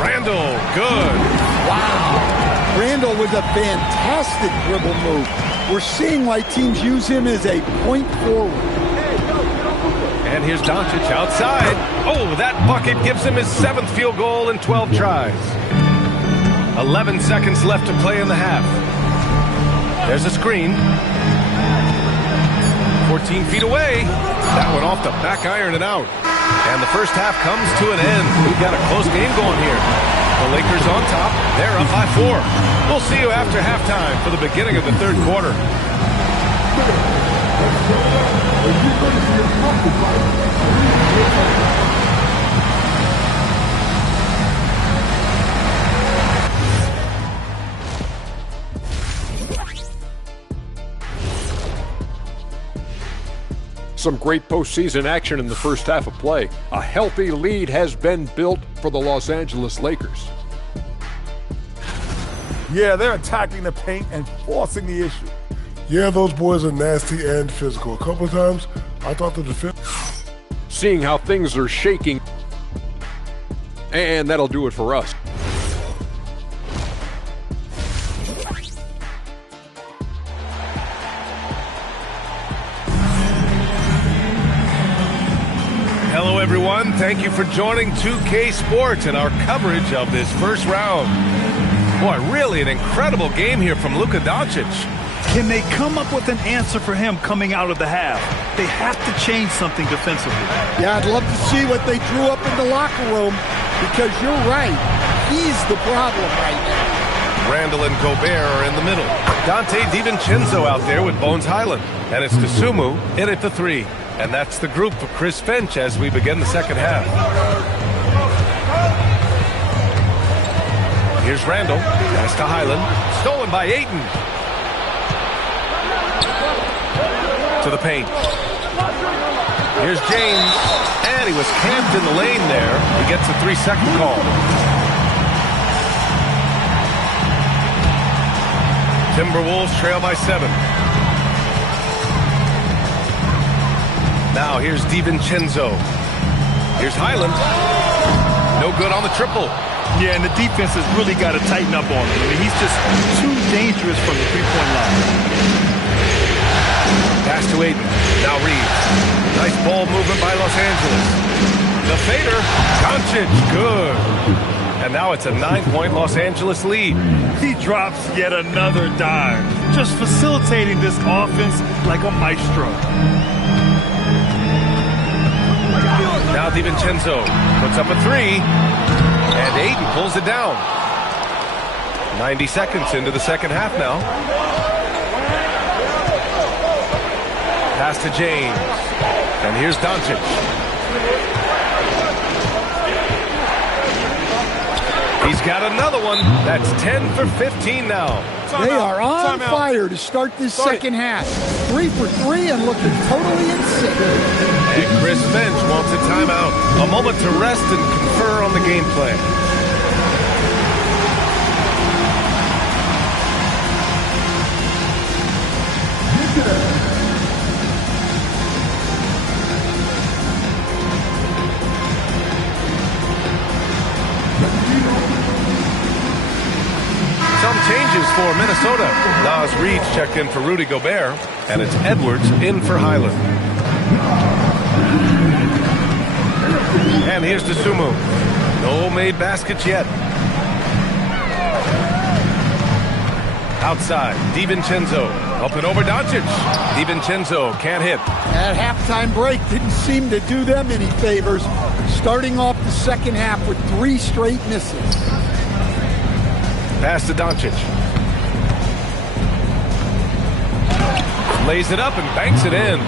Randall, good. Wow. Randall with a fantastic dribble move. We're seeing why teams use him as a point forward. And here's Doncic outside. Oh, that bucket gives him his 7th field goal in 12 tries. 11 seconds left to play in the half. There's a screen. 14 feet away. That one off the back iron and out. And the first half comes to an end. We've got a close game going here. The Lakers on top. They're up by 4. We'll see you after halftime for the beginning of the third quarter. Some great postseason action in the first half of play. A healthy lead has been built for the Los Angeles Lakers. Yeah, they're attacking the paint and forcing the issue. Yeah, those boys are nasty and physical. A couple of times, I thought the defense... Seeing how things are shaking, and that'll do it for us. Hello, everyone. Thank you for joining 2K Sports and our coverage of this first round. Boy, really an incredible game here from Luka Doncic. Can they come up with an answer for him coming out of the half? They have to change something defensively. Yeah, I'd love to see what they drew up in the locker room, because you're right. He's the problem right now. Randall and Gobert are in the middle. Dante DiVincenzo out there with Bones Highland. And it's Dosunmu in at the 3. And that's the group for Chris Finch as we begin the second half. Here's Randall. Pass to Highland. Stolen by Ayton. To the paint. Here's James. And he was camped in the lane there. He gets a 3-second call. Timberwolves trail by 7. Now here's DiVincenzo. Here's Highland. No good on the triple. Yeah, and the defense has really got to tighten up on him. I mean, he's just too dangerous from the three-point line. Pass to Aiden. Now Reeves. Nice ball movement by Los Angeles. The fader. Doncic. Good. And now it's a 9-point Los Angeles lead. He drops yet another dime. Just facilitating this offense like a maestro. Now DiVincenzo puts up a three. And Aiden pulls it down. 90 seconds into the second half now. Pass to James. And here's Doncic. He's got another one. That's 10 for 15 now. They are on fire to start this second half. 3 for 3 and looking totally in sync. And Chris Finch wants a timeout. A moment to rest and confer on the game plan. Some changes for Minnesota. Nas Reed's checked in for Rudy Gobert, and it's Edwards in for Highland. And here's Dosunmu. No made baskets yet. Outside, DiVincenzo. Up and over Doncic. DiVincenzo can't hit. That halftime break didn't seem to do them any favors. Starting off the second half with 3 straight misses. Pass to Doncic. Lays it up and banks it in.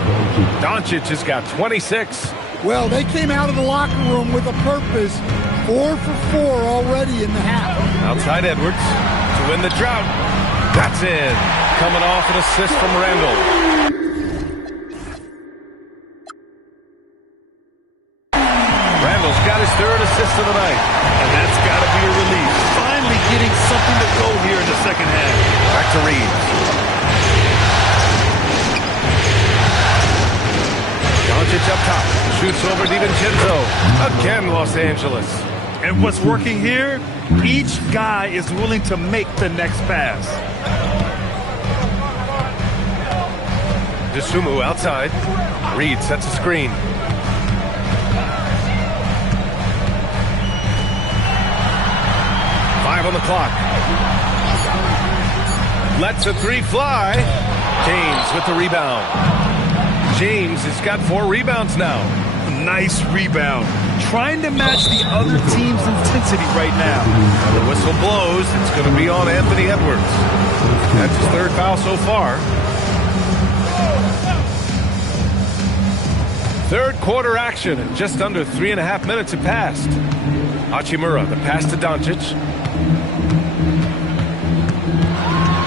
Doncic has got 26. Well, they came out of the locker room with a purpose. 4 for 4 already in the half. Outside Edwards to win the drought. That's in. Coming off an assist from Randall. Randall's got his 3rd assist of the night. And that's got to be a relief. Finally getting something to go here in the second half. Back to Reeves. Doncic up top. Shoots over DiVincenzo. Again, Los Angeles. And what's working here? Each guy is willing to make the next pass. Dosunmu outside. Reed sets a screen. On the clock. Lets a 3 fly. James with the rebound. James has got 4 rebounds now. Nice rebound. Trying to match the other team's intensity right now. The whistle blows. It's going to be on Anthony Edwards. That's his 3rd foul so far. 3rd quarter action. And just under 3.5 minutes have passed. Hachimura, the pass to Doncic.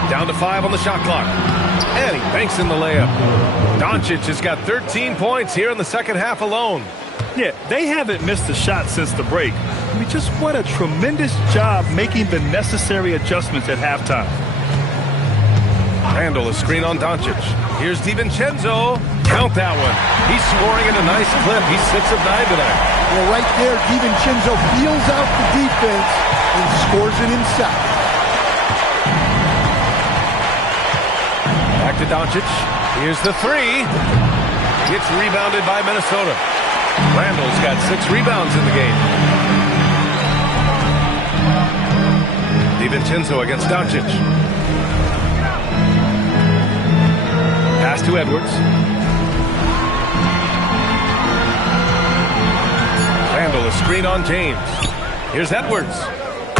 Down to 5 on the shot clock. And he banks in the layup. Doncic has got 13 points here in the second half alone. Yeah, they haven't missed a shot since the break. I mean, just what a tremendous job making the necessary adjustments at halftime. Randall, a screen on Doncic. Here's DiVincenzo. Count that one. He's scoring at a nice clip. He's 6 of 9 tonight. Well, right there, DiVincenzo feels out the defense and scores it himself. Back to Doncic. Here's the 3. It's rebounded by Minnesota. Randall's got 6 rebounds in the game. DiVincenzo against Doncic. Pass to Edwards. Randall, a screen on James. Here's Edwards.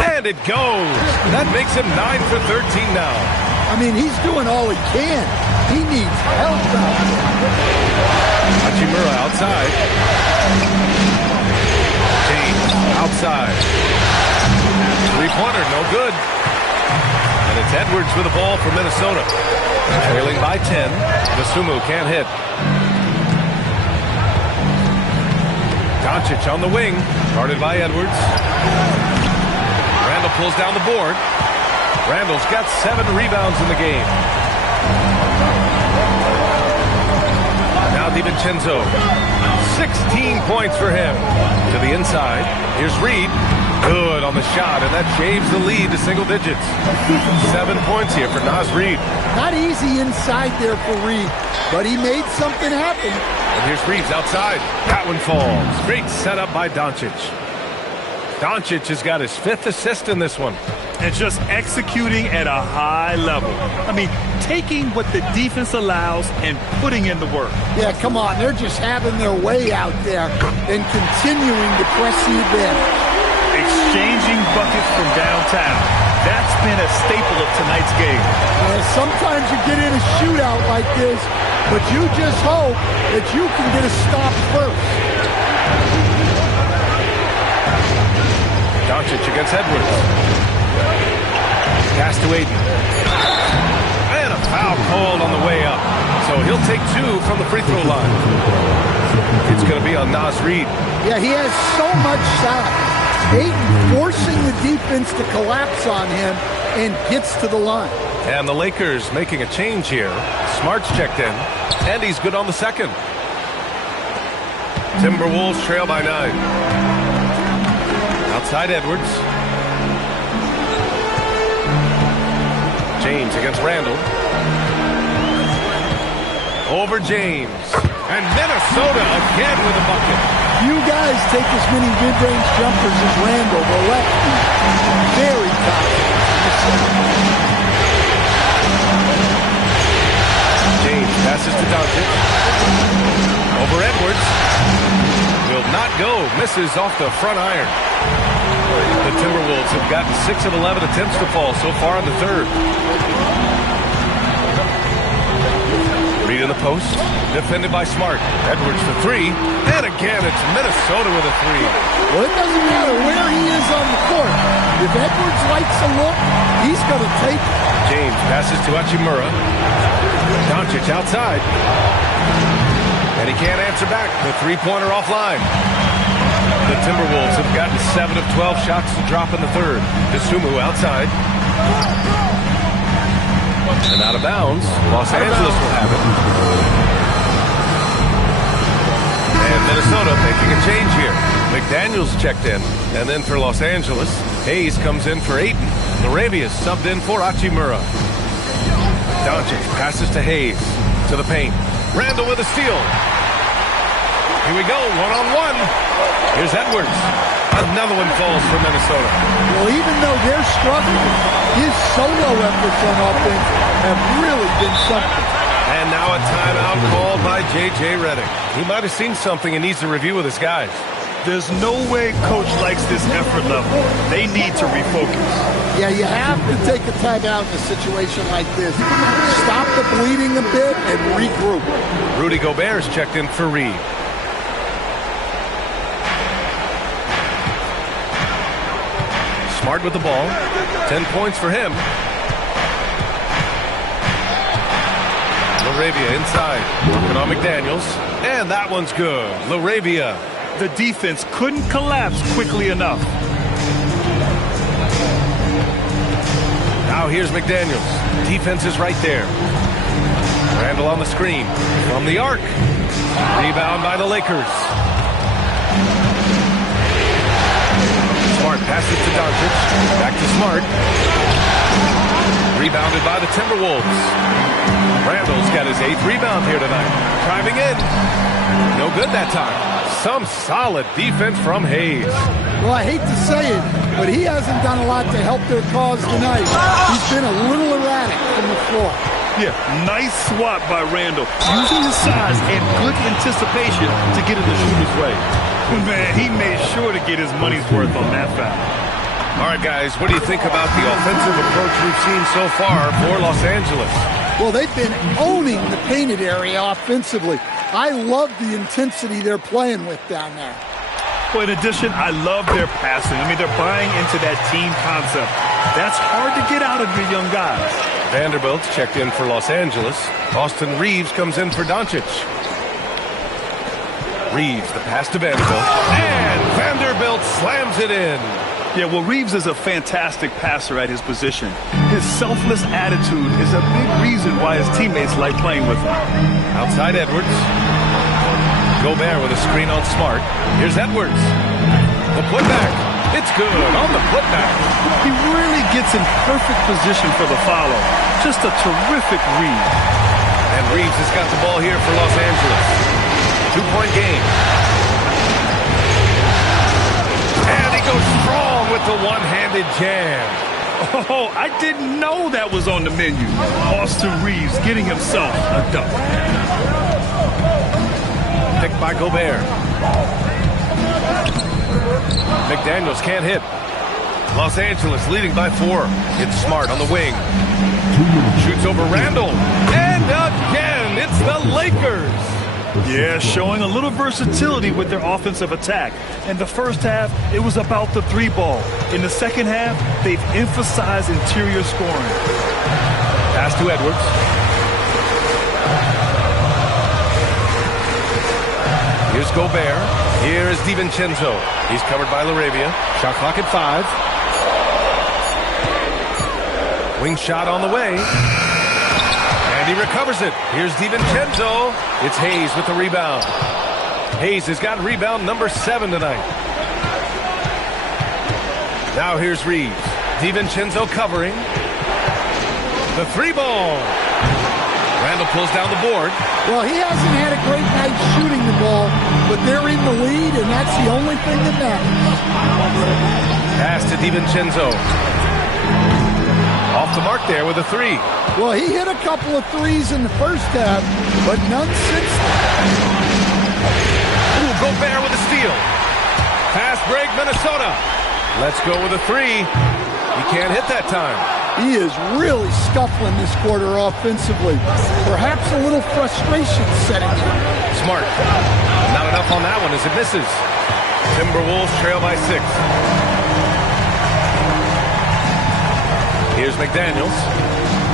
And it goes. That makes him 9 for 13 now. I mean, he's doing all he can. He needs help out there. Hachimura outside. James outside. 3-pointer, no good. And it's Edwards with the ball for Minnesota. Trailing by 10. Dosunmu can't hit. Doncic on the wing. Guarded by Edwards. Randall pulls down the board. Randall's got 7 rebounds in the game. Now DiVincenzo. 6 16 points for him. To the inside. Here's Reed. Good on the shot, and that shaves the lead to single digits. 7 points here for Naz Reid. Not easy inside there for Reed, but he made something happen. And here's Reeves outside. That one falls. Great setup by Doncic. Doncic has got his 5th assist in this one. And just executing at a high level. I mean, taking what the defense allows and putting in the work. Yeah, come on. They're just having their way out there and continuing to press the advantage. Exchanging buckets from downtown. That's been a staple of tonight's game. Sometimes you get in a shootout like this, but you just hope that you can get a stop first. Doncic against Edwards. Pass to Aiden. And a foul called on the way up. So he'll take 2 from the free throw line. It's going to be on Naz Reid. Yeah, he has so much size. Aiden forcing the defense to collapse on him and gets to the line. And the Lakers making a change here. Smart's checked in, and he's good on the second. Timberwolves trail by 9. Outside Edwards. James against Randall. Over James. And Minnesota again with a bucket. You guys take as many mid-range jumpers as Randall, the lefty. Very confident. James passes to Doncic. Over Edwards. Will not go. Misses off the front iron. The Timberwolves have gotten 6 of 11 attempts to fall so far in the third. Reed in the post. Defended by Smart. Edwards for 3. And again, it's Minnesota with a 3. Well, it doesn't matter where he is on the court. If Edwards likes a look, he's going to take it. James passes to Hachimura. Doncic outside. And he can't answer back. The three-pointer offline. The Timberwolves have gotten 7 of 12 shots to drop in the third. Dosunmu outside. And out of bounds. Los Angeles will have it. And Minnesota making a change here. McDaniels checked in. And then for Los Angeles, Hayes comes in for Ayton. Laravia subbed in for Hachimura. Doncic passes to Hayes. To the paint. Randall with a steal. Here we go, one-on-one. Here's Edwards. Another one falls for Minnesota. Well, even though they're struggling, his solo efforts on offense have really been something. And now a timeout called by J.J. Redick. He might have seen something and needs to review with his guys. There's no way coach likes this effort level. They need to refocus. Yeah, you have to take a timeout in a situation like this. Stop the bleeding a bit and regroup. Rudy Gobert's checked in for Reed. Smart with the ball. 10 points for him. Laravia inside. Working on McDaniels. And that one's good. Laravia. The defense couldn't collapse quickly enough. Now here's McDaniels. Defense is right there. Randall on the screen. From the arc. Rebound by the Lakers. Smart passes to Doncic. Back to Smart. Rebounded by the Timberwolves. Randall's got his 8th rebound here tonight. Driving in. No good that time. Some solid defense from Hayes. Well, I hate to say it, but he hasn't done a lot to help their cause tonight. He's been a little erratic from the floor. Yeah, nice swat by Randall. Using his size and good anticipation to get in the shooter's way. Man, he made sure to get his money's worth on that foul. All right, guys, what do you think about the offensive approach we've seen so far for Los Angeles? Well, they've been owning the painted area offensively. I love the intensity they're playing with down there. Well, in addition, I love their passing. I mean, they're buying into that team concept. That's hard to get out of your young guys. Vanderbilt's checked in for Los Angeles. Austin Reeves comes in for Doncic. Reeves, the pass to Vanderbilt. And Vanderbilt slams it in. Yeah, well, Reeves is a fantastic passer at his position. His selfless attitude is a big reason why his teammates like playing with him. Outside Edwards. Gobert with a screen on Smart. Here's Edwards. The putback. It's good on the putback. He really gets in perfect position for the follow. Just a terrific read. And Reeves has got the ball here for Los Angeles. 2-point game. And he goes strong with the one-handed jam. Oh, I didn't know that was on the menu. Austin Reeves getting himself a dunk. Picked by Gobert. McDaniels can't hit. Los Angeles leading by 4. It's Smart on the wing. Shoots over Randall. And again, it's the Lakers. Yeah, showing a little versatility with their offensive attack. In the first half, it was about the 3-ball. In the second half, they've emphasized interior scoring. Pass to Edwards. Here's Gobert. Here is DiVincenzo. He's covered by LaRavia. Shot clock at 5. Wing shot on the way. And he recovers it. Here's DiVincenzo. It's Hayes with the rebound. Hayes has got rebound number 7 tonight. Now here's Reeves. DiVincenzo covering. The 3-ball. Randall pulls down the board. Well, he hasn't had a great night shooting the ball, but they're in the lead, and that's the only thing that matters. Pass to DiVincenzo. Off the mark there with a 3. Well, he hit a couple of threes in the first half, but none since then. Ooh, Gobert with a steal. Fast break, Minnesota. Let's go with a 3. He can't hit that time. He is really scuffling this quarter offensively. Perhaps a little frustration setting in. Smart. Not enough on that one as it misses. Timberwolves trail by 6. Here's McDaniels.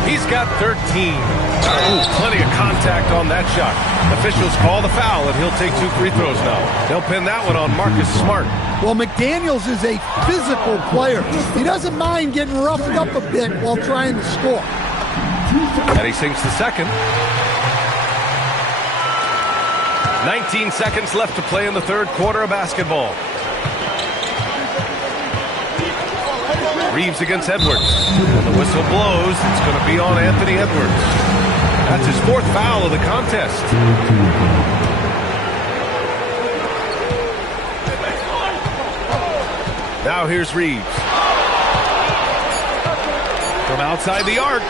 He's got 13. Ooh, plenty of contact on that shot. Officials call the foul, and he'll take 2 free throws now. They'll pin that one on Marcus Smart. Well, McDaniels is a physical player. He doesn't mind getting roughed up a bit while trying to score. And he sinks the second. 19 seconds left to play in the third quarter of basketball. Reeves against Edwards. When the whistle blows, it's going to be on Anthony Edwards. That's his 4th foul of the contest. Now here's Reeves. From outside the arc.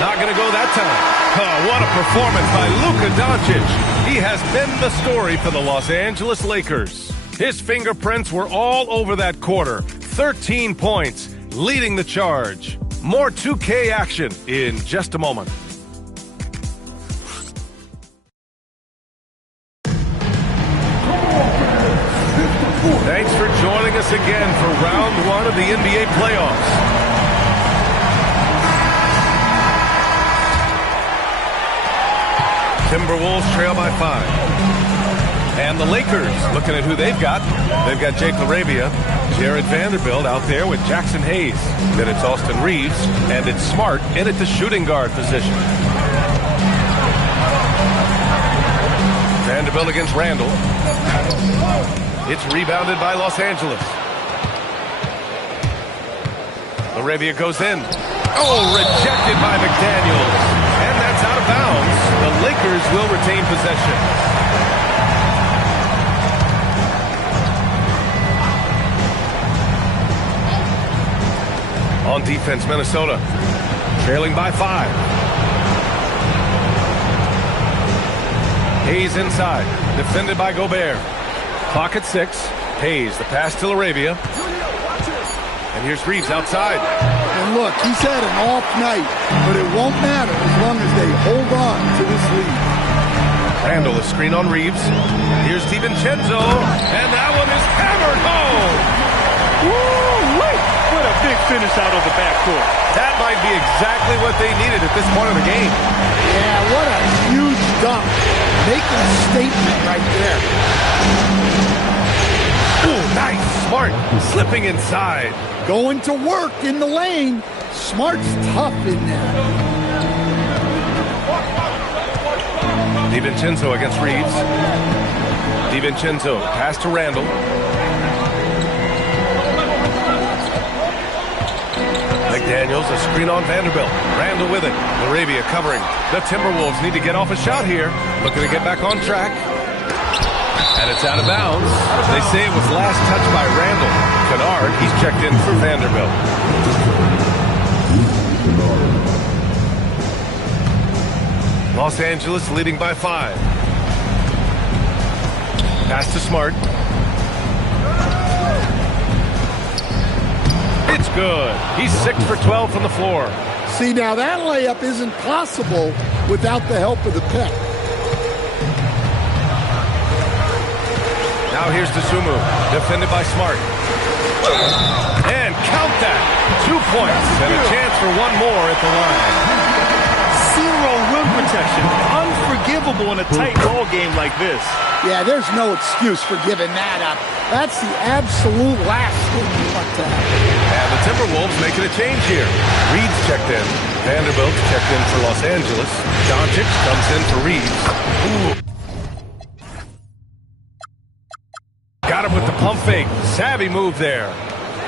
Not going to go that time. Oh, what a performance by Luka Doncic. He has been the story for the Los Angeles Lakers. His fingerprints were all over that quarter. 13 points, leading the charge. More 2K action in just a moment. Thanks for joining us again for round 1 of the NBA playoffs. Timberwolves trail by 5. And the Lakers, looking at who they've got. They've got Jake LaRavia, Jared Vanderbilt out there with Jackson Hayes. Then it's Austin Reeves, and it's Smart in at the shooting guard position. Vanderbilt against Randall. It's rebounded by Los Angeles. LaRavia goes in. Oh, rejected by McDaniels. And that's out of bounds. The Lakers will retain possession. On defense, Minnesota trailing by 5. Hayes inside, defended by Gobert. Clock at 6. Hayes, the pass to LaRavia. And here's Reeves outside. And look, he's had an off night, but it won't matter as long as they hold on to this lead. Randall, a screen on Reeves. Here's DiVincenzo, and that one is hammered home. Woo-wee! What a big finish out of the backcourt. That might be exactly what they needed at this point of the game. Yeah, what a huge dunk. Making a statement right there. Ooh, nice. Smart slipping inside. Going to work in the lane. Smart's tough in there. DiVincenzo against Reeves. DiVincenzo, pass to Randall. McDaniels, a screen on Vanderbilt. Randall with it. Laravia covering. The Timberwolves need to get off a shot here. Looking to get back on track. And it's out of bounds. They say it was last touched by Randall. Kennard, he's checked in for Vanderbilt. Los Angeles leading by 5. Pass to Smart. It's good. He's 6 for 12 from the floor. See, now that layup isn't possible without the help of the pick. Now here's Dosunmu, defended by Smart. And count that. 2 points and a chance for one more at the line. Zero rim protection. Unforgivable in a tight ball game like this. Yeah, there's no excuse for giving that up. That's the absolute last thing you want to happen. And the Timberwolves making a change here. Reed's checked in. Vanderbilt's checked in for Los Angeles. Doncic comes in for Reeves. Ooh. Got him with the pump fake. Savvy move there.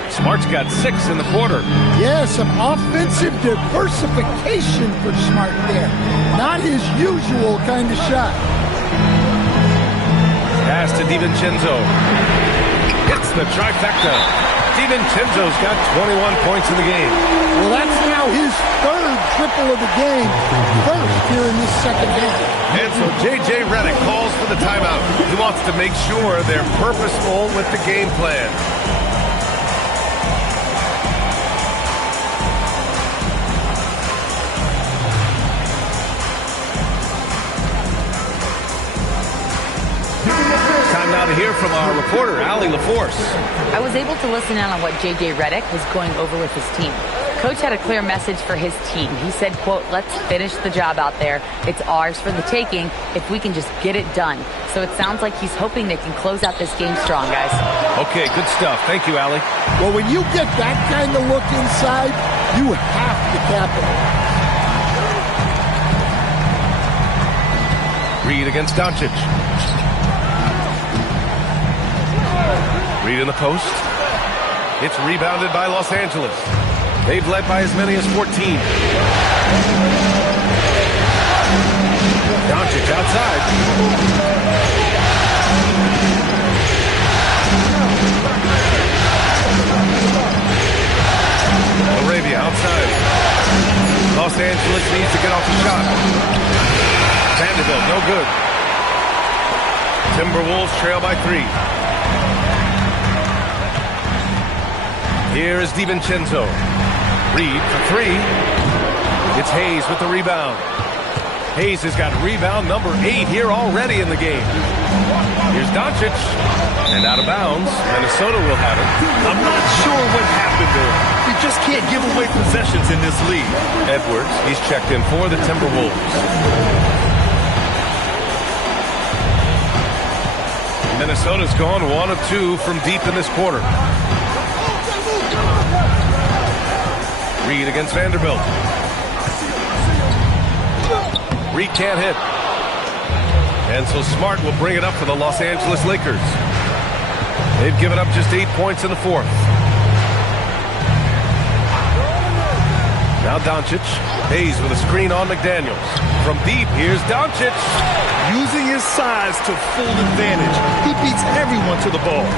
Smart's got 6 in the quarter. Yeah, some offensive diversification for Smart there. Not his usual kind of shot. Pass to DiVincenzo. Hits the trifecta. DiVincenzo's got 21 points in the game. Well, that's now his 3rd triple of the game. First here in this second half. And so J.J. Redick calls for the timeout. He wants to make sure they're purposeful with the game plan. Now to hear from our reporter, Allie LaForce. I was able to listen in on what J.J. Redick was going over with his team. Coach had a clear message for his team. He said, quote, let's finish the job out there. It's ours for the taking if we can just get it done. So it sounds like he's hoping they can close out this game strong, guys. Okay, good stuff. Thank you, Allie. Well, when you get that kind of look inside, you have to capitalize. Reed against Doncic. Reed in the post. It's rebounded by Los Angeles. They've led by as many as 14. Doncic outside. Laravia outside. Los Angeles needs to get off the shot. Vanderbilt, no good. Timberwolves trail by 3. Here is DiVincenzo. Reed for 3. It's Hayes with the rebound. Hayes has got rebound number 8 here already in the game. Here's Doncic. And out of bounds. Minnesota will have it. I'm not sure what happened there. You just can't give away possessions in this league. Edwards, he's checked in for the Timberwolves. Minnesota's gone 1 of 2 from deep in this quarter. Reed against Vanderbilt. Reed can't hit. And so Smart will bring it up for the Los Angeles Lakers. They've given up just 8 points in the 4th. Now Doncic. Hayes with a screen on McDaniels. From deep, here's Doncic. Using his size to full advantage. He beats everyone to the ball.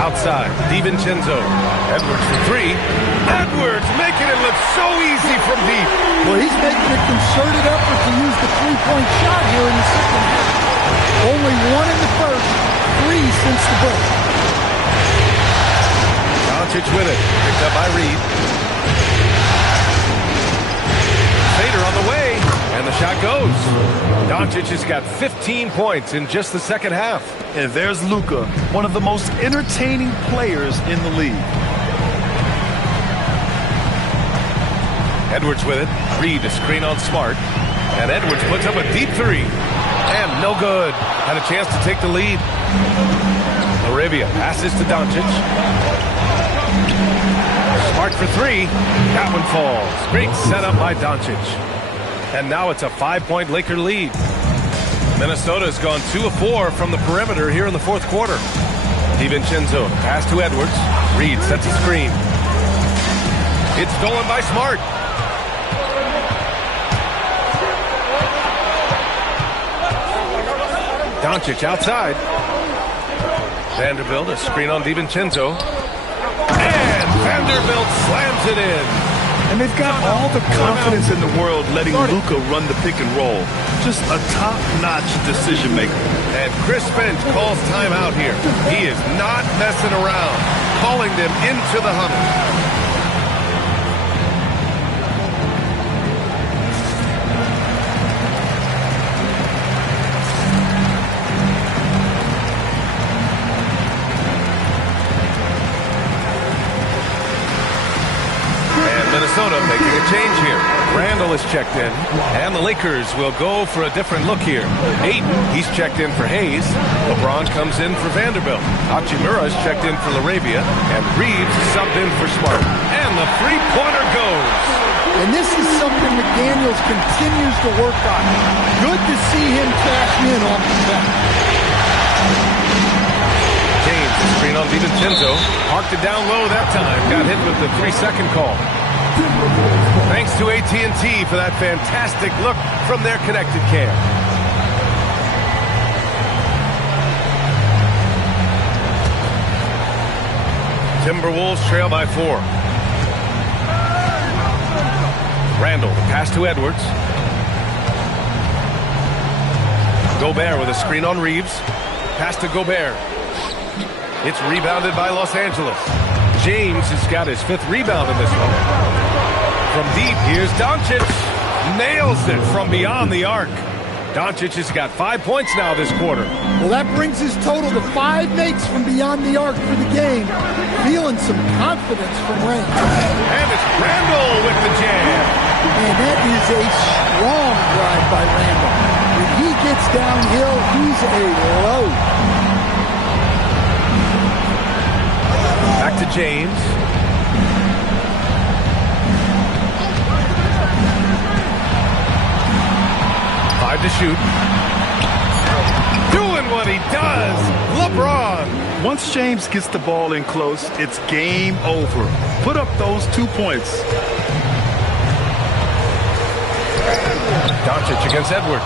Outside, DiVincenzo. Edwards for 3. Edwards making it look so easy from deep. Well, he's making a concerted effort to use the three-point shot here in the second half. Only 1 in the first, 3 since the break. Doncic with it. Picked up by Reed. Fader on the way. And the shot goes. Doncic has got 15 points in just the second half. And there's Luka, one of the most entertaining players in the league. Edwards with it. Reed a screen on Smart. And Edwards puts up a deep 3. And no good. Had a chance to take the lead. Laravia passes to Doncic. Smart for 3. That one falls. Great setup by Doncic. And now it's a 5-point Laker lead. Minnesota has gone 2 of 4 from the perimeter here in the fourth quarter. DiVincenzo, pass to Edwards. Reed sets a screen. It's stolen by Smart. Doncic outside. Vanderbilt, a screen on DiVincenzo. And Vanderbilt slams it in. And they've got all the confidence in the world letting Luka run the pick and roll. Just a top-notch decision maker. And Chris Finch calls timeout here. He is not messing around, calling them into the huddle. Minnesota making a change here. Randall is checked in, and the Lakers will go for a different look here. Ayton, he's checked in for Hayes. LeBron comes in for Vanderbilt. Hachimura is checked in for LaRavia, and Reeves is subbed in for Smart. And the three-pointer goes. And this is something McDaniels continues to work on. Good to see him cash in off the bench. James, the screen on DiVincenzo. Parked it down low that time. Got hit with the 3-second call. Thanks to AT&T for that fantastic look from their connected cam. Timberwolves trail by 4. Randall, the pass to Edwards. Gobert with a screen on Reeves. Pass to Gobert. It's rebounded by Los Angeles. James has got his 5th rebound in this one. From deep, here's Doncic. Nails it from beyond the arc. Doncic has got 5 points now this quarter. Well, that brings his total to 5 makes from beyond the arc for the game. Feeling some confidence from range. And it's Randall with the jam. And that is a strong drive by Randall. When he gets downhill, he's a load. Back to James. To shoot. Doing what he does. LeBron. Once James gets the ball in close, it's game over. Put up those 2 points. Doncic against Edwards.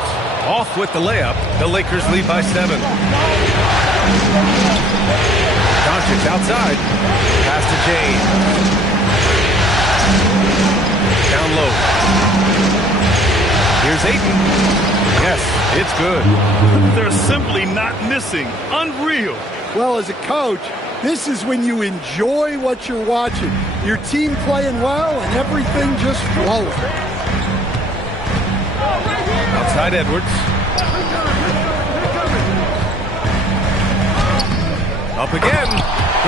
Off with the layup. The Lakers lead by 7. Doncic outside. Pass to James. Down low. Here's Ayton. Yes, it's good. They're simply not missing. Unreal. Well, as a coach, this is when you enjoy what you're watching. Your team playing well and everything just flowing. Outside Edwards. Up again.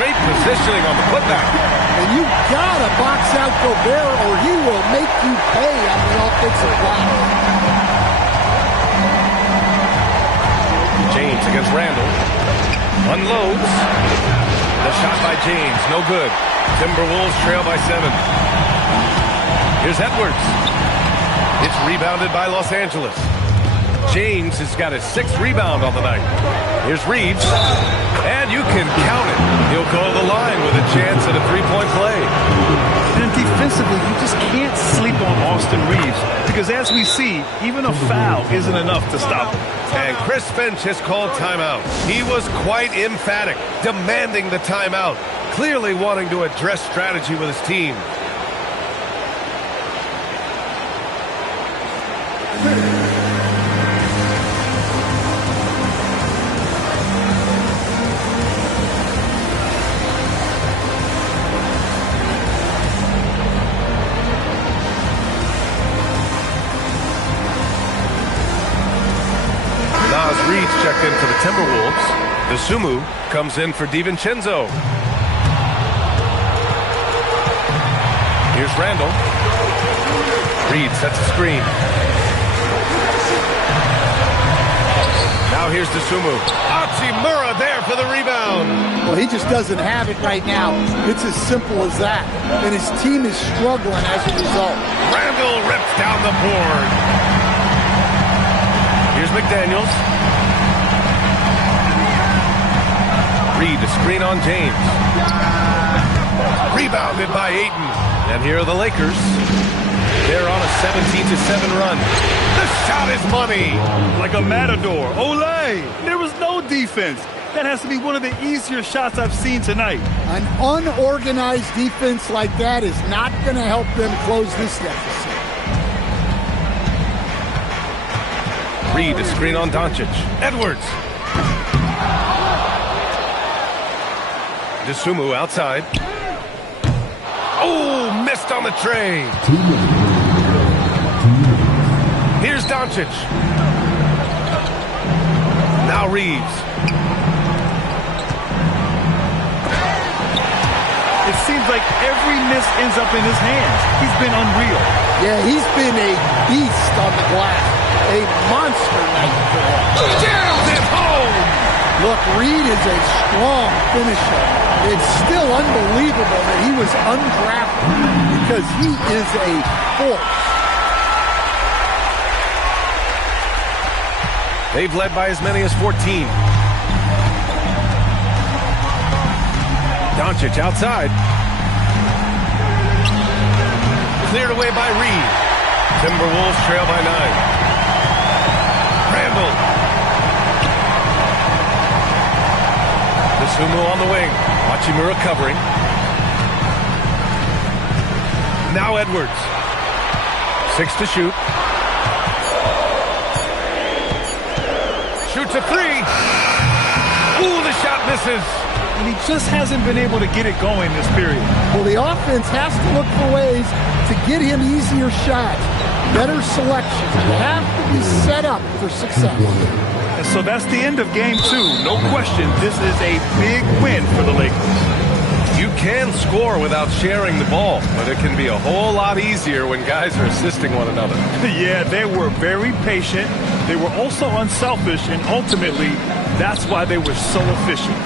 Great positioning on the putback. And you gotta box out Gobert or he will make you pay on the offensive line. James against Randall. Unloads. The shot by James. No good. Timberwolves trail by 7. Here's Edwards. It's rebounded by Los Angeles. James has got his 6th rebound on the night. Here's Reeves. And you can count it. He'll go to the line with a chance at a 3-point play. And defensively, you just can't sleep on Austin Reeves because, as we see, even a foul isn't enough to stop him. And Chris Finch has called timeout. He was quite emphatic, demanding the timeout, clearly wanting to address strategy with his team. Reed's checked in for the Timberwolves. The Sumu comes in for DiVincenzo. Here's Randall. Reed sets a screen. Now here's the Sumu. Hachimura there for the rebound. Well, he just doesn't have it right now. It's as simple as that. And his team is struggling as a result. Randall rips down the board. McDaniels. Reed to screen on James. Rebounded by Ayton. And here are the Lakers. They're on a 17-7 run. The shot is money. Like a matador. Olay! There was no defense. That has to be one of the easier shots I've seen tonight. An unorganized defense like that is not going to help them close this deficit. Reed to screen on Doncic. Edwards. DeSumo outside. Oh, missed on the tray. Here's Doncic. Now Reeves. It seems like every miss ends up in his hands. He's been unreal. Yeah, he's been a beast on the glass. A monster night for him. Downs it home! Look, Reed is a strong finisher. It's still unbelievable that he was undrafted because he is a force. They've led by as many as 14. Doncic outside. Cleared away by Reed. Timberwolves trail by 9. Randall. DeSumo on the wing. Hachimura covering. Now Edwards. 6 to shoot. Shoots a 3. Ooh, the shot misses. And he just hasn't been able to get it going this period. Well, the offense has to look for ways to get him easier shots, better selection. You have to be set up for success. And so that's the end of game 2. No question, this is a big win for the Lakers. You can score without sharing the ball, but it can be a whole lot easier when guys are assisting one another. Yeah, they were very patient. They were also unselfish, and ultimately, that's why they were so efficient.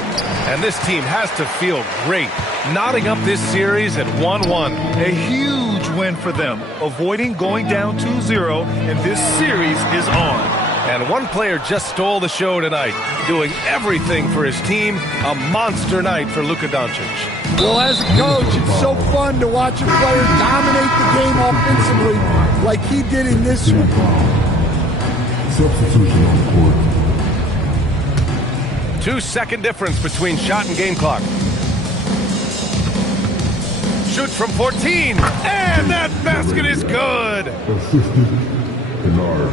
And this team has to feel great, knotting up this series at 1-1. A huge win for them, avoiding going down 2-0, and this series is on. And one player just stole the show tonight, doing everything for his team. A monster night for Luka Doncic. Well, as a coach, it's so fun to watch a player dominate the game offensively like he did in this one. Substitution on the court. 2-second difference between shot and game clock. Shoots from 14, and that basket is good. Assistant Kennard.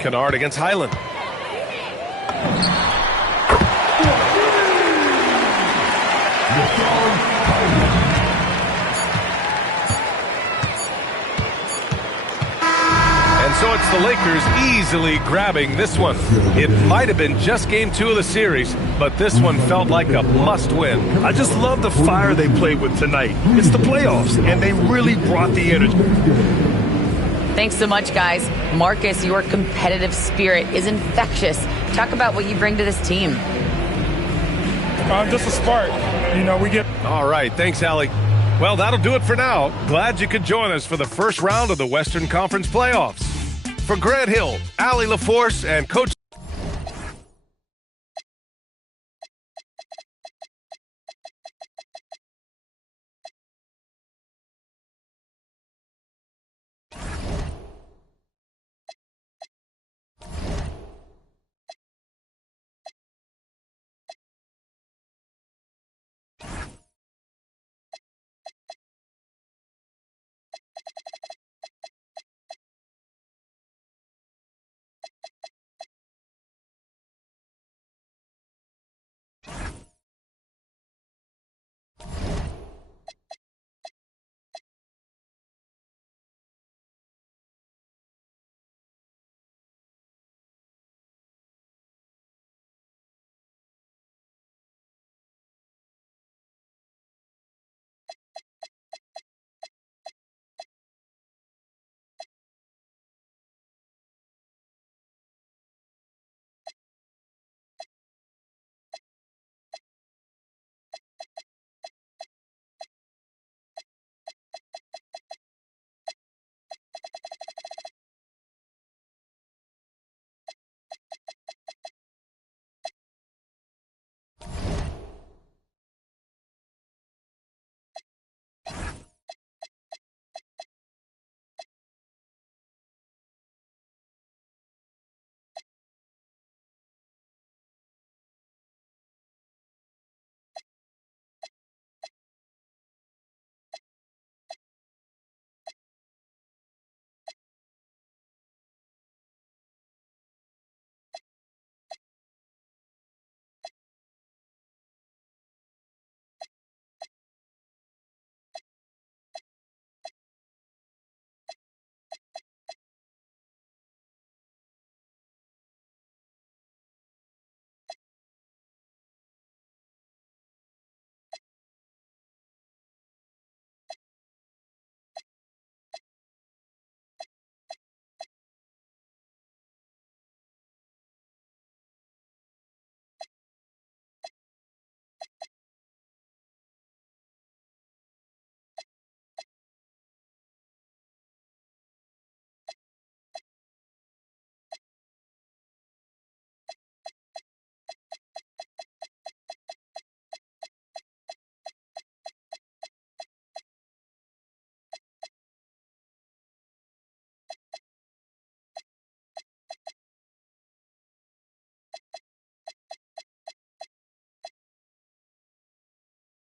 Kennard against Highland. And so it's the Lakers easily grabbing this one. It might have been just game 2 of the series, but this one felt like a must-win. I just love the fire they played with tonight. It's the playoffs, and they really brought the energy. Thanks so much, guys. Marcus, your competitive spirit is infectious. Talk about what you bring to this team. Just a spark. You know, we get... All right. Thanks, Allie. Well, that'll do it for now. Glad you could join us for the first round of the Western Conference playoffs. For Grant Hill, Allie LaForce, and Coach